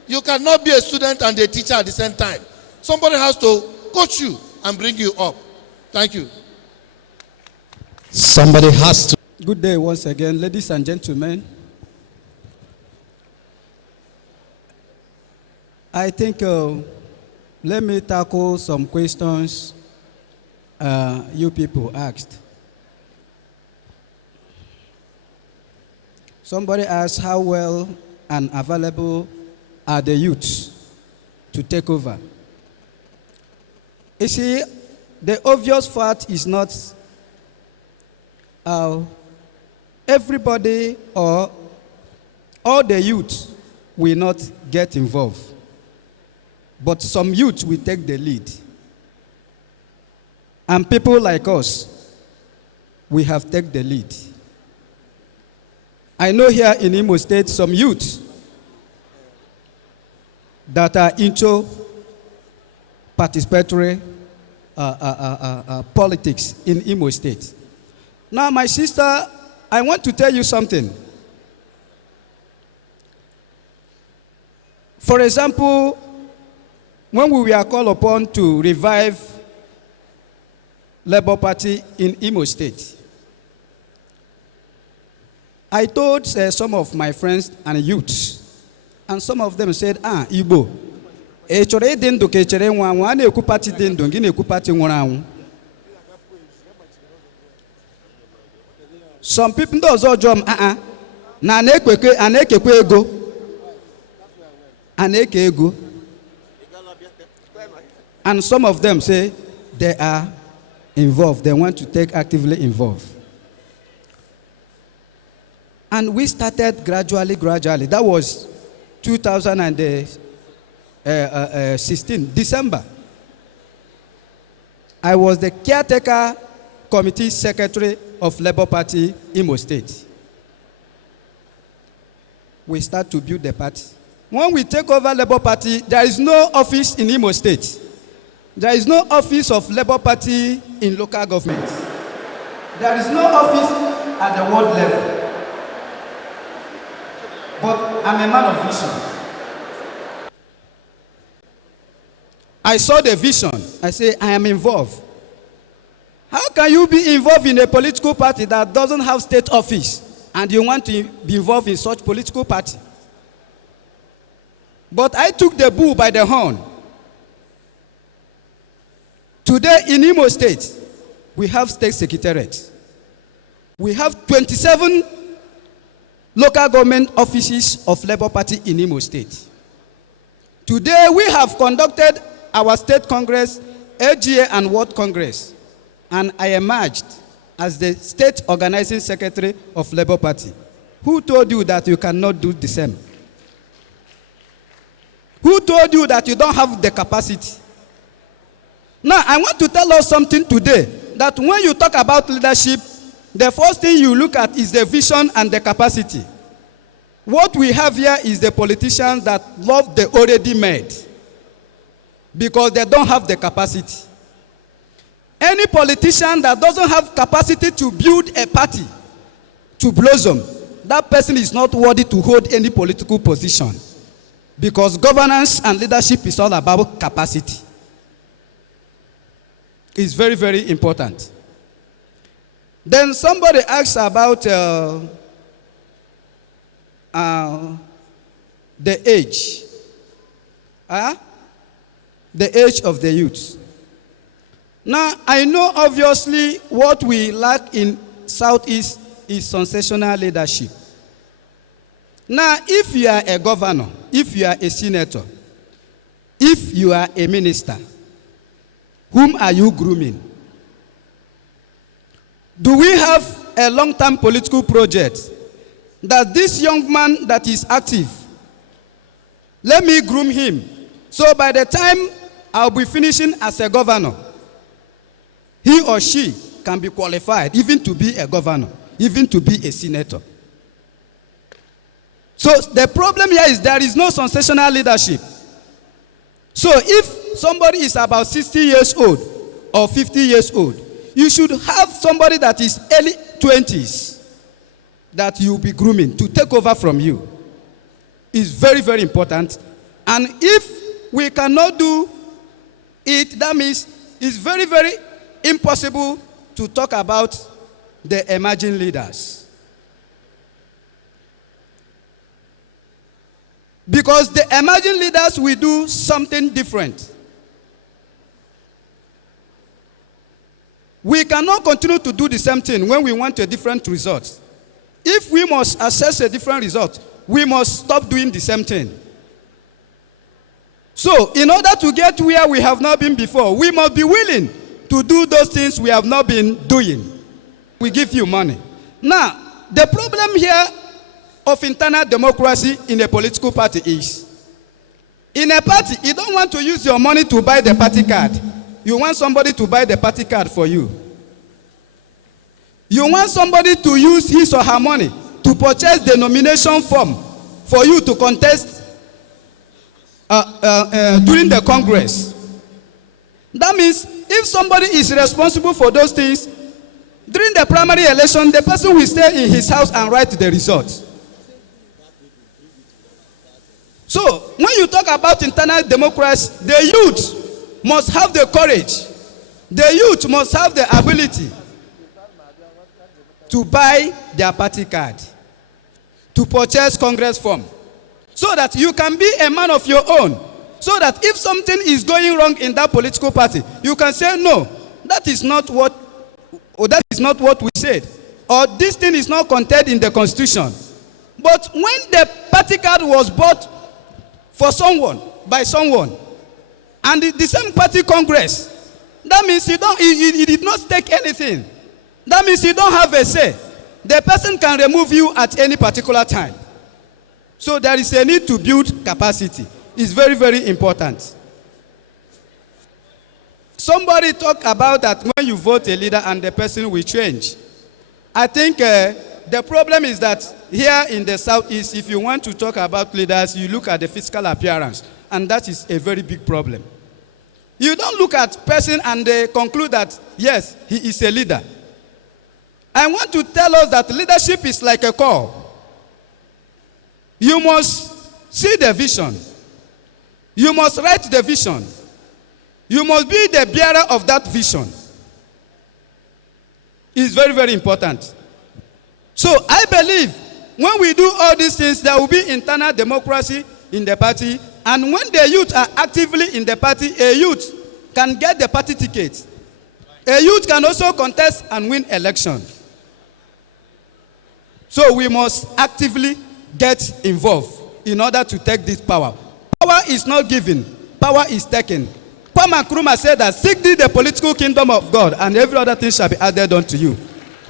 You cannot be a student and a teacher at the same time. Somebody has to coach you and bring you up. Thank you. Somebody has to. Good day once again, ladies and gentlemen. I think let me tackle some questions you people asked. Somebody asked how well and available are the youths to take over. You see, the obvious fact is not everybody or all the youth will not get involved. But some youth will take the lead. And people like us, we have taken the lead. I know here in Imo State some youth that are into participatory politics in Imo State. Now, my sister, I want to tell you something. For example, when we were called upon to revive Labour Party in Imo State, I told some of my friends and youths, and some of them said, Igbo, some people those are jom na anekwe ego aneke ego, and some of them say they are involved, they want to take actively involved. And we started gradually. That was 2016, December. I was the caretaker committee secretary of Labour Party Imo State. We start to build the party. When we take over Labour Party, there is no office in Imo State. There is no office of Labour Party in local government. There is no office at the world level. But I'm a man of vision. I saw the vision. I say, I am involved. How can you be involved in a political party that doesn't have state office and you want to be involved in such political party? But I took the bull by the horn. Today in Imo State, we have state secretariats. We have 27 local government offices of Labour Party in Imo State. Today we have conducted our state congress, AGA and World Congress, and I emerged as the state organizing secretary of Labour Party. Who told you that you cannot do the same? Who told you that you don't have the capacity? Now, I want to tell us something today, that when you talk about leadership, the first thing you look at is the vision and the capacity. What we have here is the politicians that love the already made because they don't have the capacity. Any politician that doesn't have capacity to build a party to blossom, that person is not worthy to hold any political position, because governance and leadership is all about capacity. It's very, very important. Then somebody asks about the age. The age of the youth. Now, I know obviously what we lack in Southeast is sensational leadership. Now, if you are a governor, if you are a senator, if you are a minister, whom are you grooming? Do we have a long-term political project that this young man that is active, let me groom him, so by the time I'll be finishing as a governor, he or she can be qualified even to be a governor, even to be a senator. So the problem here is there is no sensational leadership. So if somebody is about 60 years old or 50 years old, you should have somebody that is early 20s that you'll be grooming to take over from you. It's very, very important. And if we cannot do it, that means it's very, very impossible to talk about the emerging leaders. Because the emerging leaders will do something different. We cannot continue to do the same thing when we want a different result. If we must assess a different result, we must stop doing the same thing. So, in order to get where we have not been before, we must be willing to do those things we have not been doing. We give you money. Now, the problem here of internal democracy in a political party is, in a party, you don't want to use your money to buy the party card. You want somebody to buy the party card for you. You want somebody to use his or her money to purchase the nomination form for you to contest during the Congress. That means if somebody is responsible for those things, during the primary election, the person will stay in his house and write the results. So, when you talk about internal democracy, the youth must have the courage. The youth must have the ability to buy their party card, to purchase Congress form, so that you can be a man of your own. So that if something is going wrong in that political party, you can say, no, that is not what we said. Or this thing is not contained in the Constitution. But when the party card was bought for someone, by someone, and the same party Congress, that means he did not take anything. That means you don't have a say. The person can remove you at any particular time. So there is a need to build capacity. It's very, very important. Somebody talked about that when you vote a leader and the person will change. I think the problem is that here in the Southeast, if you want to talk about leaders, you look at the physical appearance, and that is a very big problem. You don't look at person and conclude that, yes, he is a leader. I want to tell us that leadership is like a call. You must see the vision. You must write the vision. You must be the bearer of that vision. It's very, very important. So I believe when we do all these things, there will be internal democracy in the party. And when the youth are actively in the party, a youth can get the party ticket. A youth can also contest and win election. So we must actively get involved in order to take this power. Power is not given, power is taken. Kwame Nkrumah said that, seek thee the political kingdom of God, and every other thing shall be added unto you.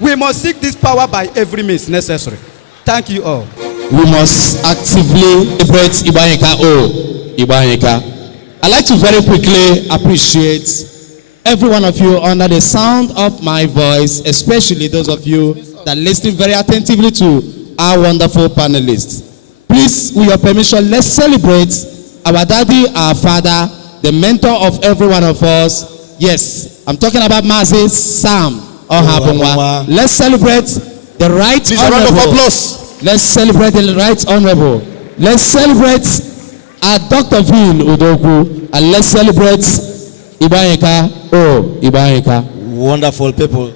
We must seek this power by every means necessary. Thank you all. We must actively celebrate Ibanyeka. I'd like to very quickly appreciate every one of you under the sound of my voice, especially those of you that listen very attentively to our wonderful panelists. Please, with your permission, let's celebrate our daddy, our father, the mentor of every one of us. Yes, I'm talking about Mazis Sam Ohabungwa. Let's celebrate the right Please, honorable. a round of applause. Let's celebrate the right honorable. Let's celebrate our Dr. Vil Udoku, and let's celebrate Ibanyeka. Oh, Ibanyeka. Wonderful people.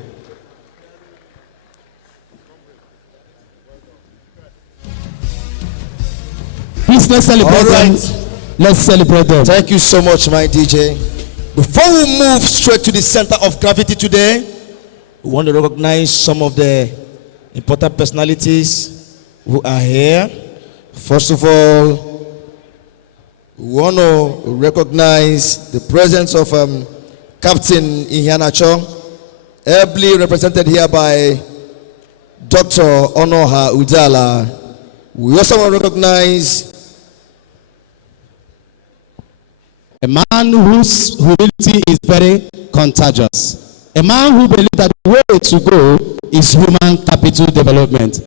Please, let's celebrate them. Let's celebrate them. Thank you so much, my DJ. Before we move straight to the center of gravity today, we want to recognize some of the important personalities who are here. First of all, we want to recognize the presence of Captain Ihianacho, ably represented here by Dr. Onoha Udala. We also want to recognize a man whose humility is very contagious. A man who believes that the way to go is human capital development.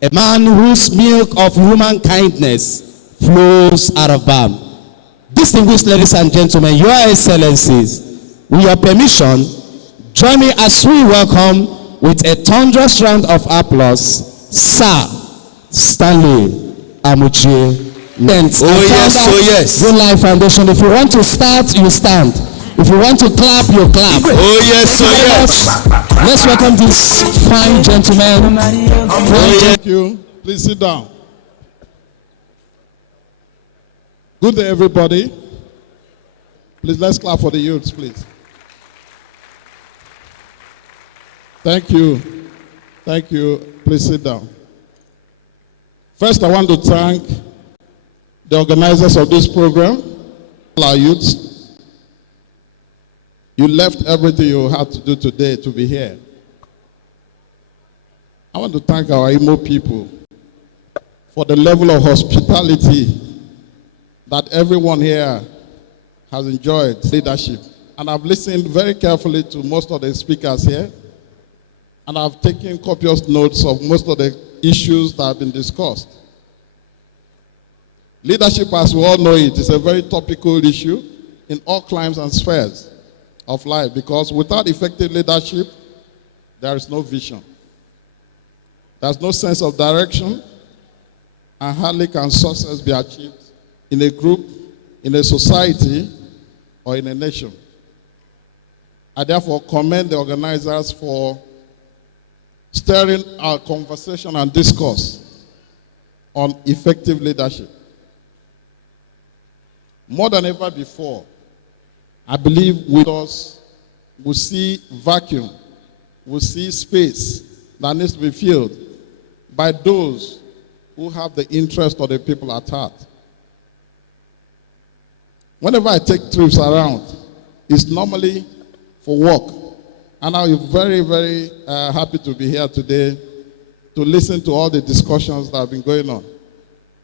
A man whose milk of human kindness flows out of Bam. Distinguished ladies and gentlemen, your excellencies, with your permission, join me as we welcome with a thunderous round of applause, Sir Stanley Amuchie. Yes. Good Life Foundation. If you want to start, you stand. If you want to clap, you clap. Oh yes, yes. Let's welcome this fine gentleman. Thank you. Please sit down. Good day, everybody. Please, let's clap for the youths, please. Thank you. Thank you. Please sit down. First, I want to thank the organizers of this program, our youths. You left everything you had to do today to be here. I want to thank our Imo people for the level of hospitality that everyone here has enjoyed leadership. And I've listened very carefully to most of the speakers here, and I've taken copious notes of most of the issues that have been discussed. Leadership, as we all know it, is a very topical issue in all climes and spheres of life, because without effective leadership, there is no vision. There's no sense of direction, and hardly can success be achieved in a group, in a society, or in a nation. I therefore commend the organizers for stirring our conversation and discourse on effective leadership. More than ever before, I believe with us, we see vacuum, we see space that needs to be filled by those who have the interest of the people at heart. Whenever I take trips around, it's normally for work. And I'm very, very happy to be here today to listen to all the discussions that have been going on.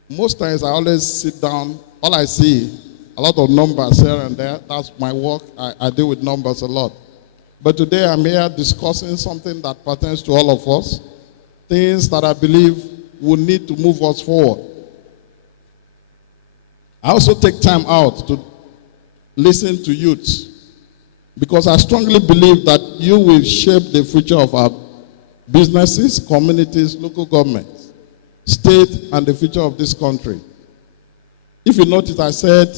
Most times I always sit down, all I see, a lot of numbers here and there. That's my work. I deal with numbers a lot. But today I'm here discussing something that pertains to all of us, things that I believe will need to move us forward. I also take time out to listen to youths, because I strongly believe that you will shape the future of our businesses, communities, local governments, state, and the future of this country. If you notice, I said,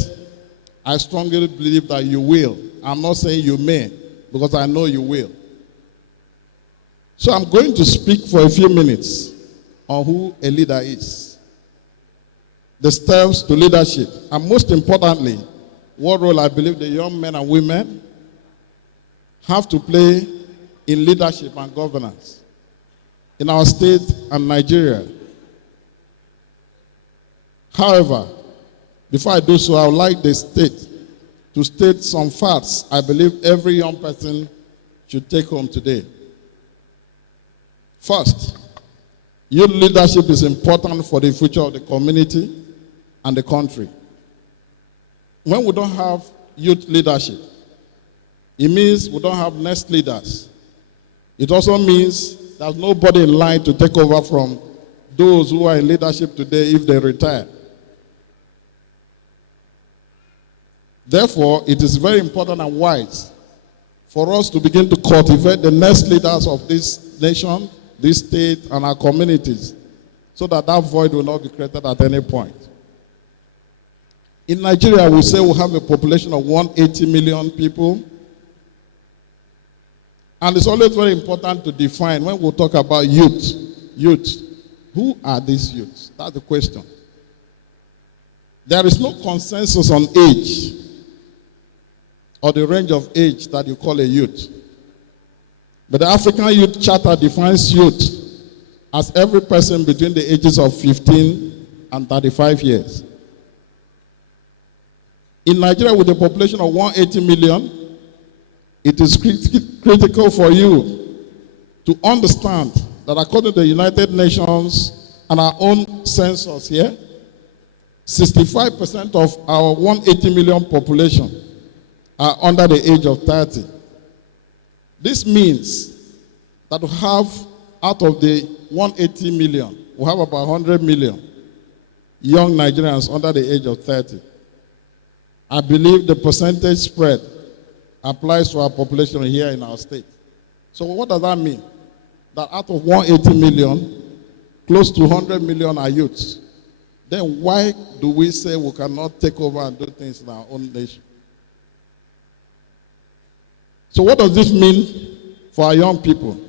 I strongly believe that you will. I'm not saying you may, because I know you will. So I'm going to speak for a few minutes on who a leader is, the steps to leadership, and most importantly, what role I believe the young men and women have to play in leadership and governance in our state and Nigeria. However, before I do so, I would like the state to state some facts I believe every young person should take home today. First, youth leadership is important for the future of the community and the country. When we don't have youth leadership, it means we don't have next leaders. It also means there's nobody in line to take over from those who are in leadership today if they retire. Therefore, it is very important and wise for us to begin to cultivate the next leaders of this nation, this state, and our communities, so that that void will not be created at any point. In Nigeria, we say we have a population of 180 million people. And it's always very important to define when we talk about youth. Youth. Who are these youths? That's the question. There is no consensus on age or the range of age that you call a youth. But the African Youth Charter defines youth as every person between the ages of 15 and 35 years. In Nigeria, with a population of 180 million, it is critical for you to understand that according to the United Nations and our own census here, 65% of our 180 million population are under the age of 30. This means that we have, out of the 180 million, we have about 100 million young Nigerians under the age of 30. I believe the percentage spread applies to our population here in our state. So what does that mean? That out of 180 million, close to 100 million are youths. Then why do we say we cannot take over and do things in our own nation? So what does this mean for our young people?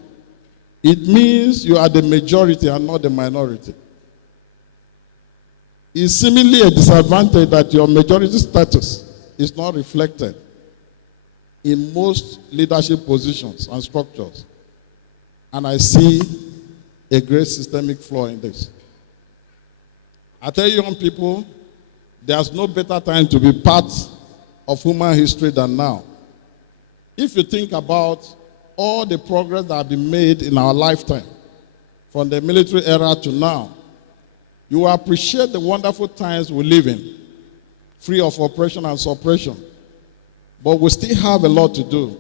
It means you are the majority and not the minority. It's seemingly a disadvantage that your majority status is not reflected in most leadership positions and structures. And I see a great systemic flaw in this. I tell young people, there's no better time to be part of human history than now. If you think about all the progress that have been made in our lifetime, from the military era to now, you will appreciate the wonderful times we live in, free of oppression and suppression. But we still have a lot to do.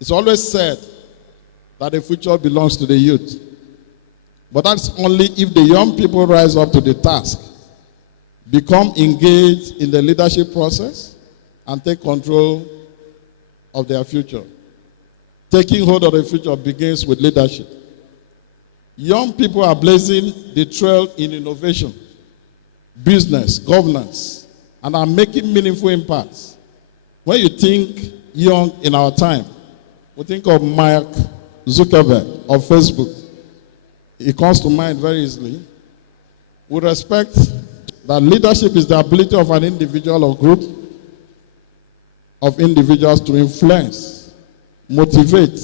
It's always said that the future belongs to the youth. But that's only if the young people rise up to the task, become engaged in the leadership process, and take control of their future. Taking hold of the future begins with leadership. Young people are blazing the trail in innovation, business, governance, and are making meaningful impacts. When you think young in our time, we think of Mark Zuckerberg of Facebook. It comes to mind very easily. We respect that leadership is the ability of an individual or group of individuals to influence, motivate,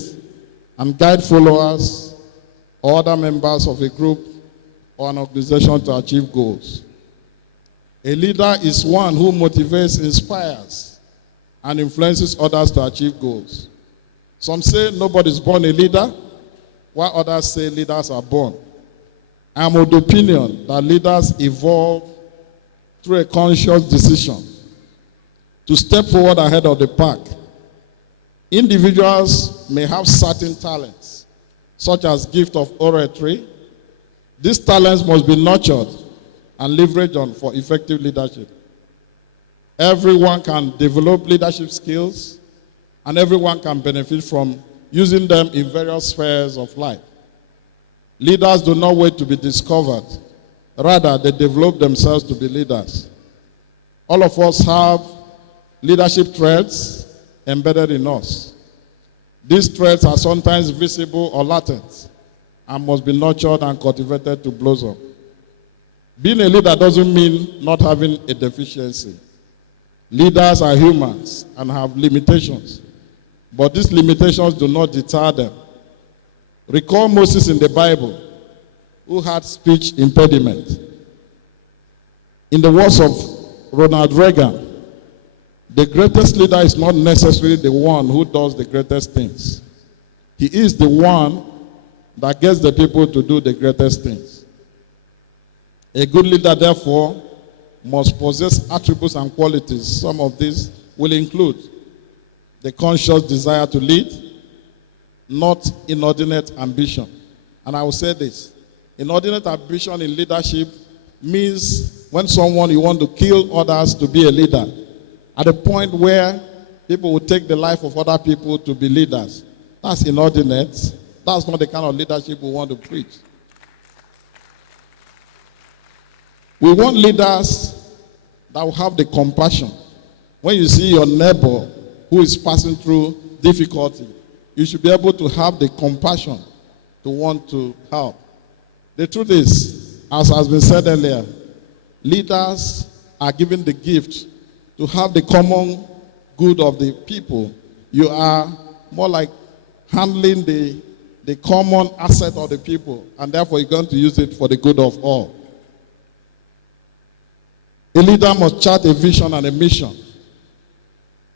and guide followers or other members of a group or an organization to achieve goals. A leader is one who motivates, inspires, and influences others to achieve goals. Some say nobody's born a leader, while others say leaders are born. I am of the opinion that leaders evolve through a conscious decision to step forward ahead of the pack. Individuals may have certain talents, such as gift of oratory. These talents must be nurtured and leveraged on for effective leadership. Everyone can develop leadership skills, and everyone can benefit from using them in various spheres of life. Leaders do not wait to be discovered. Rather, they develop themselves to be leaders. All of us have leadership traits embedded in us. These traits are sometimes visible or latent and must be nurtured and cultivated to blossom. Being a leader doesn't mean not having a deficiency. Leaders are humans and have limitations, but these limitations do not deter them. Recall Moses in the Bible, who had speech impediment. In the words of Ronald Reagan, the greatest leader is not necessarily the one who does the greatest things. He is the one that gets the people to do the greatest things. A good leader, therefore, must possess attributes and qualities. Some of these will include the conscious desire to lead, not inordinate ambition. And I will say this, inordinate ambition in leadership means when someone you want to kill others to be a leader, at a point where people will take the life of other people to be leaders. That's inordinate. That's not the kind of leadership we want to preach. We want leaders that will have the compassion. When you see your neighbor who is passing through difficulty, you should be able to have the compassion to want to help. The truth is, as has been said earlier, leaders are given the gift to have the common good of the people. You are more like handling the common asset of the people, and therefore you're going to use it for the good of all. A leader must chart a vision and a mission.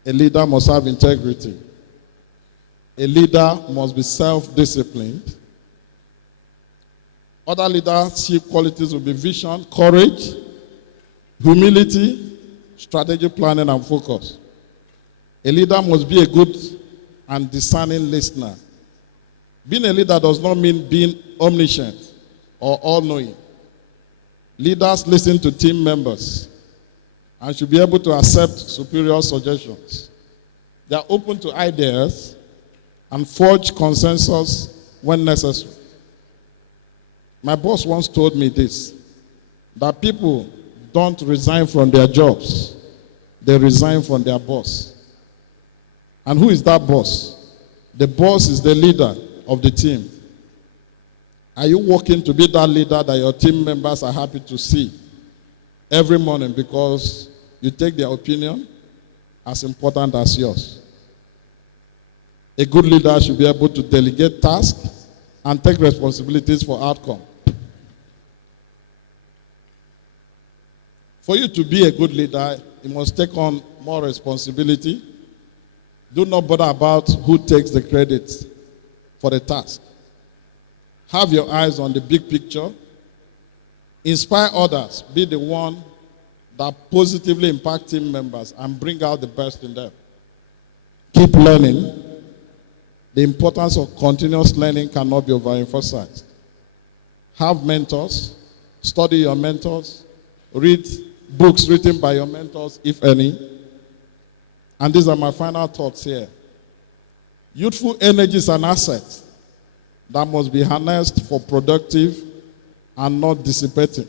A leader must have integrity. A leader must be self-disciplined. Other leadership qualities will be vision, courage, humility, strategic planning, and focus. A leader must be a good and discerning listener. Being a leader does not mean being omniscient or all-knowing. Leaders listen to team members and should be able to accept superior suggestions. They are open to ideas and forge consensus when necessary. My boss once told me this, that people don't resign from their jobs. They resign from their boss. And who is that boss? The boss is the leader of the team. Are you working to be that leader that your team members are happy to see every morning because you take their opinion as important as yours? A good leader should be able to delegate tasks and take responsibilities for outcome. For you to be a good leader, you must take on more responsibility. Do not bother about who takes the credit for the task. Have your eyes on the big picture. Inspire others. Be the one that positively impacts team members and bring out the best in them. Keep learning. The importance of continuous learning cannot be overemphasized. Have mentors. Study your mentors. Read books written by your mentors, if any. And these are my final thoughts here. Youthful energy is an asset that must be harnessed for productive and not dissipating,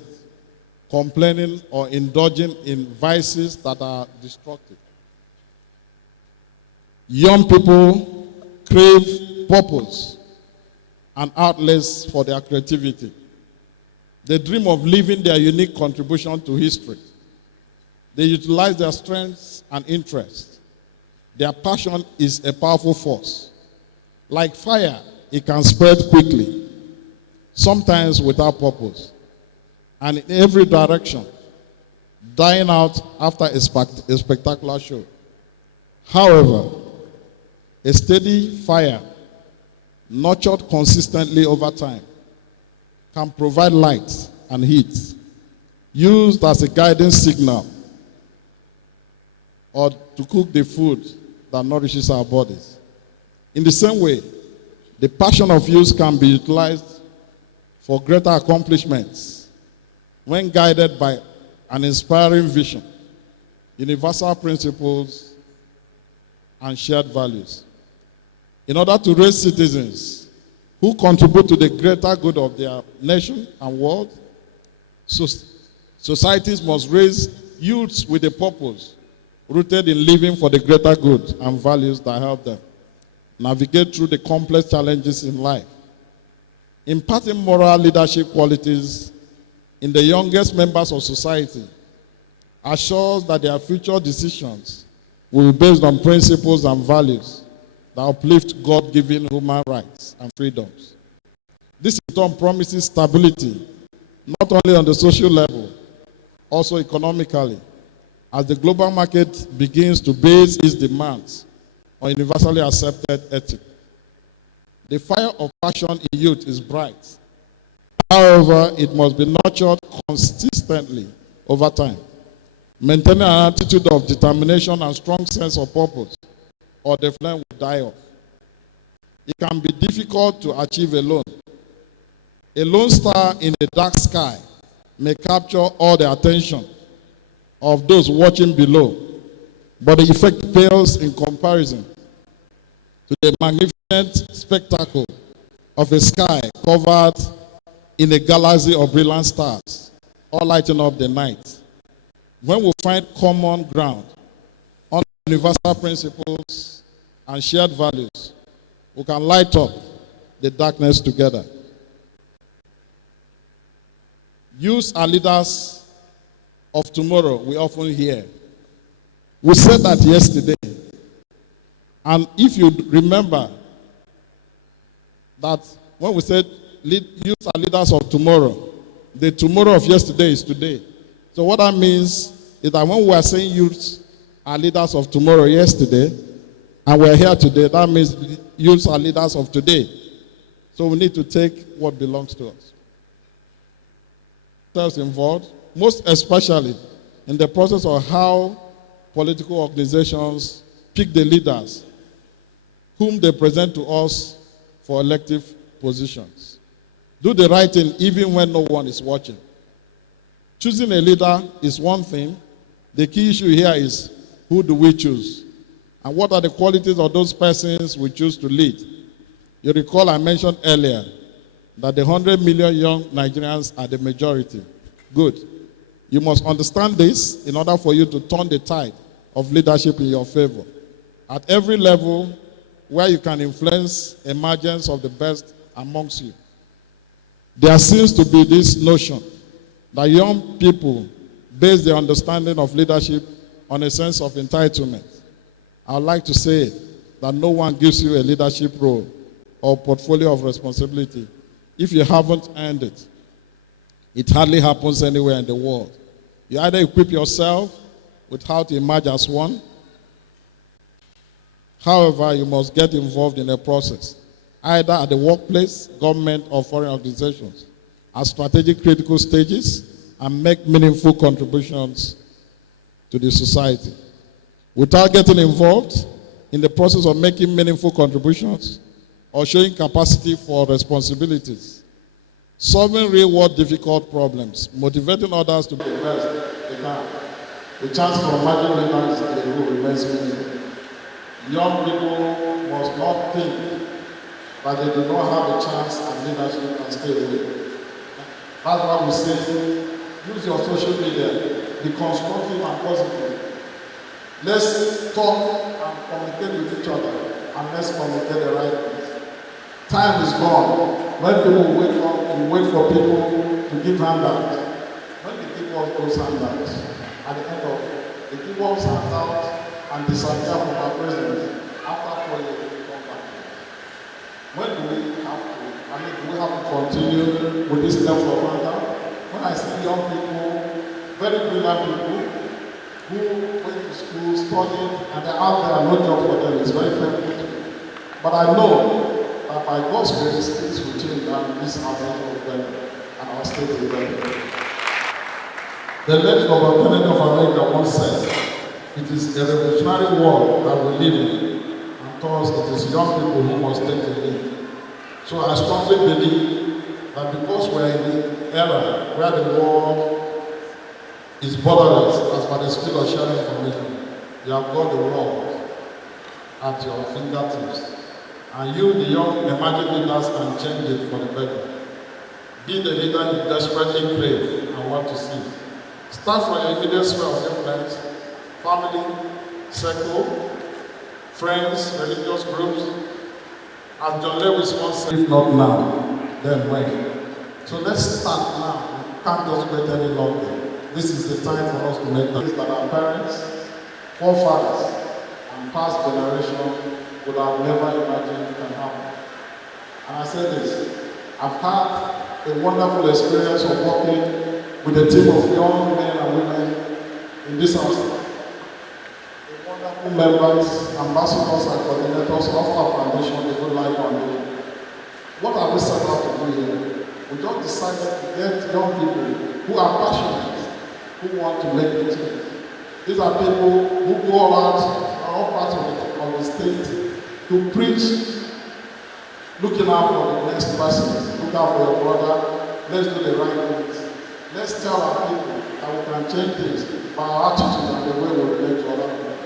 complaining or indulging in vices that are destructive. Young people crave purpose and outlets for their creativity. They dream of leaving their unique contribution to history. They utilize their strengths and interests. Their passion is a powerful force. Like fire, it can spread quickly, sometimes without purpose, and in every direction, dying out after a spectacular show. However, a steady fire, nurtured consistently over time, can provide light and heat, used as a guiding signal or to cook the food that nourishes our bodies. In the same way, the passion of youth can be utilized for greater accomplishments when guided by an inspiring vision, universal principles, and shared values. In order to raise citizens who contribute to the greater good of their nation and world, societies must raise youths with a purpose rooted in living for the greater good and values that help them. navigate through the complex challenges in life. Imparting moral leadership qualities in the youngest members of society assures that their future decisions will be based on principles and values that uplift God-given human rights and freedoms. This in turn promises stability, not only on the social level, also economically, as the global market begins to base its demands on universally accepted ethics. The fire of passion in youth is bright. However, it must be nurtured consistently over time, maintaining an attitude of determination and strong sense of purpose, or the flame will die off. It can be difficult to achieve alone. A lone star in a dark sky may capture all the attention of those watching below, but the effect pales in comparison to the magnificent spectacle of a sky covered in a galaxy of brilliant stars, all lighting up the night. When we find common ground on universal principles and shared values, we can light up the darkness together. Youths are leaders of tomorrow, we often hear. We said that yesterday. And if you remember that when we said youths are leaders of tomorrow, the tomorrow of yesterday is today. So what that means is that when we are saying youths are leaders of tomorrow yesterday, and we're here today, that means youths are leaders of today. So we need to take what belongs to us. Those involved, most especially in the process of how political organizations pick the leaders whom they present to us for elective positions. Do the right thing even when no one is watching. Choosing a leader is one thing. The key issue here is, who do we choose? And what are the qualities of those persons we choose to lead? You recall I mentioned earlier that the 100 million young Nigerians are the majority. Good. You must understand this in order for you to turn the tide of leadership in your favor. At every level where you can influence emergence of the best amongst you. There seems to be this notion that young people base their understanding of leadership on a sense of entitlement. I would like to say that no one gives you a leadership role or portfolio of responsibility if you haven't earned it. It hardly happens anywhere in the world. You either equip yourself with how to emerge as one. However, you must get involved in a process, either at the workplace, government, or foreign organizations, at strategic critical stages, and make meaningful contributions to the society. Without getting involved in the process of making meaningful contributions or showing capacity for responsibilities, solving real-world difficult problems, motivating others to be the best they can, the chance for emerging leaders in the group remains minimal. Young people must not think that they do not have a chance at leadership and stay away. That's why we say, use your social media, be constructive and positive. Let's talk and communicate with each other, and let's communicate the right things. Time is gone. When people wake up, you wait for people to give handouts. When they give us those handouts, at the end of it, they give us handouts and disappear from our presence after 4 years. When do we have to, do we have to continue with this level of handout? When I see young people, very brilliant people, who went to school, studied, and they're out there, no job for them, it's very painful. But I know that by God's grace, things will change, and this is our of them, and our state will be better. The late Governor Kennedy of America once said, it is a revolutionary world that we live in, and thus it is young people who must take the lead. So I strongly believe that because we're in the era where the world is borderless as by the speed of sharing information, you have got the world at your fingertips. And you, the young emerging leaders, can change it for the better. Be the leader you desperately crave and want to see. Start from your immediate sphere of influence, family, circle, friends, religious groups, As John Lewis once said, if not now, then when? So let's start now. We can't just wait any longer. This is the time for us to make the that our parents, forefathers, and past generations would have never imagined can happen. And I say this, I've had a wonderful experience of working with a team of young men and women in this house. The wonderful members, ambassadors, and coordinators of our foundation, the Good Life Foundation. What are we set out to do here? We just decided to get young people who are passionate, who want to make a change. These are people who go around all parts of the state to preach, looking out for the next person, look out for your brother, let's do the right things. Let's tell our people that we can change things by our attitude and the way we relate to other people.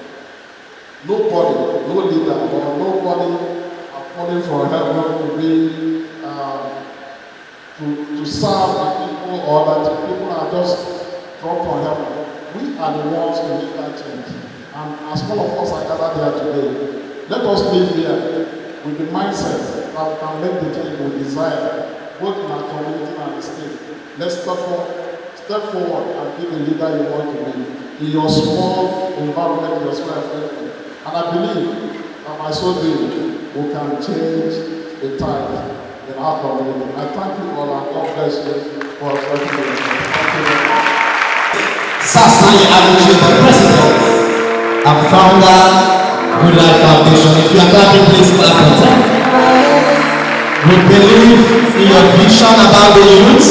Nobody, no leader or nobody are falling from heaven to be, to serve the people, or that the people are just dropped from heaven. We are the ones to make that change. And as all of us are gathered here today, let us live here with the mindset that we can make the change we desire, both in our community and the state. Let's step forward and be the leader you want to be in your small environment, your small family. And I believe that by so doing, we can change the tide in our community. I thank you all and God bless you for working with me. Thank you very much. Sasani Abuchi, the president and founder, Good Life Foundation. If you are clapping, please clap for them. We believe in your vision about the youth.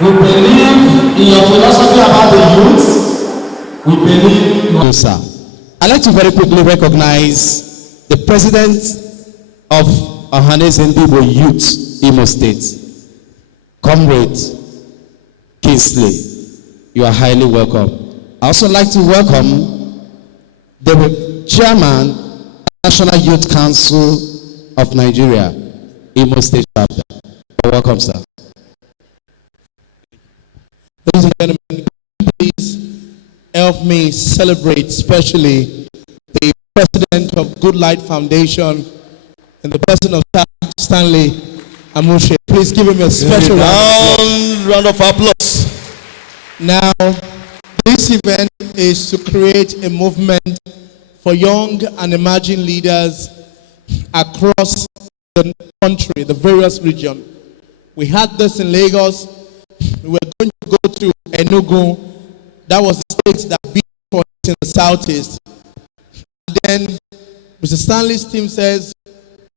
We believe in your philosophy about the youth. We believe in you, sir. I'd like to very quickly recognize the president of Ohanes Ndibo Youth, Imo State, Comrade Kingsley. You are highly welcome. I also like to welcome the chairman of the National Youth Council of Nigeria, Imo State chapter. Welcome, sir. Ladies and gentlemen, please help me celebrate especially the president of Good Light Foundation and the person of Stanley Amushe. Please give him a special round of applause. Now, this event is to create a movement for young and emerging leaders across the country, the various regions. We had this in Lagos. We were going to go to Enugu. That was the state that beat for us in the southeast. And then Mr. Stanley's team says,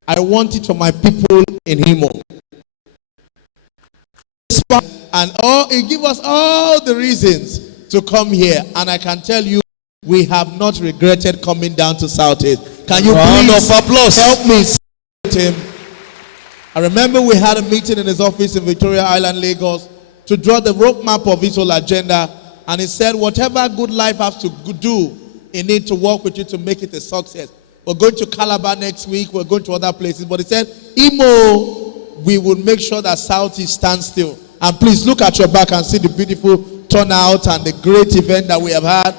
I want it for my people in Imo. And it gives us all the reasons to come here. And I can tell you, we have not regretted coming down to Southeast. Can you please help me celebrate him? I remember we had a meeting in his office in Victoria Island, Lagos, to draw the roadmap of his whole agenda. And he said, whatever Good Life has to do, he needs to work with you to make it a success. We're going to Calabar next week. We're going to other places. But he said, Imo, we will make sure that Southeast stands still. And please look at your back and see the beautiful turnout and the great event that we have had.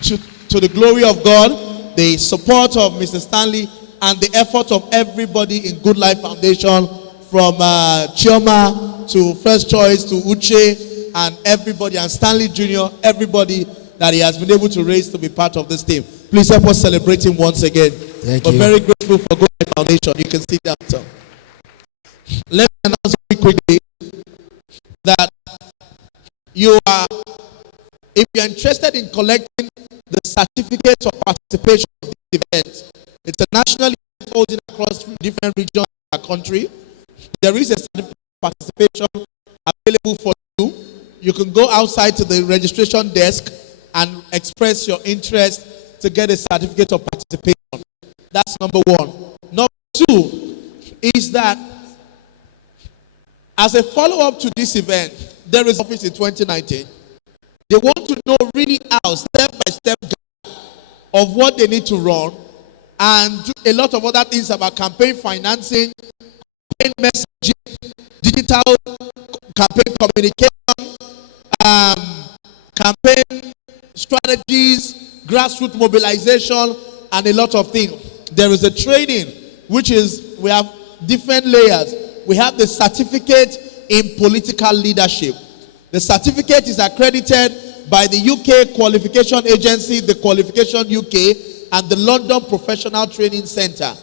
To the glory of God, the support of Mr. Stanley, and the effort of everybody in Good Life Foundation, from Chioma to First Choice to Uche and everybody, and Stanley Jr., everybody that he has been able to raise to be part of this team. Please help us celebrate him once again. We're very grateful for Good Life Foundation. You can sit down, sir. Let me announce very quickly that if you're interested in collecting the certificate of participation of this event, it's a national event holding across different regions of our country. There is a certificate of participation available for you. You can go outside to the registration desk and express your interest to get a certificate of participation. That's number one. Number two is that as a follow-up to this event, there is office in 2019. They want to know really how, step-by-step of what they need to run, and do a lot of other things about campaign financing, campaign messaging, digital campaign communication, campaign strategies, grassroots mobilization, and a lot of things. There is a training which is, we have different layers. We have the certificate in political leadership. The certificate is accredited by the UK Qualification Agency, the Qualification UK, and the London Professional Training Center.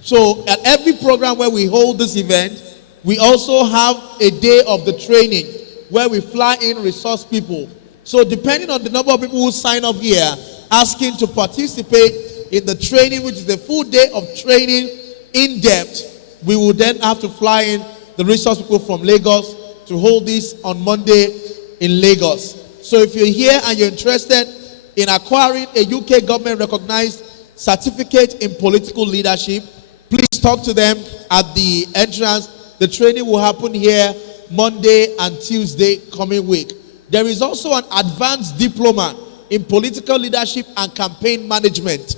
So at every program where we hold this event, we also have a day of the training where we fly in resource people. So depending on the number of people who sign up here, asking to participate in the training, which is the full day of training in depth, we will then have to fly in the resource people from Lagos to hold this on Monday in Lagos. So if you're here and you're interested in acquiring a UK government recognized certificate in political leadership, please talk to them at the entrance. The training will happen here Monday and Tuesday coming week. There is also an advanced diploma in political leadership and campaign management,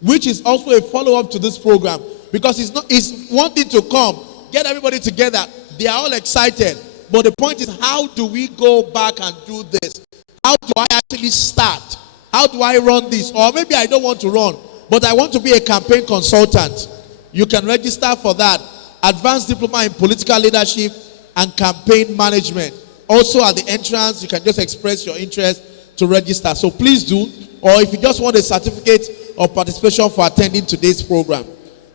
which is also a follow-up to this program, because it's wanting to come, get everybody together. They are all excited. But the point is, how do we go back and do this? How do I actually start? How do I run this? Or maybe I don't want to run, but I want to be a campaign consultant. You can register for that. Advanced diploma in political leadership and campaign management. Also at the entrance, you can just express your interest to register. So please do. Or if you just want a certificate of participation for attending today's program.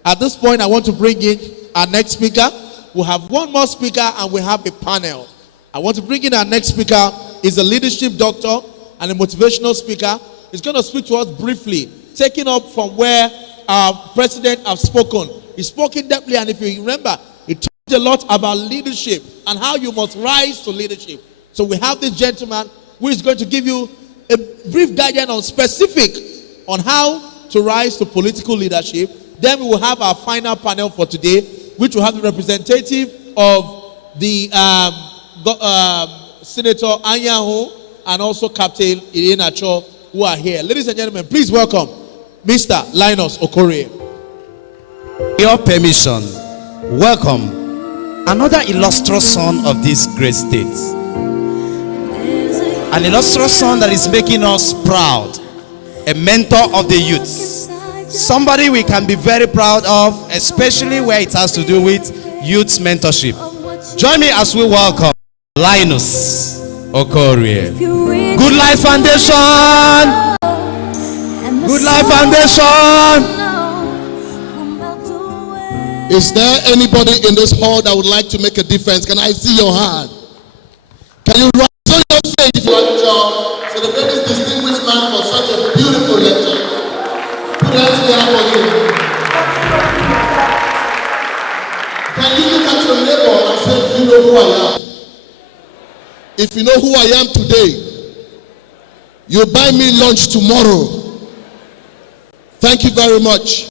At this point, I want to bring in our next speaker. We'll have one more speaker and we have a panel. I want to bring in our next speaker. He's a leadership doctor and a motivational speaker. He's going to speak to us briefly, taking up from where our president has spoken. He spoke in depthly, and if you remember, he talked a lot about leadership and how you must rise to leadership. So we have this gentleman who is going to give you a brief guidance on specific on how to rise to political leadership. Then we will have our final panel for today, which will have the representative of the Senator Anyanwu and also Captain Irene Cho, who are here. Ladies and gentlemen, please welcome Mr. Linus Okorie. Your permission, welcome another illustrious son of this great state. An illustrious son that is making us proud. A mentor of the youths. Somebody we can be very proud of, especially where it has to do with youth mentorship. Join me as we welcome Linus Okorie. Good Life Foundation. Good Life Foundation. Is there anybody in this hall that would like to make a difference? Can I see your hand? Can you rise on your feet if you want to celebrate this distinguished man for such a beautiful lecture? Put hands together for you. Can you look at your neighbor and say, do you know who I am? If you know who I am today, you buy me lunch tomorrow. Thank you very much.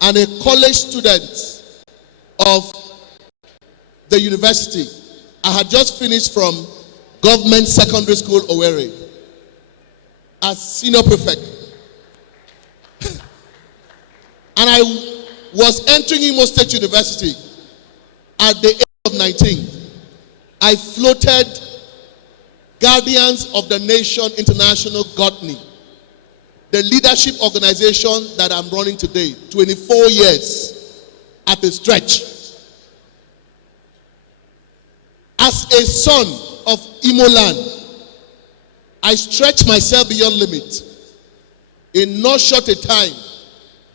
And a college student of the university. I had just finished from Government Secondary School, Owerri, as senior prefect. And I was entering Imo State University at the age of 19. I floated Guardians of the Nation International Godney, the leadership organization that I'm running today, 24 years at a stretch. As a son of Imoland, I stretch myself beyond limit. In no short a time,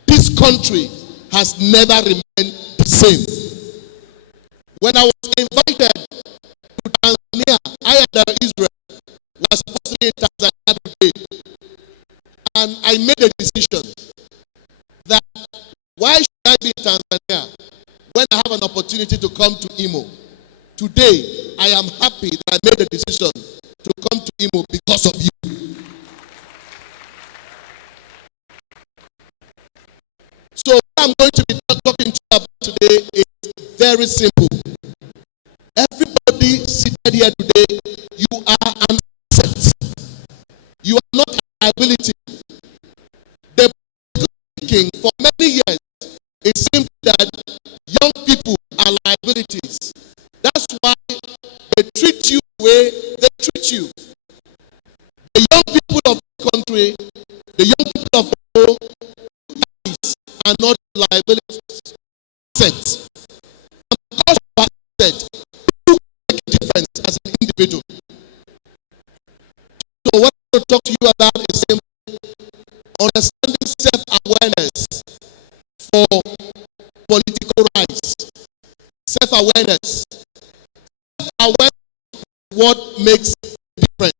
this country has never remained the same. When I was invited to Tanzania, I and Israel was supposed to be in Tanzania today. And I made a decision that why should I be in Tanzania when I have an opportunity to come to Imo? Today, I am happy that I made a decision to come to Imo because of you. So what I'm going to be talking to you about today is very simple. Everybody seated here today, you are an asset. You are not a liability. The thinking for many years is simply that young people are liabilities. That's why they treat you the way they treat you. The young people of the country, the young people of the world, are not liabilities, assets. And because you are assets, you make a difference as an individual. So what I want to talk to you about is understanding self-awareness for political rights. Self-awareness. Self-awareness is what makes a difference.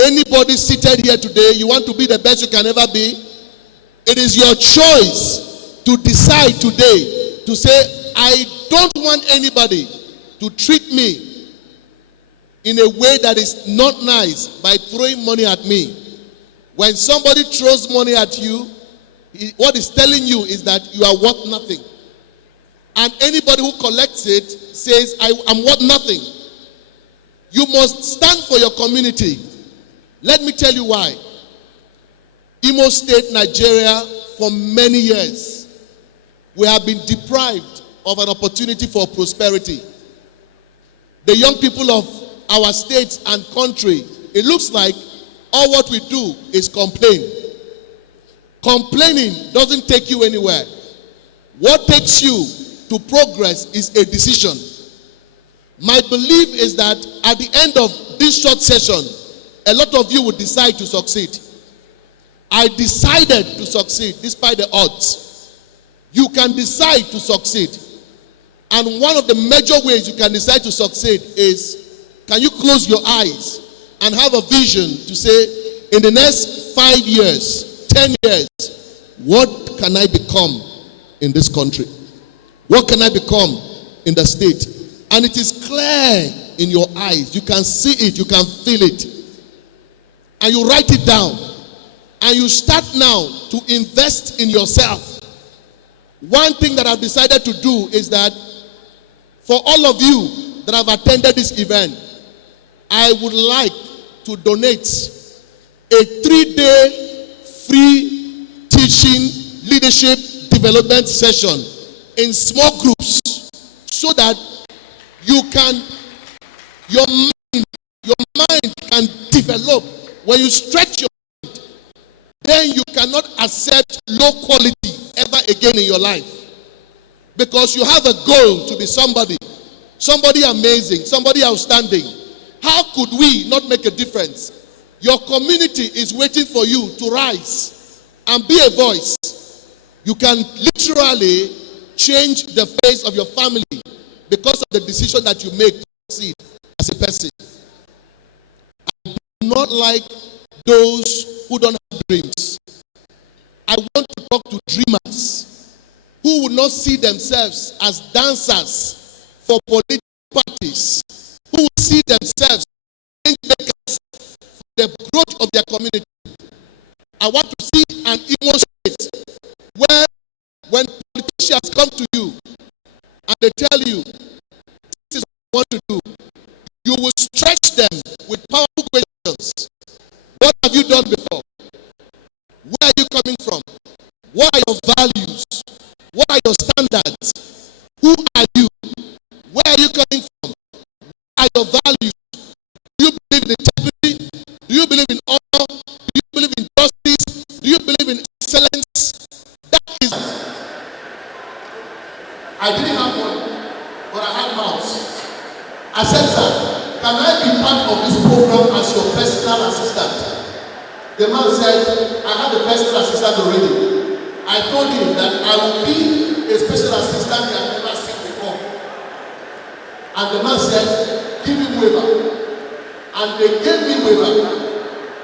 Anybody seated here today, you want to be the best you can ever be? It is your choice to decide today to say, I don't want anybody to treat me in a way that is not nice by throwing money at me. When somebody throws money at you, what it's telling you is that you are worth nothing. And anybody who collects it says, I'm worth nothing. You must stand for your community. Let me tell you why. Imo State, Nigeria, for many years, we have been deprived of an opportunity for prosperity. The young people of our state and country, it looks like all what we do is complain. Complaining doesn't take you anywhere. What takes you to progress is a decision. My belief is that at the end of this short session, a lot of you will decide to succeed. I decided to succeed despite the odds. You can decide to succeed. And one of the major ways you can decide to succeed is, can you close your eyes and have a vision to say, in the next 5 years, 10 years, what can I become in this country? What can I become in the state? And it is clear in your eyes. You can see it, you can feel it. And you write it down. And you start now to invest in yourself. One thing that I've decided to do is that for all of you that have attended this event, I would like to donate a 3-day free teaching leadership development session in small groups so that your mind can develop. When you stretch your mind, then you cannot accept low quality ever again in your life. Because you have a goal to be somebody amazing, somebody outstanding. How could we not make a difference? Your community is waiting for you to rise and be a voice. You can literally change the face of your family because of the decision that you make to succeed as a person. I do not like those who don't have dreams. I want to talk to dreamers who will not see themselves as dancers for political parties, who will see themselves as change makers for the growth of their community. I want to see an Imo State where when politicians come to you and they tell you, this is what I want to do, you will stretch them with powerful questions. What have you done before? Where are you coming from? What are your values? What are your standards? Who are you? Where are you coming from? What are your values? Do you believe in integrity? Do you believe in honor? Do you believe in justice? Do you believe in excellence? That is. I didn't have one, but I had mouths. I said, sir, can I be part of this program as your personal assistant? The man said, I have a personal assistant already. I told him that I will be a special assistant he had never seen before. And the man said, give me waiver. And they gave me waiver.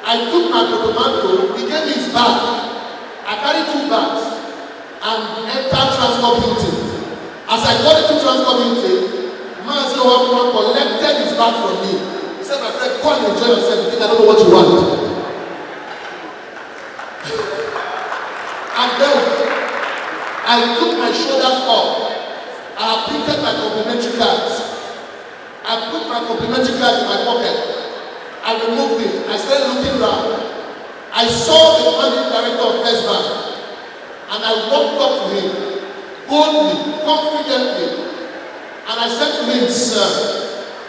I took my portmanteau, he gave me his bag. I carried 2 bags and entered transport building. As I got into transport building, the man said, one collected his bag from me. He said, my friend, go and enjoy yourself. You think I don't know what you want. And then I took my shoulders up. I printed my complimentary cards. I put my complimentary cards in my pocket. I removed it. I started looking around. I saw the managing director of First Bank. And I walked up to him boldly, confidently. And I said to him, sir,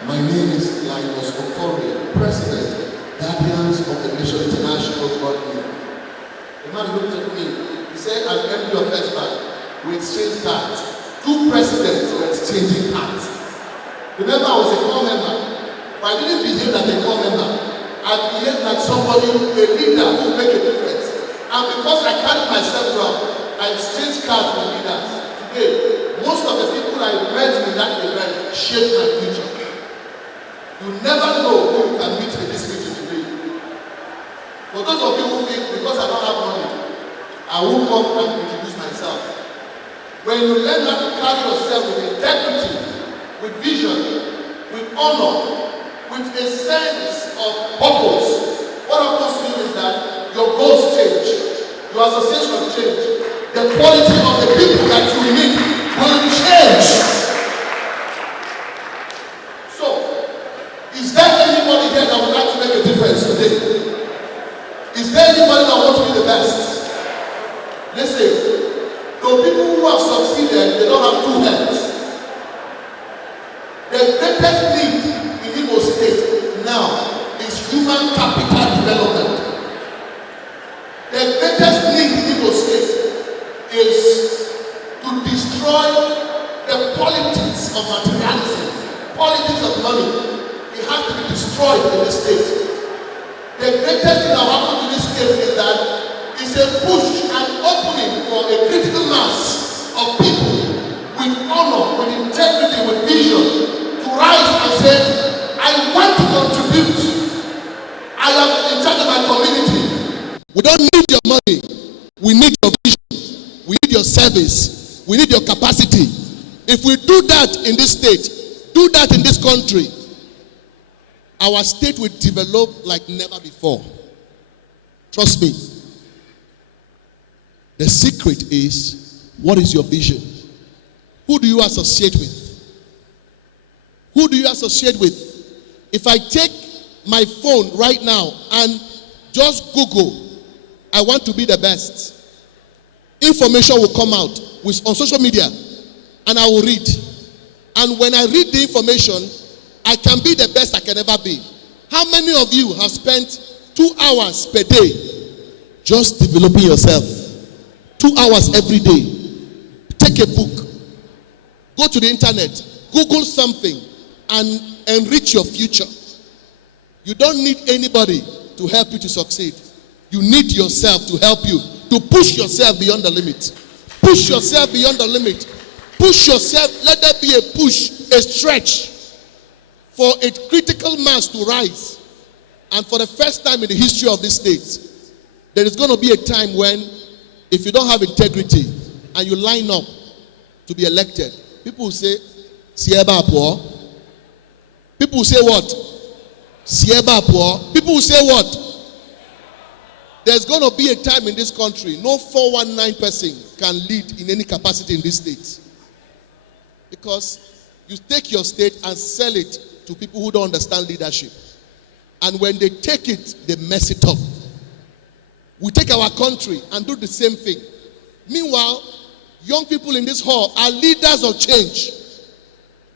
my name is Linus Okori, President, Guardians of the Nation International Government. The man looked at me. He said, I'm MD of First Bank. We exchanged cards. 2 presidents were exchanging cards. Remember, I was a core member. But I didn't behave like a core member. I behaved like somebody, a leader who will make a difference. And because I carried myself well, I exchanged cards with leaders. Today, most of the people I met in that event shaped my future. You never know who you can meet in this meeting today. For those of you who think because I don't have money, I won't come and introduce myself. When you learn how to carry yourself with integrity, with vision, with honor, with a sense of purpose, what happens to you is that your goals change, your association change, the quality of the people that you meet will change. So, is there anybody here that would like to make a difference today? Is there anybody that wants to be the best? Listen, the people who have succeeded, they don't have 2 hands. The greatest need in Imo State now is human capital development. The greatest need in Imo State is to destroy the politics of materialism, politics of money. It has to be destroyed in the state. The greatest thing that happened to this state is that it's a push and opening for a critical mass of people with honor, with integrity, with vision to rise and say, I want to contribute. I am in charge of my community. We don't need your money. We need your vision. We need your service. We need your capacity. If we do that in this state, do that in this country, our state will develop like never before. Trust me. The secret is, what is your vision? Who do you associate with? Who do you associate with? If I take my phone right now and just Google, I want to be the best, information will come out on social media and I will read. And when I read the information, I can be the best I can ever be. How many of you have spent 2 hours per day just developing yourself? 2 hours every day. Take a book. Go to the internet. Google something and enrich your future. You don't need anybody to help you to succeed. You need yourself to help you, to push yourself beyond the limit. Push yourself beyond the limit. Push yourself. Let there be a push, a stretch for a critical mass to rise. And for the first time in the history of this state, there is going to be a time when, if you don't have integrity and you line up to be elected, people will say, Sieba poor. People will say what? Sieba poor. People will say what? There's going to be a time in this country, no 419 person can lead in any capacity in this state. Because you take your state and sell it to people who don't understand leadership. And when they take it, they mess it up. We take our country and do the same thing. Meanwhile, young people in this hall are leaders of change.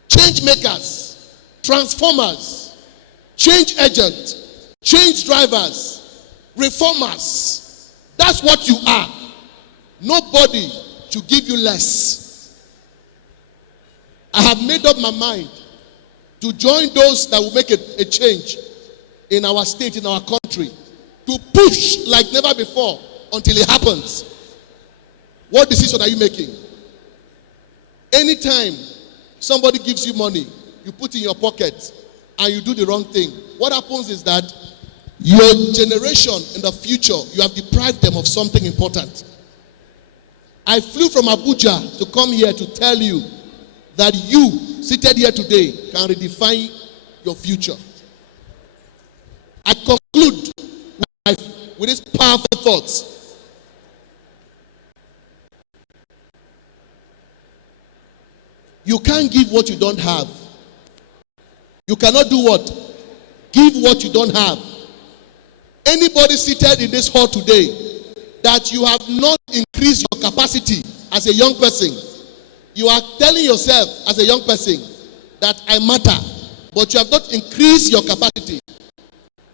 Change makers, transformers, change agents, change drivers, reformers. That's what you are. Nobody should give you less. I have made up my mind to join those that will make a change in our state, in our country, to push like never before until it happens. What decision are you making? Anytime somebody gives you money, you put in your pocket and you do the wrong thing, what happens is that your generation in the future, you have deprived them of something important. I flew from Abuja to come here to tell you that you, seated here today, can redefine your future. I conclude with these powerful thoughts. You can't give what you don't have. You cannot do what? Give what you don't have. Anybody seated in this hall today that you have not increased your capacity as a young person, you are telling yourself as a young person that I matter, but you have not increased your capacity.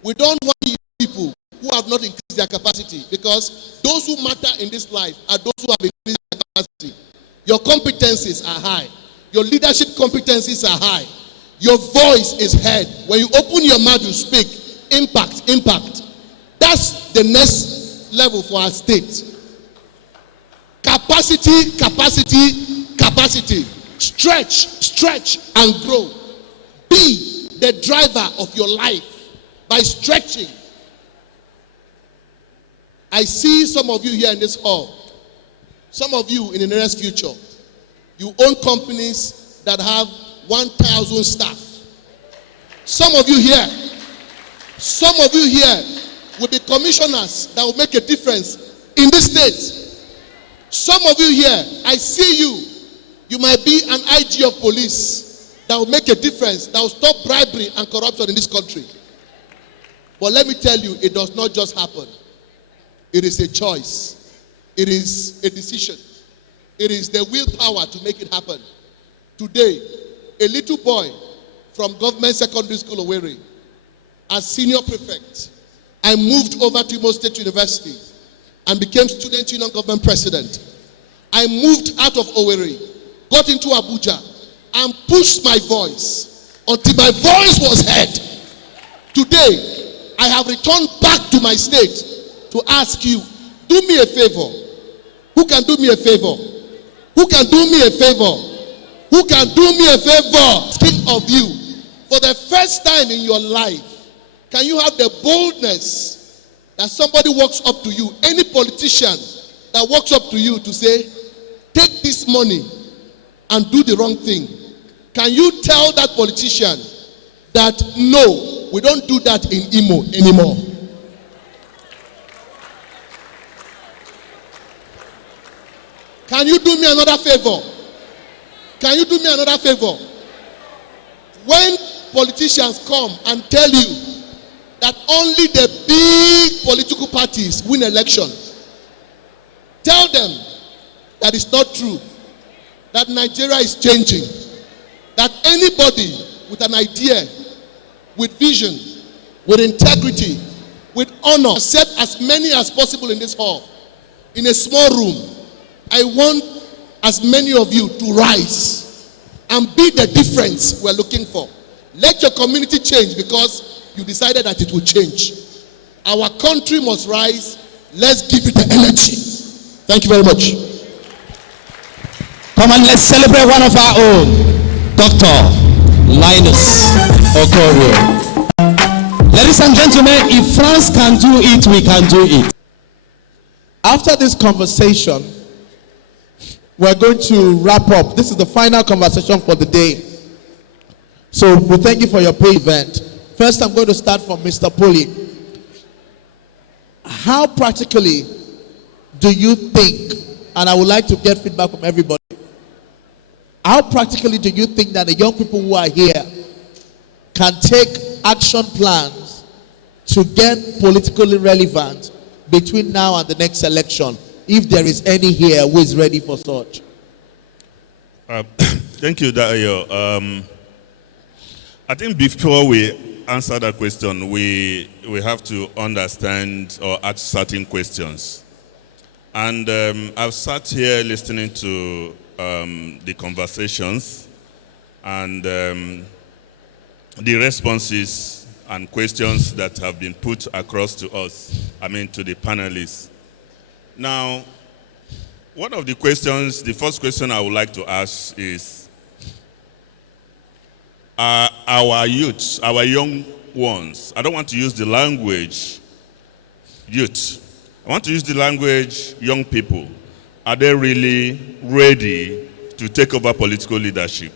We don't want you people who have not increased their capacity, because those who matter in this life are those who have increased their capacity. Your competencies are high. Your leadership competencies are high. Your voice is heard. When you open your mouth, you speak. Impact, impact. That's the next level for our state. Capacity, capacity, capacity. Stretch, stretch, and grow. Be the driver of your life by stretching. I see some of you here in this hall. Some of you in the nearest future. You own companies that have 1,000 staff. Some of you here will be commissioners that will make a difference in this state. Some of you here, I see you. You might be an IG of police that will make a difference, that will stop bribery and corruption in this country. But let me tell you, it does not just happen. It is a choice. It is a decision. It is the willpower to make it happen. Today, a little boy from Government Secondary School Owerri, as senior prefect, I moved over to Imo State University and became student union government president. I moved out of Owerri, got into Abuja, and pushed my voice until my voice was heard. Today, I have returned back to my state to ask you, do me a favor. Who can do me a favor? Who can do me a favor? Who can do me a favor? Asking of you, for the first time in your life, can you have the boldness that somebody walks up to you, any politician that walks up to you to say, take this money and do the wrong thing? Can you tell that politician that no, we don't do that in Imo anymore? Can you do me another favor? Can you do me another favor? When politicians come and tell you that only the big political parties win elections, tell them that it's not true, that Nigeria is changing, that anybody with an idea, with vision, with integrity, with honor, accept as many as possible in this hall, in a small room. I want as many of you to rise and be the difference we're looking for. Let your community change because you decided that it will change. Our country must rise. Let's give it the energy. Thank you very much. Come on, let's celebrate one of our own, Dr. Linus Okorie. Ladies and gentlemen, if France can do it, we can do it. After this conversation, we're going to wrap up. This is the final conversation for the day. So we thank you for your pay event. First, I'm going to start from Mr. Poli. How practically do you think, and I would like to get feedback from everybody, how practically do you think that the young people who are here can take action plans to get politically relevant between now and the next election, if there is any here who is ready for such? Thank you, Dayo. I think before we answer that question, we have to understand or ask certain questions. And I've sat here listening to the conversations and the responses and questions that have been put across to us, to the panelists. Now, one of the questions, the first question I would like to ask is, our youth, our young ones, I don't want to use the language youth, I want to use the language young people. Are they really ready to take over political leadership?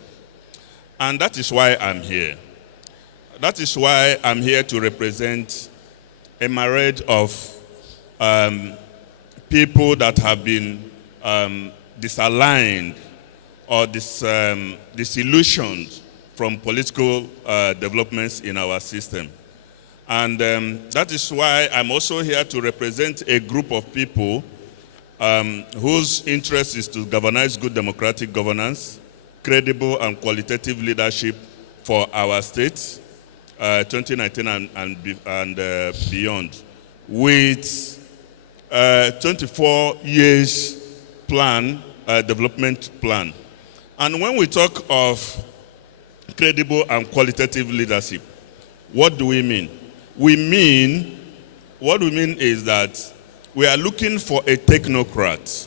And that is why I'm here. That is why I'm here to represent a myriad of people that have been disaligned or disillusioned from political developments in our system. And that is why I'm also here to represent a group of people whose interest is to galvanize good democratic governance, credible and qualitative leadership for our state, 2019 and beyond. with 24 years plan, development plan. And when we talk of credible and qualitative leadership, what do we mean? What we mean is that we are looking for a technocrat.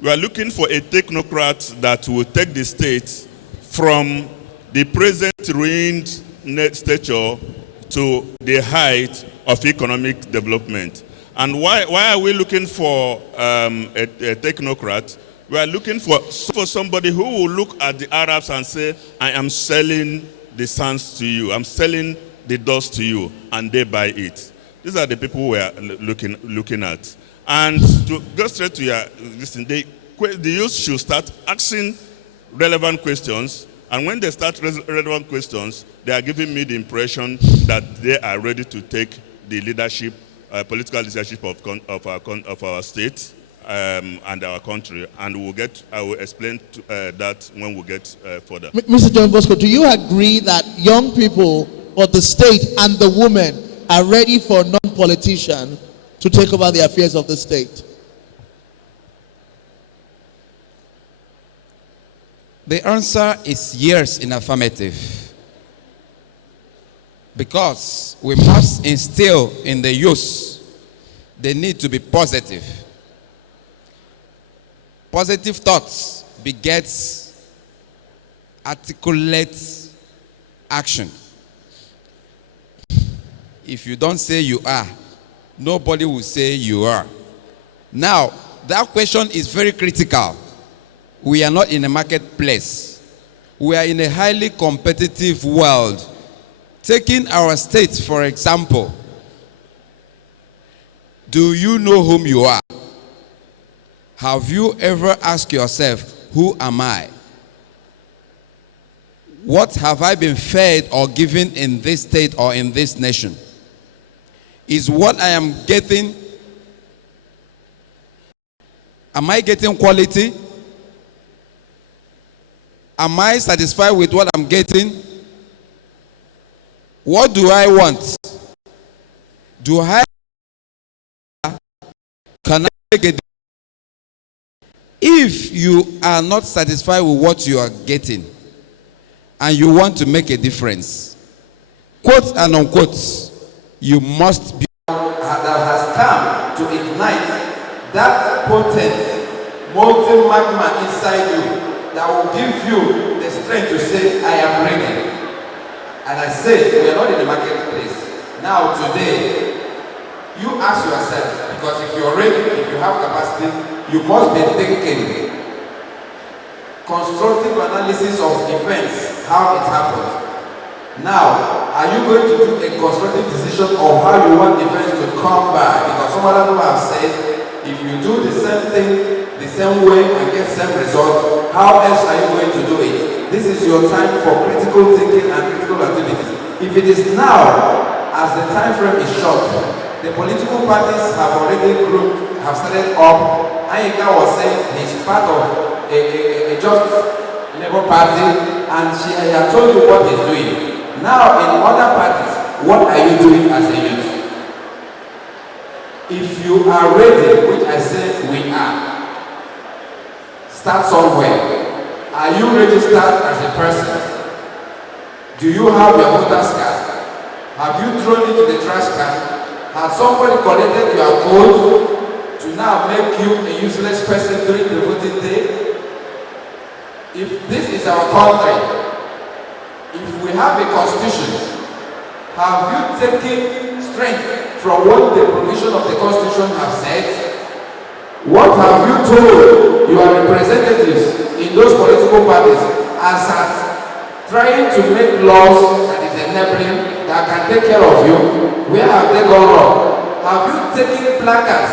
We are looking for a technocrat that will take the state from the present ruined stature to the height of economic development. And why are we looking for a technocrat? We are looking for somebody who will look at the Arabs and say, I am selling the sands to you, I'm selling the dust to you, and they buy it. These are the people we are looking at. And to go straight to your listen, the youth should start asking relevant questions, and when they start relevant questions, they are giving me the impression that they are ready to take the leadership, political leadership of our state and our country, and I will explain that when we get further. Mr. John Bosco, do you agree that young people or the state and the women are ready for a non-politician to take over the affairs of the state? The answer is yes in affirmative. Because we must instill in the youth the need to be positive. Positive thoughts begets articulate action. If you don't say you are, nobody will say you are. Now, that question is very critical. We are not in a marketplace. We are in a highly competitive world. Taking our state, for example, do you know whom you are? Have you ever asked yourself, who am I? What have I been fed or given in this state or in this nation? Is what I am getting, am I getting quality? Am I satisfied with what I'm getting? What do I want? Do I, can I make a difference? If you are not satisfied with what you are getting and you want to make a difference, quote and unquote, you must be that has come to ignite that potent molten magma inside you that will give you the strength to say, I am ready. And I say, we are not in the marketplace. Now today, you ask yourself, because if you're ready, if you have capacity, you must be thinking constructive analysis of events, how it happened. Now, are you going to do a constructive decision on how you want events to come by? Because some other people have said, if you do the same thing, the same way and get the same result, how else are you going to do it? This is your time for critical thinking and critical activities. If it is now, as the time frame is short, the political parties have already grouped, have started up. Ayika was saying he's part of a just Labour Party, and she had told you what he's doing. Now in other parties, what are you doing as a youth? If you are ready, which I say we are, start somewhere. Are you registered as a person? Do you have your voter's card? Have you thrown it to the trash can? Has somebody collected your code to now make you a useless person during the voting day? If this is our country, if we have a constitution, have you taken strength from what the provision of the constitution have said? What have you told your representatives in those political parties as at trying to make laws that is enabling, that can take care of you? Where have they gone wrong? Have you taken placards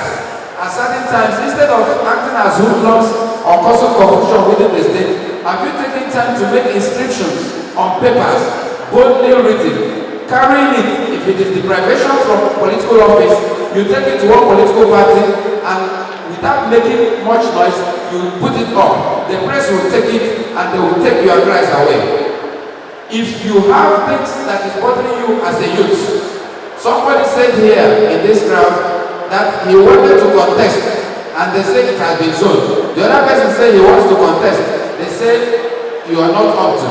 at certain times instead of acting as hoodlums or causing confusion within the state? Have you taken time to make inscriptions on papers, boldly written, carrying it? If it is deprivation from political office, you take it to one political party and without making much noise, you put it up. The press will take it and they will take your advice away. If you have things that is bothering you as a youth, somebody said here in this crowd that he wanted to contest, and they say it has been sold. The other person say he wants to contest. They say you are not up to.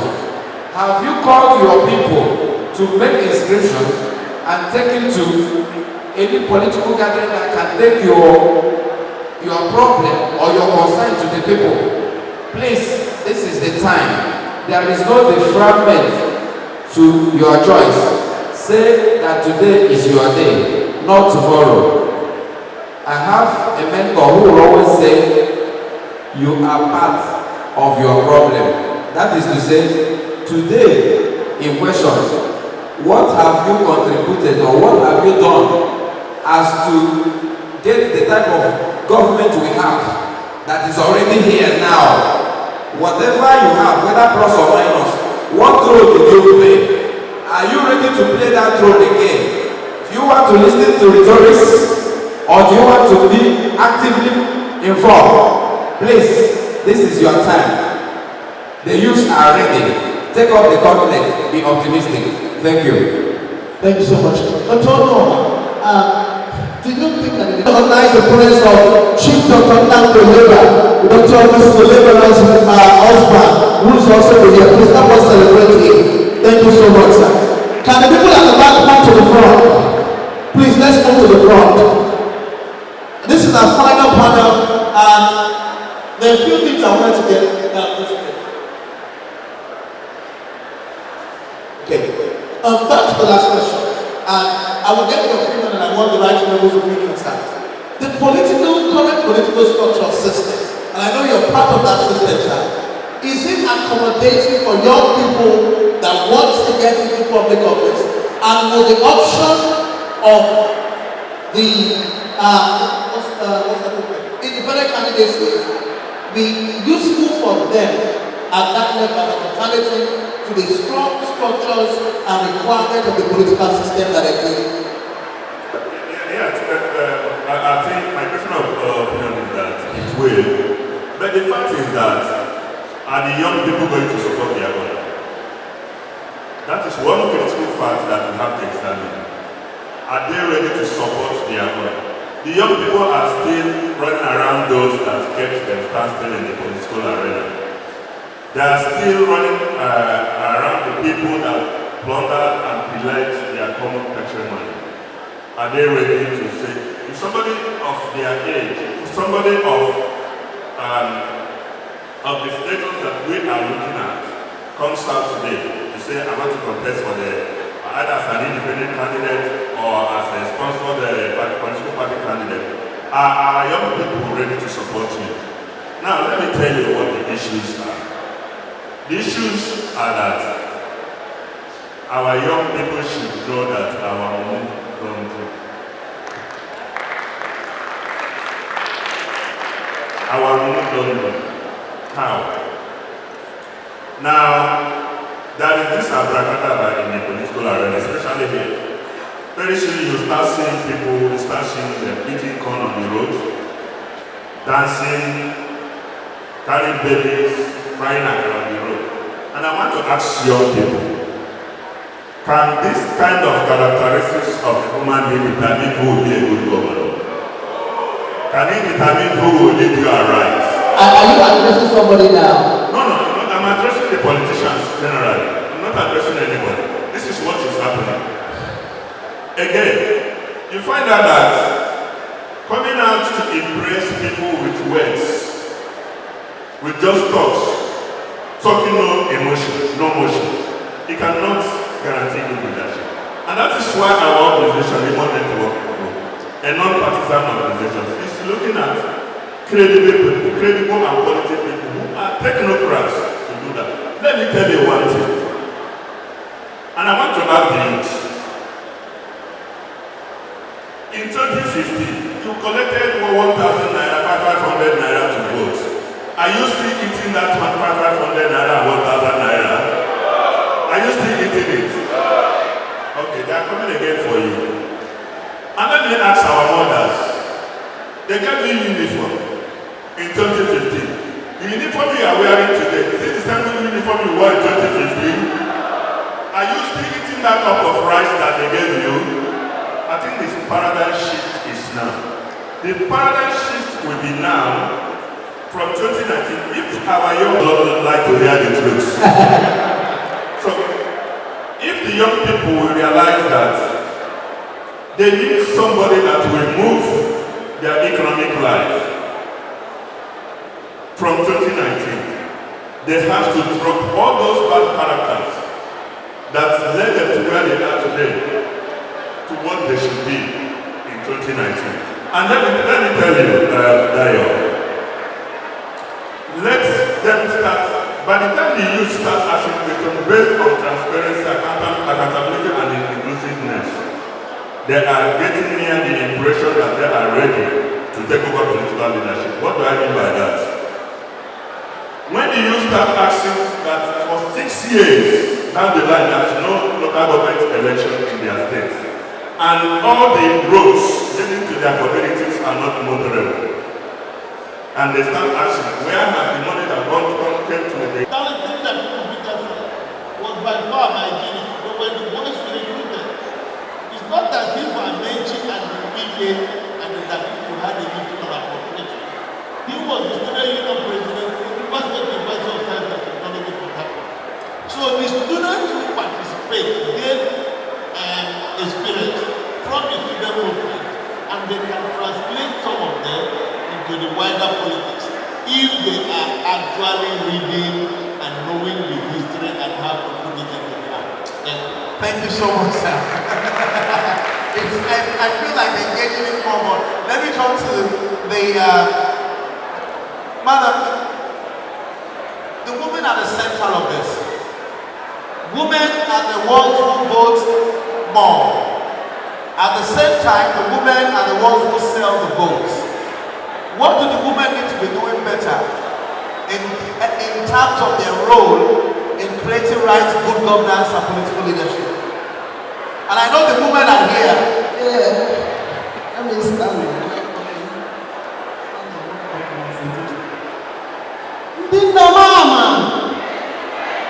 Have you called your people to make inscription and take it to any political gathering that can take your problem or your concern to the people? Please, this is the time. There is no deferment to your choice. Say that today is your day, not tomorrow. I have a mentor who will always say, you are part of your problem. That is to say, today in question, what have you contributed or what have you done as to get the type of government we have that is already here now? Whatever you have, whether plus or minus, what role did you play? Are you ready to play that role again? Do you want to listen to rhetorics? Or do you want to be actively involved? Please, this is your time. The youths are ready. Take up the conflict. Be optimistic. Thank you. Thank you so much. Antonio, do you think that it recognize the presence of Chief Dr. Nando Leba, Dr. Mr. Lebaran's husband, who is also here? Please help us celebrate him. Thank you so much, sir. Can the people at the back come to the front? Please, let's move to the front. This is our final panel, and there are a few things I wanted to get down. Okay. Back to the last question. And I will get your opinion, and I want the right members' opinions. The current political structure system, and I know you're part of that system, sir. Is it accommodating for young people that want to get into public office? And will the option of the independent candidates be useful for them at that level as an alternative to the strong structures and requirements of the political system that exists? I think my personal opinion is that it will. But the fact is that are the young people going to support their government? That is one critical fact that we have to examine. Are they ready to support their government? The young people are still running around those that kept them standstill in the political arena. They are still running around the people that plundered and pillaged their common patrimony. Are they ready to say, if somebody of their age, somebody of the status that we are looking at comes out today to say, I want to contest for either as an independent candidate or as a sponsored political party candidate, are young people ready to support you? Now, let me tell you what the issues are. The issues are that our young people should know that our money don't do. Our money don't do. How? Now, there is this abracadabra in the political arena, especially here. Very soon you start seeing people, them eating corn on the road, dancing, carrying babies, crying around the road. And I want to ask young people, can this kind of characteristics of a human being determine who will be a good governor? Can it determine who will lead you aright? Are you addressing somebody now? No, I'm addressing the politicians generally. I'm not addressing anybody. This is what is happening. Again, you find out that coming out to impress people with words, with just talking no emotion, no motion, it cannot guarantee good leadership. And that is why our organization, the One Network, a non-partisan organization, is looking at credible and quality people who are technocrats to do that. Let me tell you one thing. And I want to ask the youth. In 2015, you collected 1,000 naira, 500 naira to vote. Are you still eating that 500 naira and 1,000 naira? Are you still eating it? Okay, they are coming again for you. And let me ask our mothers. They gave you uniform in 2015. The uniform you are wearing today, is it the same uniform you wore in 2015? Are you still eating that cup of rice that they gave you? I think this paradigm shift is now. The paradigm shift will be now from 2019. If our young people like to hear the truth. So, if the young people will realize that they need somebody that will move their economic life from 2019, they have to drop all those bad characters that led them to where they are today to what they should be in 2019. And let me tell you, Dayo, let them start, by the time the youth start asking questions based on transparency, accountability, and inclusiveness, they are getting near the impression that they are ready to take over political leadership. What do I mean by that? When the youth start asking that for 6 years down the line there's no local government election in their state, and all the roads leading to their communities are not motorable, and they start asking, where has the money that came to the... The only thing that people began was by far Nigeria, but when the voice was recruited, it's not as if Amenchi and the PK and the people had a meeting on our population. He was the student union president, the first university of science and technology for Happen. So the students who participate gain experience from the student movement, and they can translate some of them into the wider politics if they are actually reading and knowing the history and how to put it into form. Thank you so much, sir. I feel like engaging in more. Let me come to the madam, the women are the center of this. Women are the ones who vote more. At the same time, the women are the ones who sell the votes. What do the women need to be doing better in terms of their role in creating right, good governance, and political leadership? And I know the women are here. Yeah, let me stand. Dinda mama,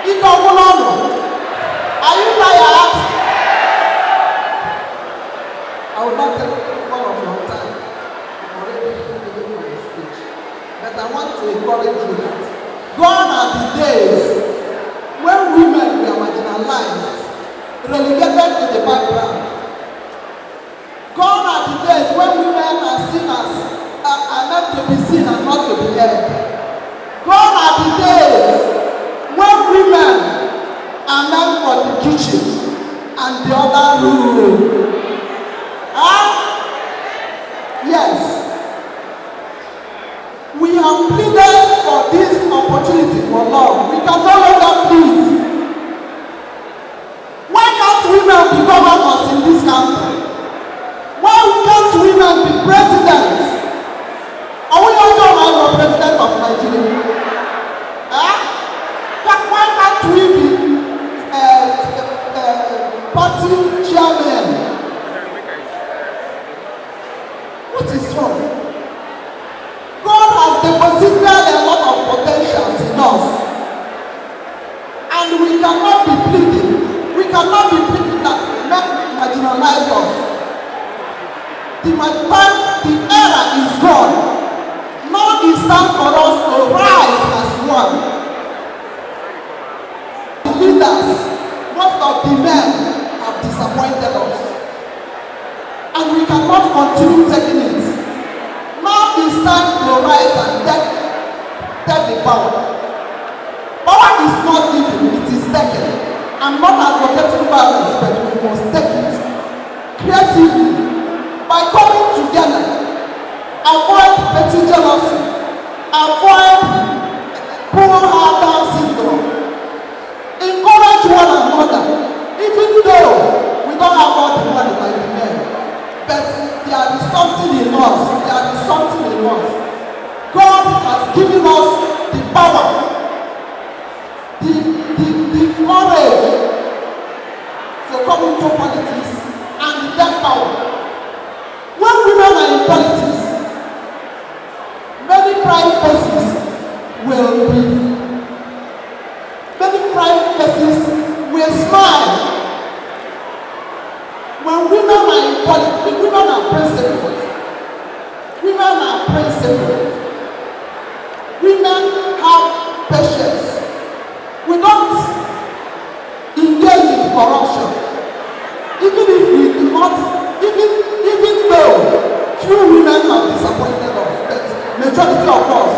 ito kunono. Are you tired? I will not take all of your time. I'm already giving my speech. But I want to encourage you that gone are the days when women were marginalized, relegated to the background. Gone are the days when women are seen as are meant to be seen and not to be heard. Gone are the days when women are meant for the kitchen and the other room. Yes. We have pleaded for this opportunity for long. We can no longer plead. Why can't women be governors in this country? Why can't women be presidents? Are we not the president of Nigeria? Why can't we be party chairman? What is wrong? God has deposited a lot of potentials in us, and we cannot be pleading. We cannot be pleading that men marginalize us. The era is gone. Now it's time for us to rise as one. The leaders, most of the men have disappointed us, and we cannot continue taking it. Now it's time to rise and take the power. Power is not given, it is taken. I'm not advocating violence, but we must take it creatively by coming together. Avoid petty jealousy. Avoid poor heart down syndrome. Encourage one another, even though we don't have all the money like the men. But there is something in us. There is something in us. God has given us the power, the courage to come into politics and that power. When women are in politics, many pride faces will be. Many pride faces will smile. When women are in politics, women are principled. Women are principled. Women have patience. We don't engage in corruption. Even if we do not, even though few women have disappointed us, but majority of us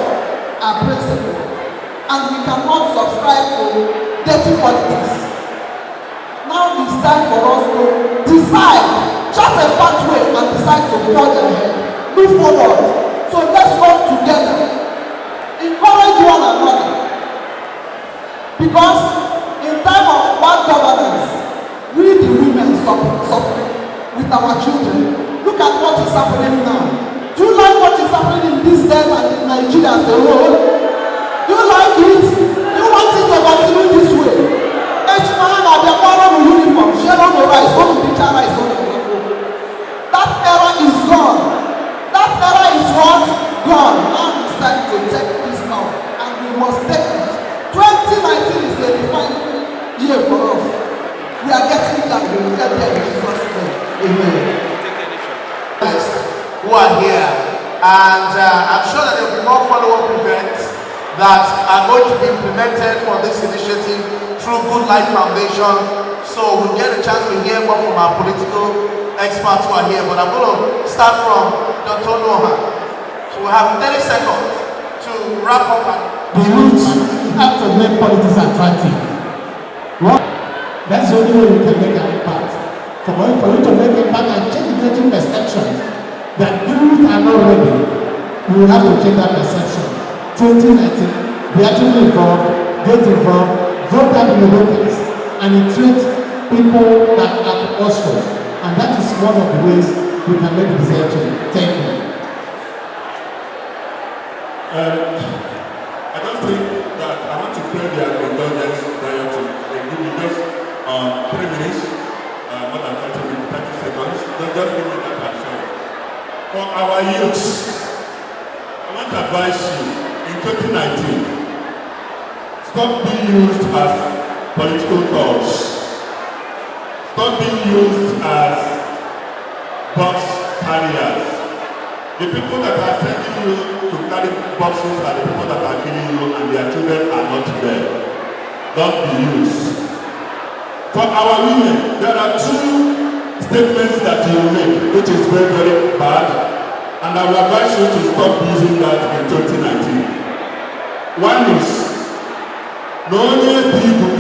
are principled. And we cannot subscribe to dirty politics. Now it's time for us to decide, chart a pathway and decide to forge ahead, move forward. So let's work together, encourage one another. Because in time of bad governance, we the women suffer with our children. Look at what is happening now. Do you like what is happening in this day and in Nigeria as a whole? Do you like it? Do you want it to continue this way? Each man have their moral uniform, share on the rice, on the picture rice, on the table. That era is gone. That era is what? Gone. Now it's time to take this now. And we must take it. 2019 is a defining year for us. We are getting that. We will get there in Jesus' name. Amen. Who are here, and I'm sure that there will be more follow-up events that are going to be implemented for this initiative through Good Life Foundation. So we'll get a chance to hear more from our political experts who are here. But I'm going to start from Dr. Noha. So we have 30 seconds to wrap up. The youth have to make politics attractive. Well, that's the only way we can make an impact. For you to make an impact and change the perception that youth are not ready, we will have to change that perception. 2019, we actually involved, get involved, vote out in the locals, and treat people that are also. And that is one of the ways we can make the desired change. Thank you. I don't think that I want to pray the indulgence prior to give me just 3 minutes, more than 30 seconds. Don't just give me that action. For our youth, I want to advise you in 2019, stop being used as political tools. Stop being used as box carriers. The people that are sending you to carry boxes are the people that are killing you, and their children are not there. Don't be used. For our women, there are 2 statements that you make, which is very, very bad, and I will advise you to stop using that in 2019. One is, no people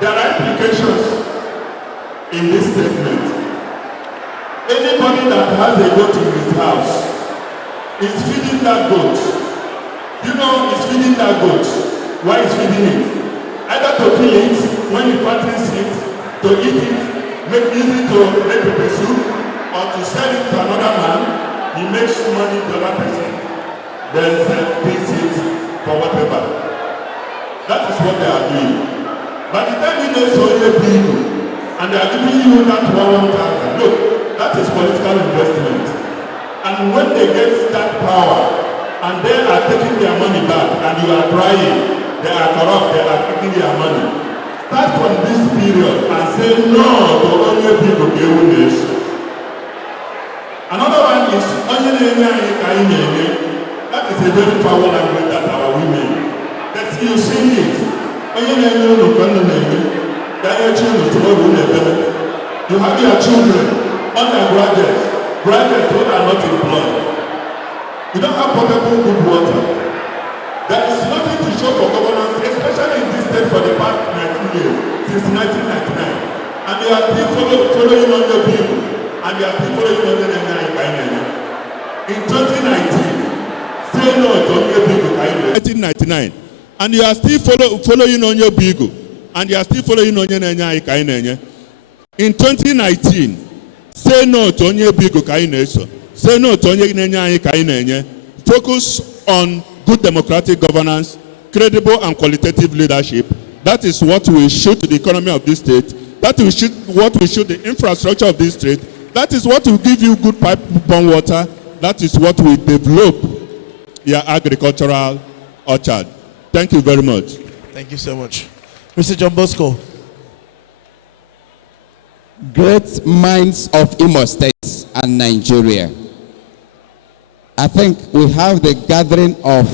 there are implications in this statement. Anybody that has a goat in his house is feeding that goat. You know, he's feeding that goat. Why is feeding it? Either to kill it when he fatties it, to eat it, use it to make a soup, or to sell it to another man. He makes money to another person, then pays it for whatever. That is what they are doing. By the time you know so people, and they are giving you that 1,000, look, that is political investment. And when they get that power, and they are taking their money back, and you are trying, they are corrupt, they are taking their money. Start from this period and say no to only people giving this. Another one is that is a very powerful language that our women. Let's you sing it. You have your children, undergraduates, graduates who are not employed. You don't have potable good water. There is nothing to show for governance, especially in this state for the past 19 years, since 1999. And they are still following on the people. And they are still following on the in 2019, say no to your people. 1999. And you are still following on your bigo, and you are still following on your nenya. In 2019, say no to your bigo kainenyo. Say no to your nenya kainenyo. Focus on good democratic governance, credible and qualitative leadership. That is what will shoot the economy of this state. That is what will shoot the infrastructure of this state. That is what will give you good pipe bomb water. That is what will develop your agricultural orchard. Thank you very much. Thank you so much. Mr. John Bosco. Great minds of Imo State are and Nigeria. I think we have the gathering of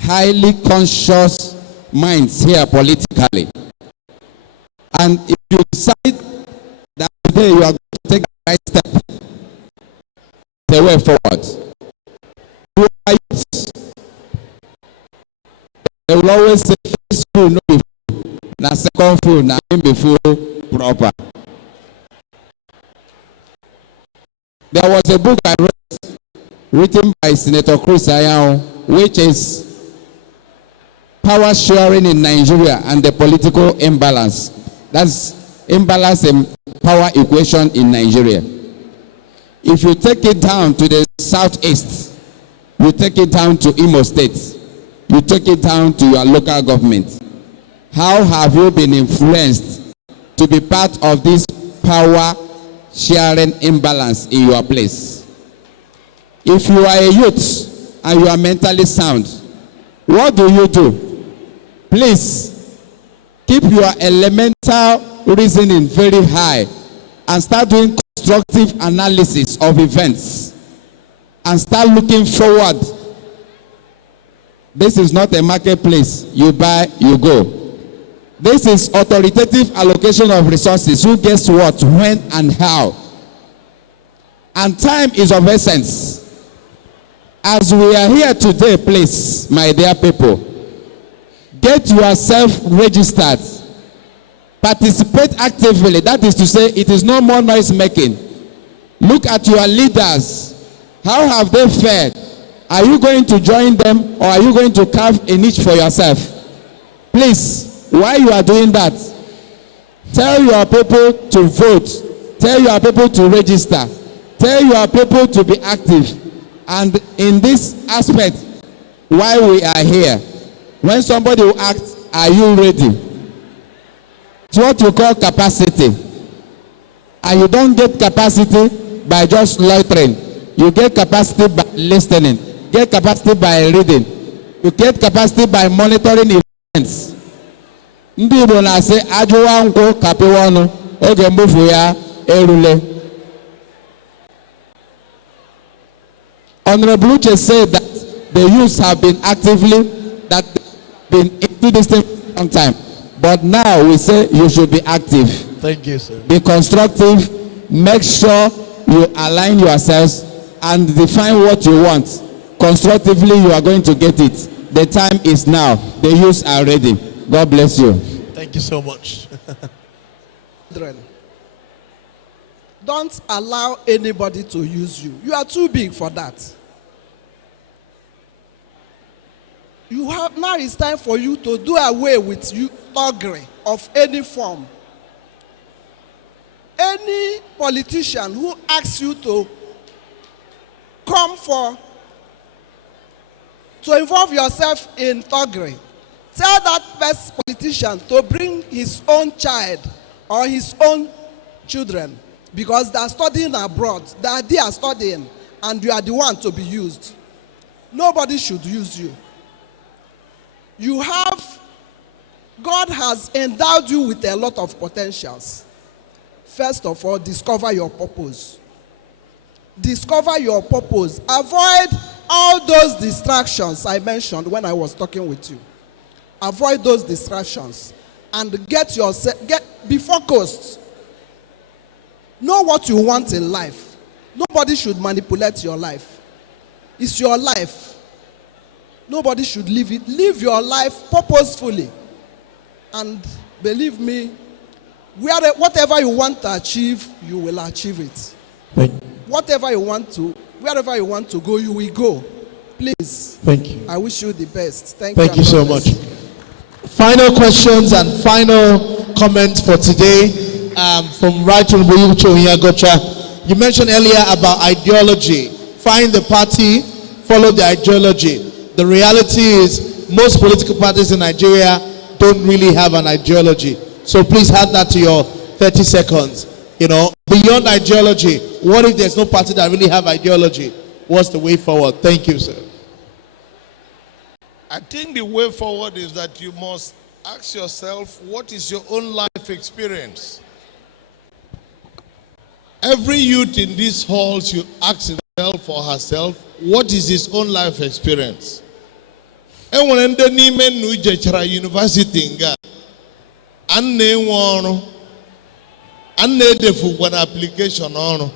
highly conscious minds here politically. And if you decide that today you are going to take the right step, the way forward, you are youths. They will always say first food no be full, na second food na be full proper. There was a book I read written by Senator Chris Ayao, which is Power Sharing in Nigeria and the Political Imbalance. That's imbalance in power equation in Nigeria. If you take it down to the southeast, you take it down to Imo State, you take it down to your local government. How have you been influenced to be part of this power sharing imbalance in your place? If you are a youth and you are mentally sound, what do? Please keep your elemental reasoning very high and start doing constructive analysis of events and start looking forward. This is not a marketplace. You buy, you go. This is authoritative allocation of resources. Who gets what, when, and how. And time is of essence. As we are here today, please, my dear people, get yourself registered. Participate actively. That is to say, it is no more noise making. Look at your leaders. How have they fared? Are you going to join them, or are you going to carve a niche for yourself? Please, while you are doing that, tell your people to vote. Tell your people to register. Tell your people to be active. And in this aspect, while we are here, when somebody will act, are you ready? It's what we call capacity. And you don't get capacity by just loitering. You get capacity by listening. Get capacity by reading. You get capacity by monitoring events. Ndị Igbo na-asị ajụwa nkwụ kapịwa ọnụ oge mbufu ya erule. Honorable Uche said that the youths have been into this thing for a long time. But now we say you should be active. Thank you, sir. Be constructive. Make sure you align yourselves and define what you want. Constructively, you are going to get it. The time is now. The youths are ready. God bless you. Thank you so much. Don't allow anybody to use you. You are too big for that. Now it's time for you to do away with thuggery of any form. Any politician who asks you to involve yourself in thuggery, tell that best politician to bring his own child or his own children, because they are studying abroad. They are studying, and you are the one to be used. Nobody should use you. God has endowed you with a lot of potentials. First of all, discover your purpose. Discover your purpose. Avoid all those distractions I mentioned when I was talking with you. Avoid those distractions and be focused. Know what you want in life. Nobody should manipulate your life. It's your life. Nobody should live it. Live your life purposefully. And believe me, whatever you want to achieve, you will achieve it. Wherever you want to go, you will go. Please. Thank you. I wish you the best. Thank you so much. Final questions and final comments for today from Right Honorable Gocha. You mentioned earlier about ideology. Find the party, follow the ideology. The reality is most political parties in Nigeria don't really have an ideology. So please add that to your 30 seconds. Beyond ideology, what if there's no party that really have ideology? What's the way forward? Thank you, sir. I think the way forward is that you must ask yourself, what is your own life experience? Every youth in this hall should ask himself or herself, what is his own life experience? And when the Nimen Nujechara University nga, anne wano, anne defu one application ono,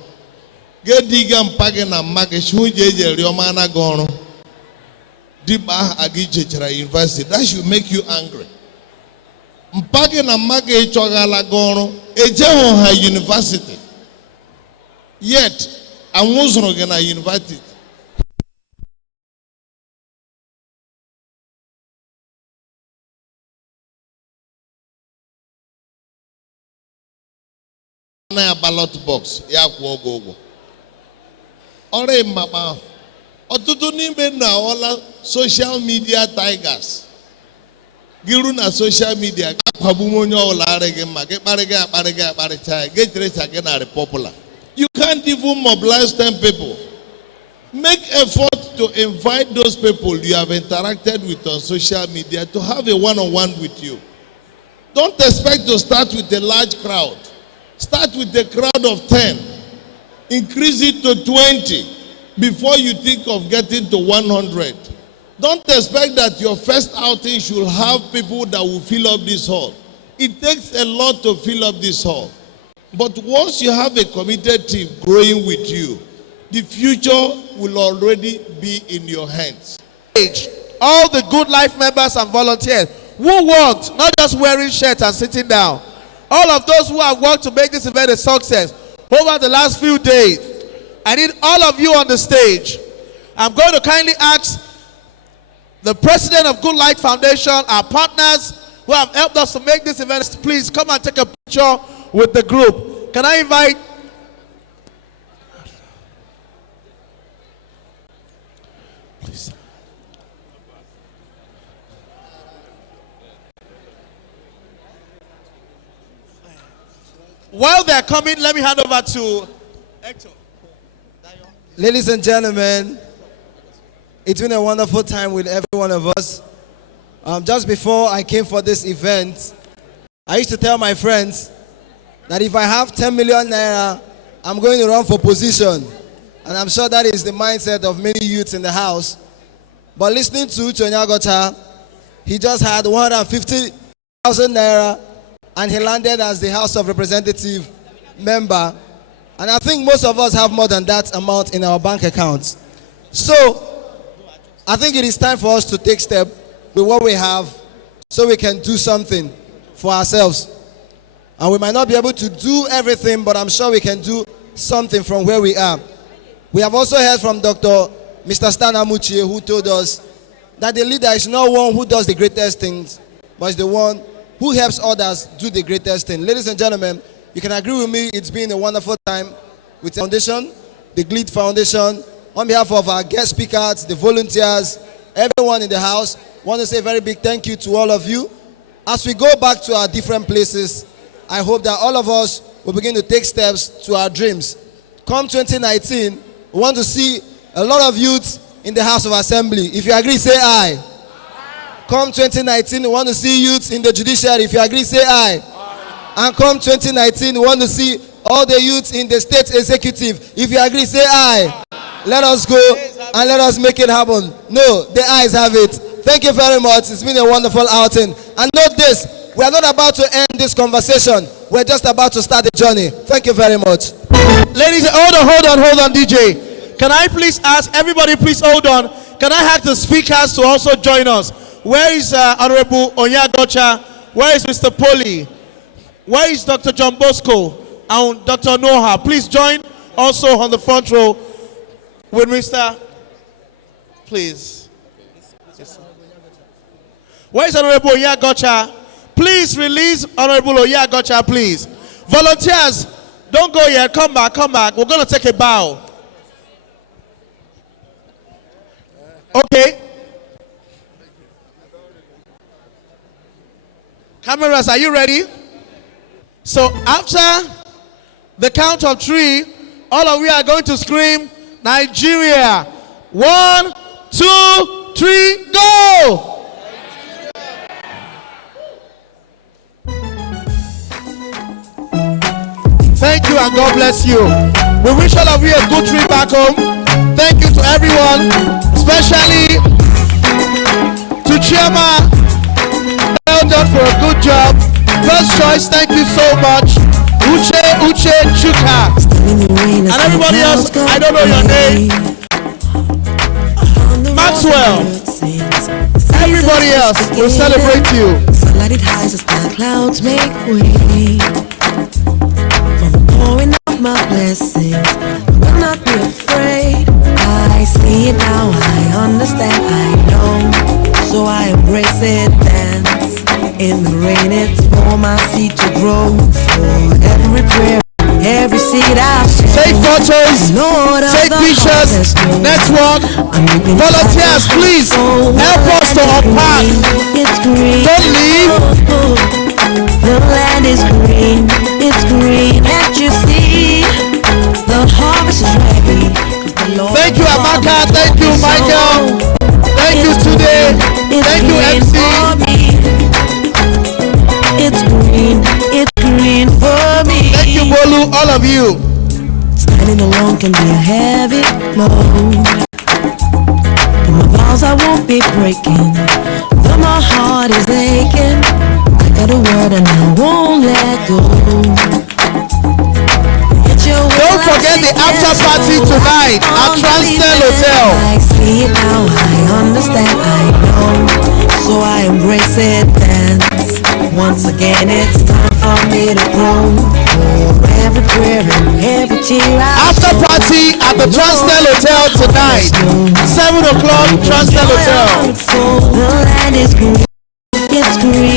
get digam pagana magesh who jeje riomana gono, diba agijechara University. That should make you angry. Mpagana mage chogala gono, ejeho ha university. Yet, I'm also going to invite it. Na ballot box ya kwuo ụgwọ. Ọrụ mama ọtụtụ n'ime na ọla social media tigers. Giru na social media akpagbu onye ọla arịghị mma gị kparịga get rich again are popular. You can't even mobilize 10 people. Make effort to invite those people you have interacted with on social media to have a one-on-one with you. Don't expect to start with a large crowd. Start with a crowd of 10. Increase it to 20 before you think of getting to 100. Don't expect that your first outing should have people that will fill up this hall. It takes a lot to fill up this hall. But once you have a committed team growing with you, the future will already be in your hands. All the Good Life members and volunteers who worked, not just wearing shirts and sitting down, all of those who have worked to make this event a success over the last few days, I need all of you on the stage. I'm going to kindly ask the president of Good Life Foundation, our partners who have helped us to make this event, please come and take a picture with the group. Can I invite please. While they're coming, let me hand over to Hector. Ladies and gentlemen, it's been a wonderful time with every one of us. Just before I came for this event, I used to tell my friends that if I have 10 million naira, I'm going to run for position. And I'm sure that is the mindset of many youths in the house. But listening to Chonyagocha, he just had 150,000 naira and he landed as the House of Representative member. And I think most of us have more than that amount in our bank accounts. So, I think it is time for us to take step with what we have so we can do something for ourselves. And we might not be able to do everything, but I'm sure we can do something from where we are. We have also heard from Mr. Stan Amuchie, who told us that the leader is not one who does the greatest things, but is the one who helps others do the greatest thing. Ladies and gentlemen, you can agree with me, it's been a wonderful time with the foundation, the GLEAD Foundation. On behalf of our guest speakers, the volunteers, everyone in the house, I want to say a very big thank you to all of you. As we go back to our different places, I hope that all of us will begin to take steps to our dreams. Come 2019, we want to see a lot of youth in the House of Assembly. If you agree, say aye. Come 2019, we want to see youth in the judiciary. If you agree, say aye. And come 2019, we want to see all the youth in the state executive. If you agree, say aye. Let us go and let us make it happen. No, the ayes have it. Thank you very much. It's been a wonderful outing. And note this, we are not about to end this conversation. We're just about to start the journey. Thank you very much. Ladies, hold on, DJ. Can I please ask everybody, please hold on. Can I have the speakers to also join us? Where is Honorable Onyagocha? Where is Mr. Poli? Where is Dr. John Bosco and Dr. Noha? Please join also on the front row with Mr. Please. Where is Honorable Onyagocha? Please release Honorable Onyagocha, please. Volunteers, don't go yet. Come back. We're going to take a bow. Okay. Cameras, are you ready? So after the count of 3, all of you are going to scream, Nigeria. 1, 2, 3, go! Thank you. you and God bless you. We wish all of you a good trip back home. Thank you to everyone, especially to Chairman. Well done for a good job. First choice, thank you so much. Uche Chuka. And everybody else, I don't know your name. Maxwell. Everybody else will celebrate you. Sunlight it hides as the clouds make way. From the pouring of my blessings, I will not be afraid. I see it now, I understand, I know. So I embrace it, dance. In the rain, it's for my seed to grow. For every prayer, every seed I've sown. Take photos, take pictures, network, volunteers, please help us to unpack. Don't leave. The land is green, it's green, and you see the harvest is ready. Thank you, Amaka. Thank you, Michael. Thank you, today. Thank you, MC. It's green for me. Thank you, Bolu, all of you. Standing alone can be a heavy load. But my vows I won't be breaking. Though my heart is aching, I got a word and I won't let go. Don't forget the after party tonight at Transtel Hotel. I see it now, I understand, I know. So I embrace it, dance. Once again, it's time for me to grow. For every prayer and every tear After party at the Transtel Hotel tonight, 7 o'clock, Transtel Hotel. The land is green, it's green.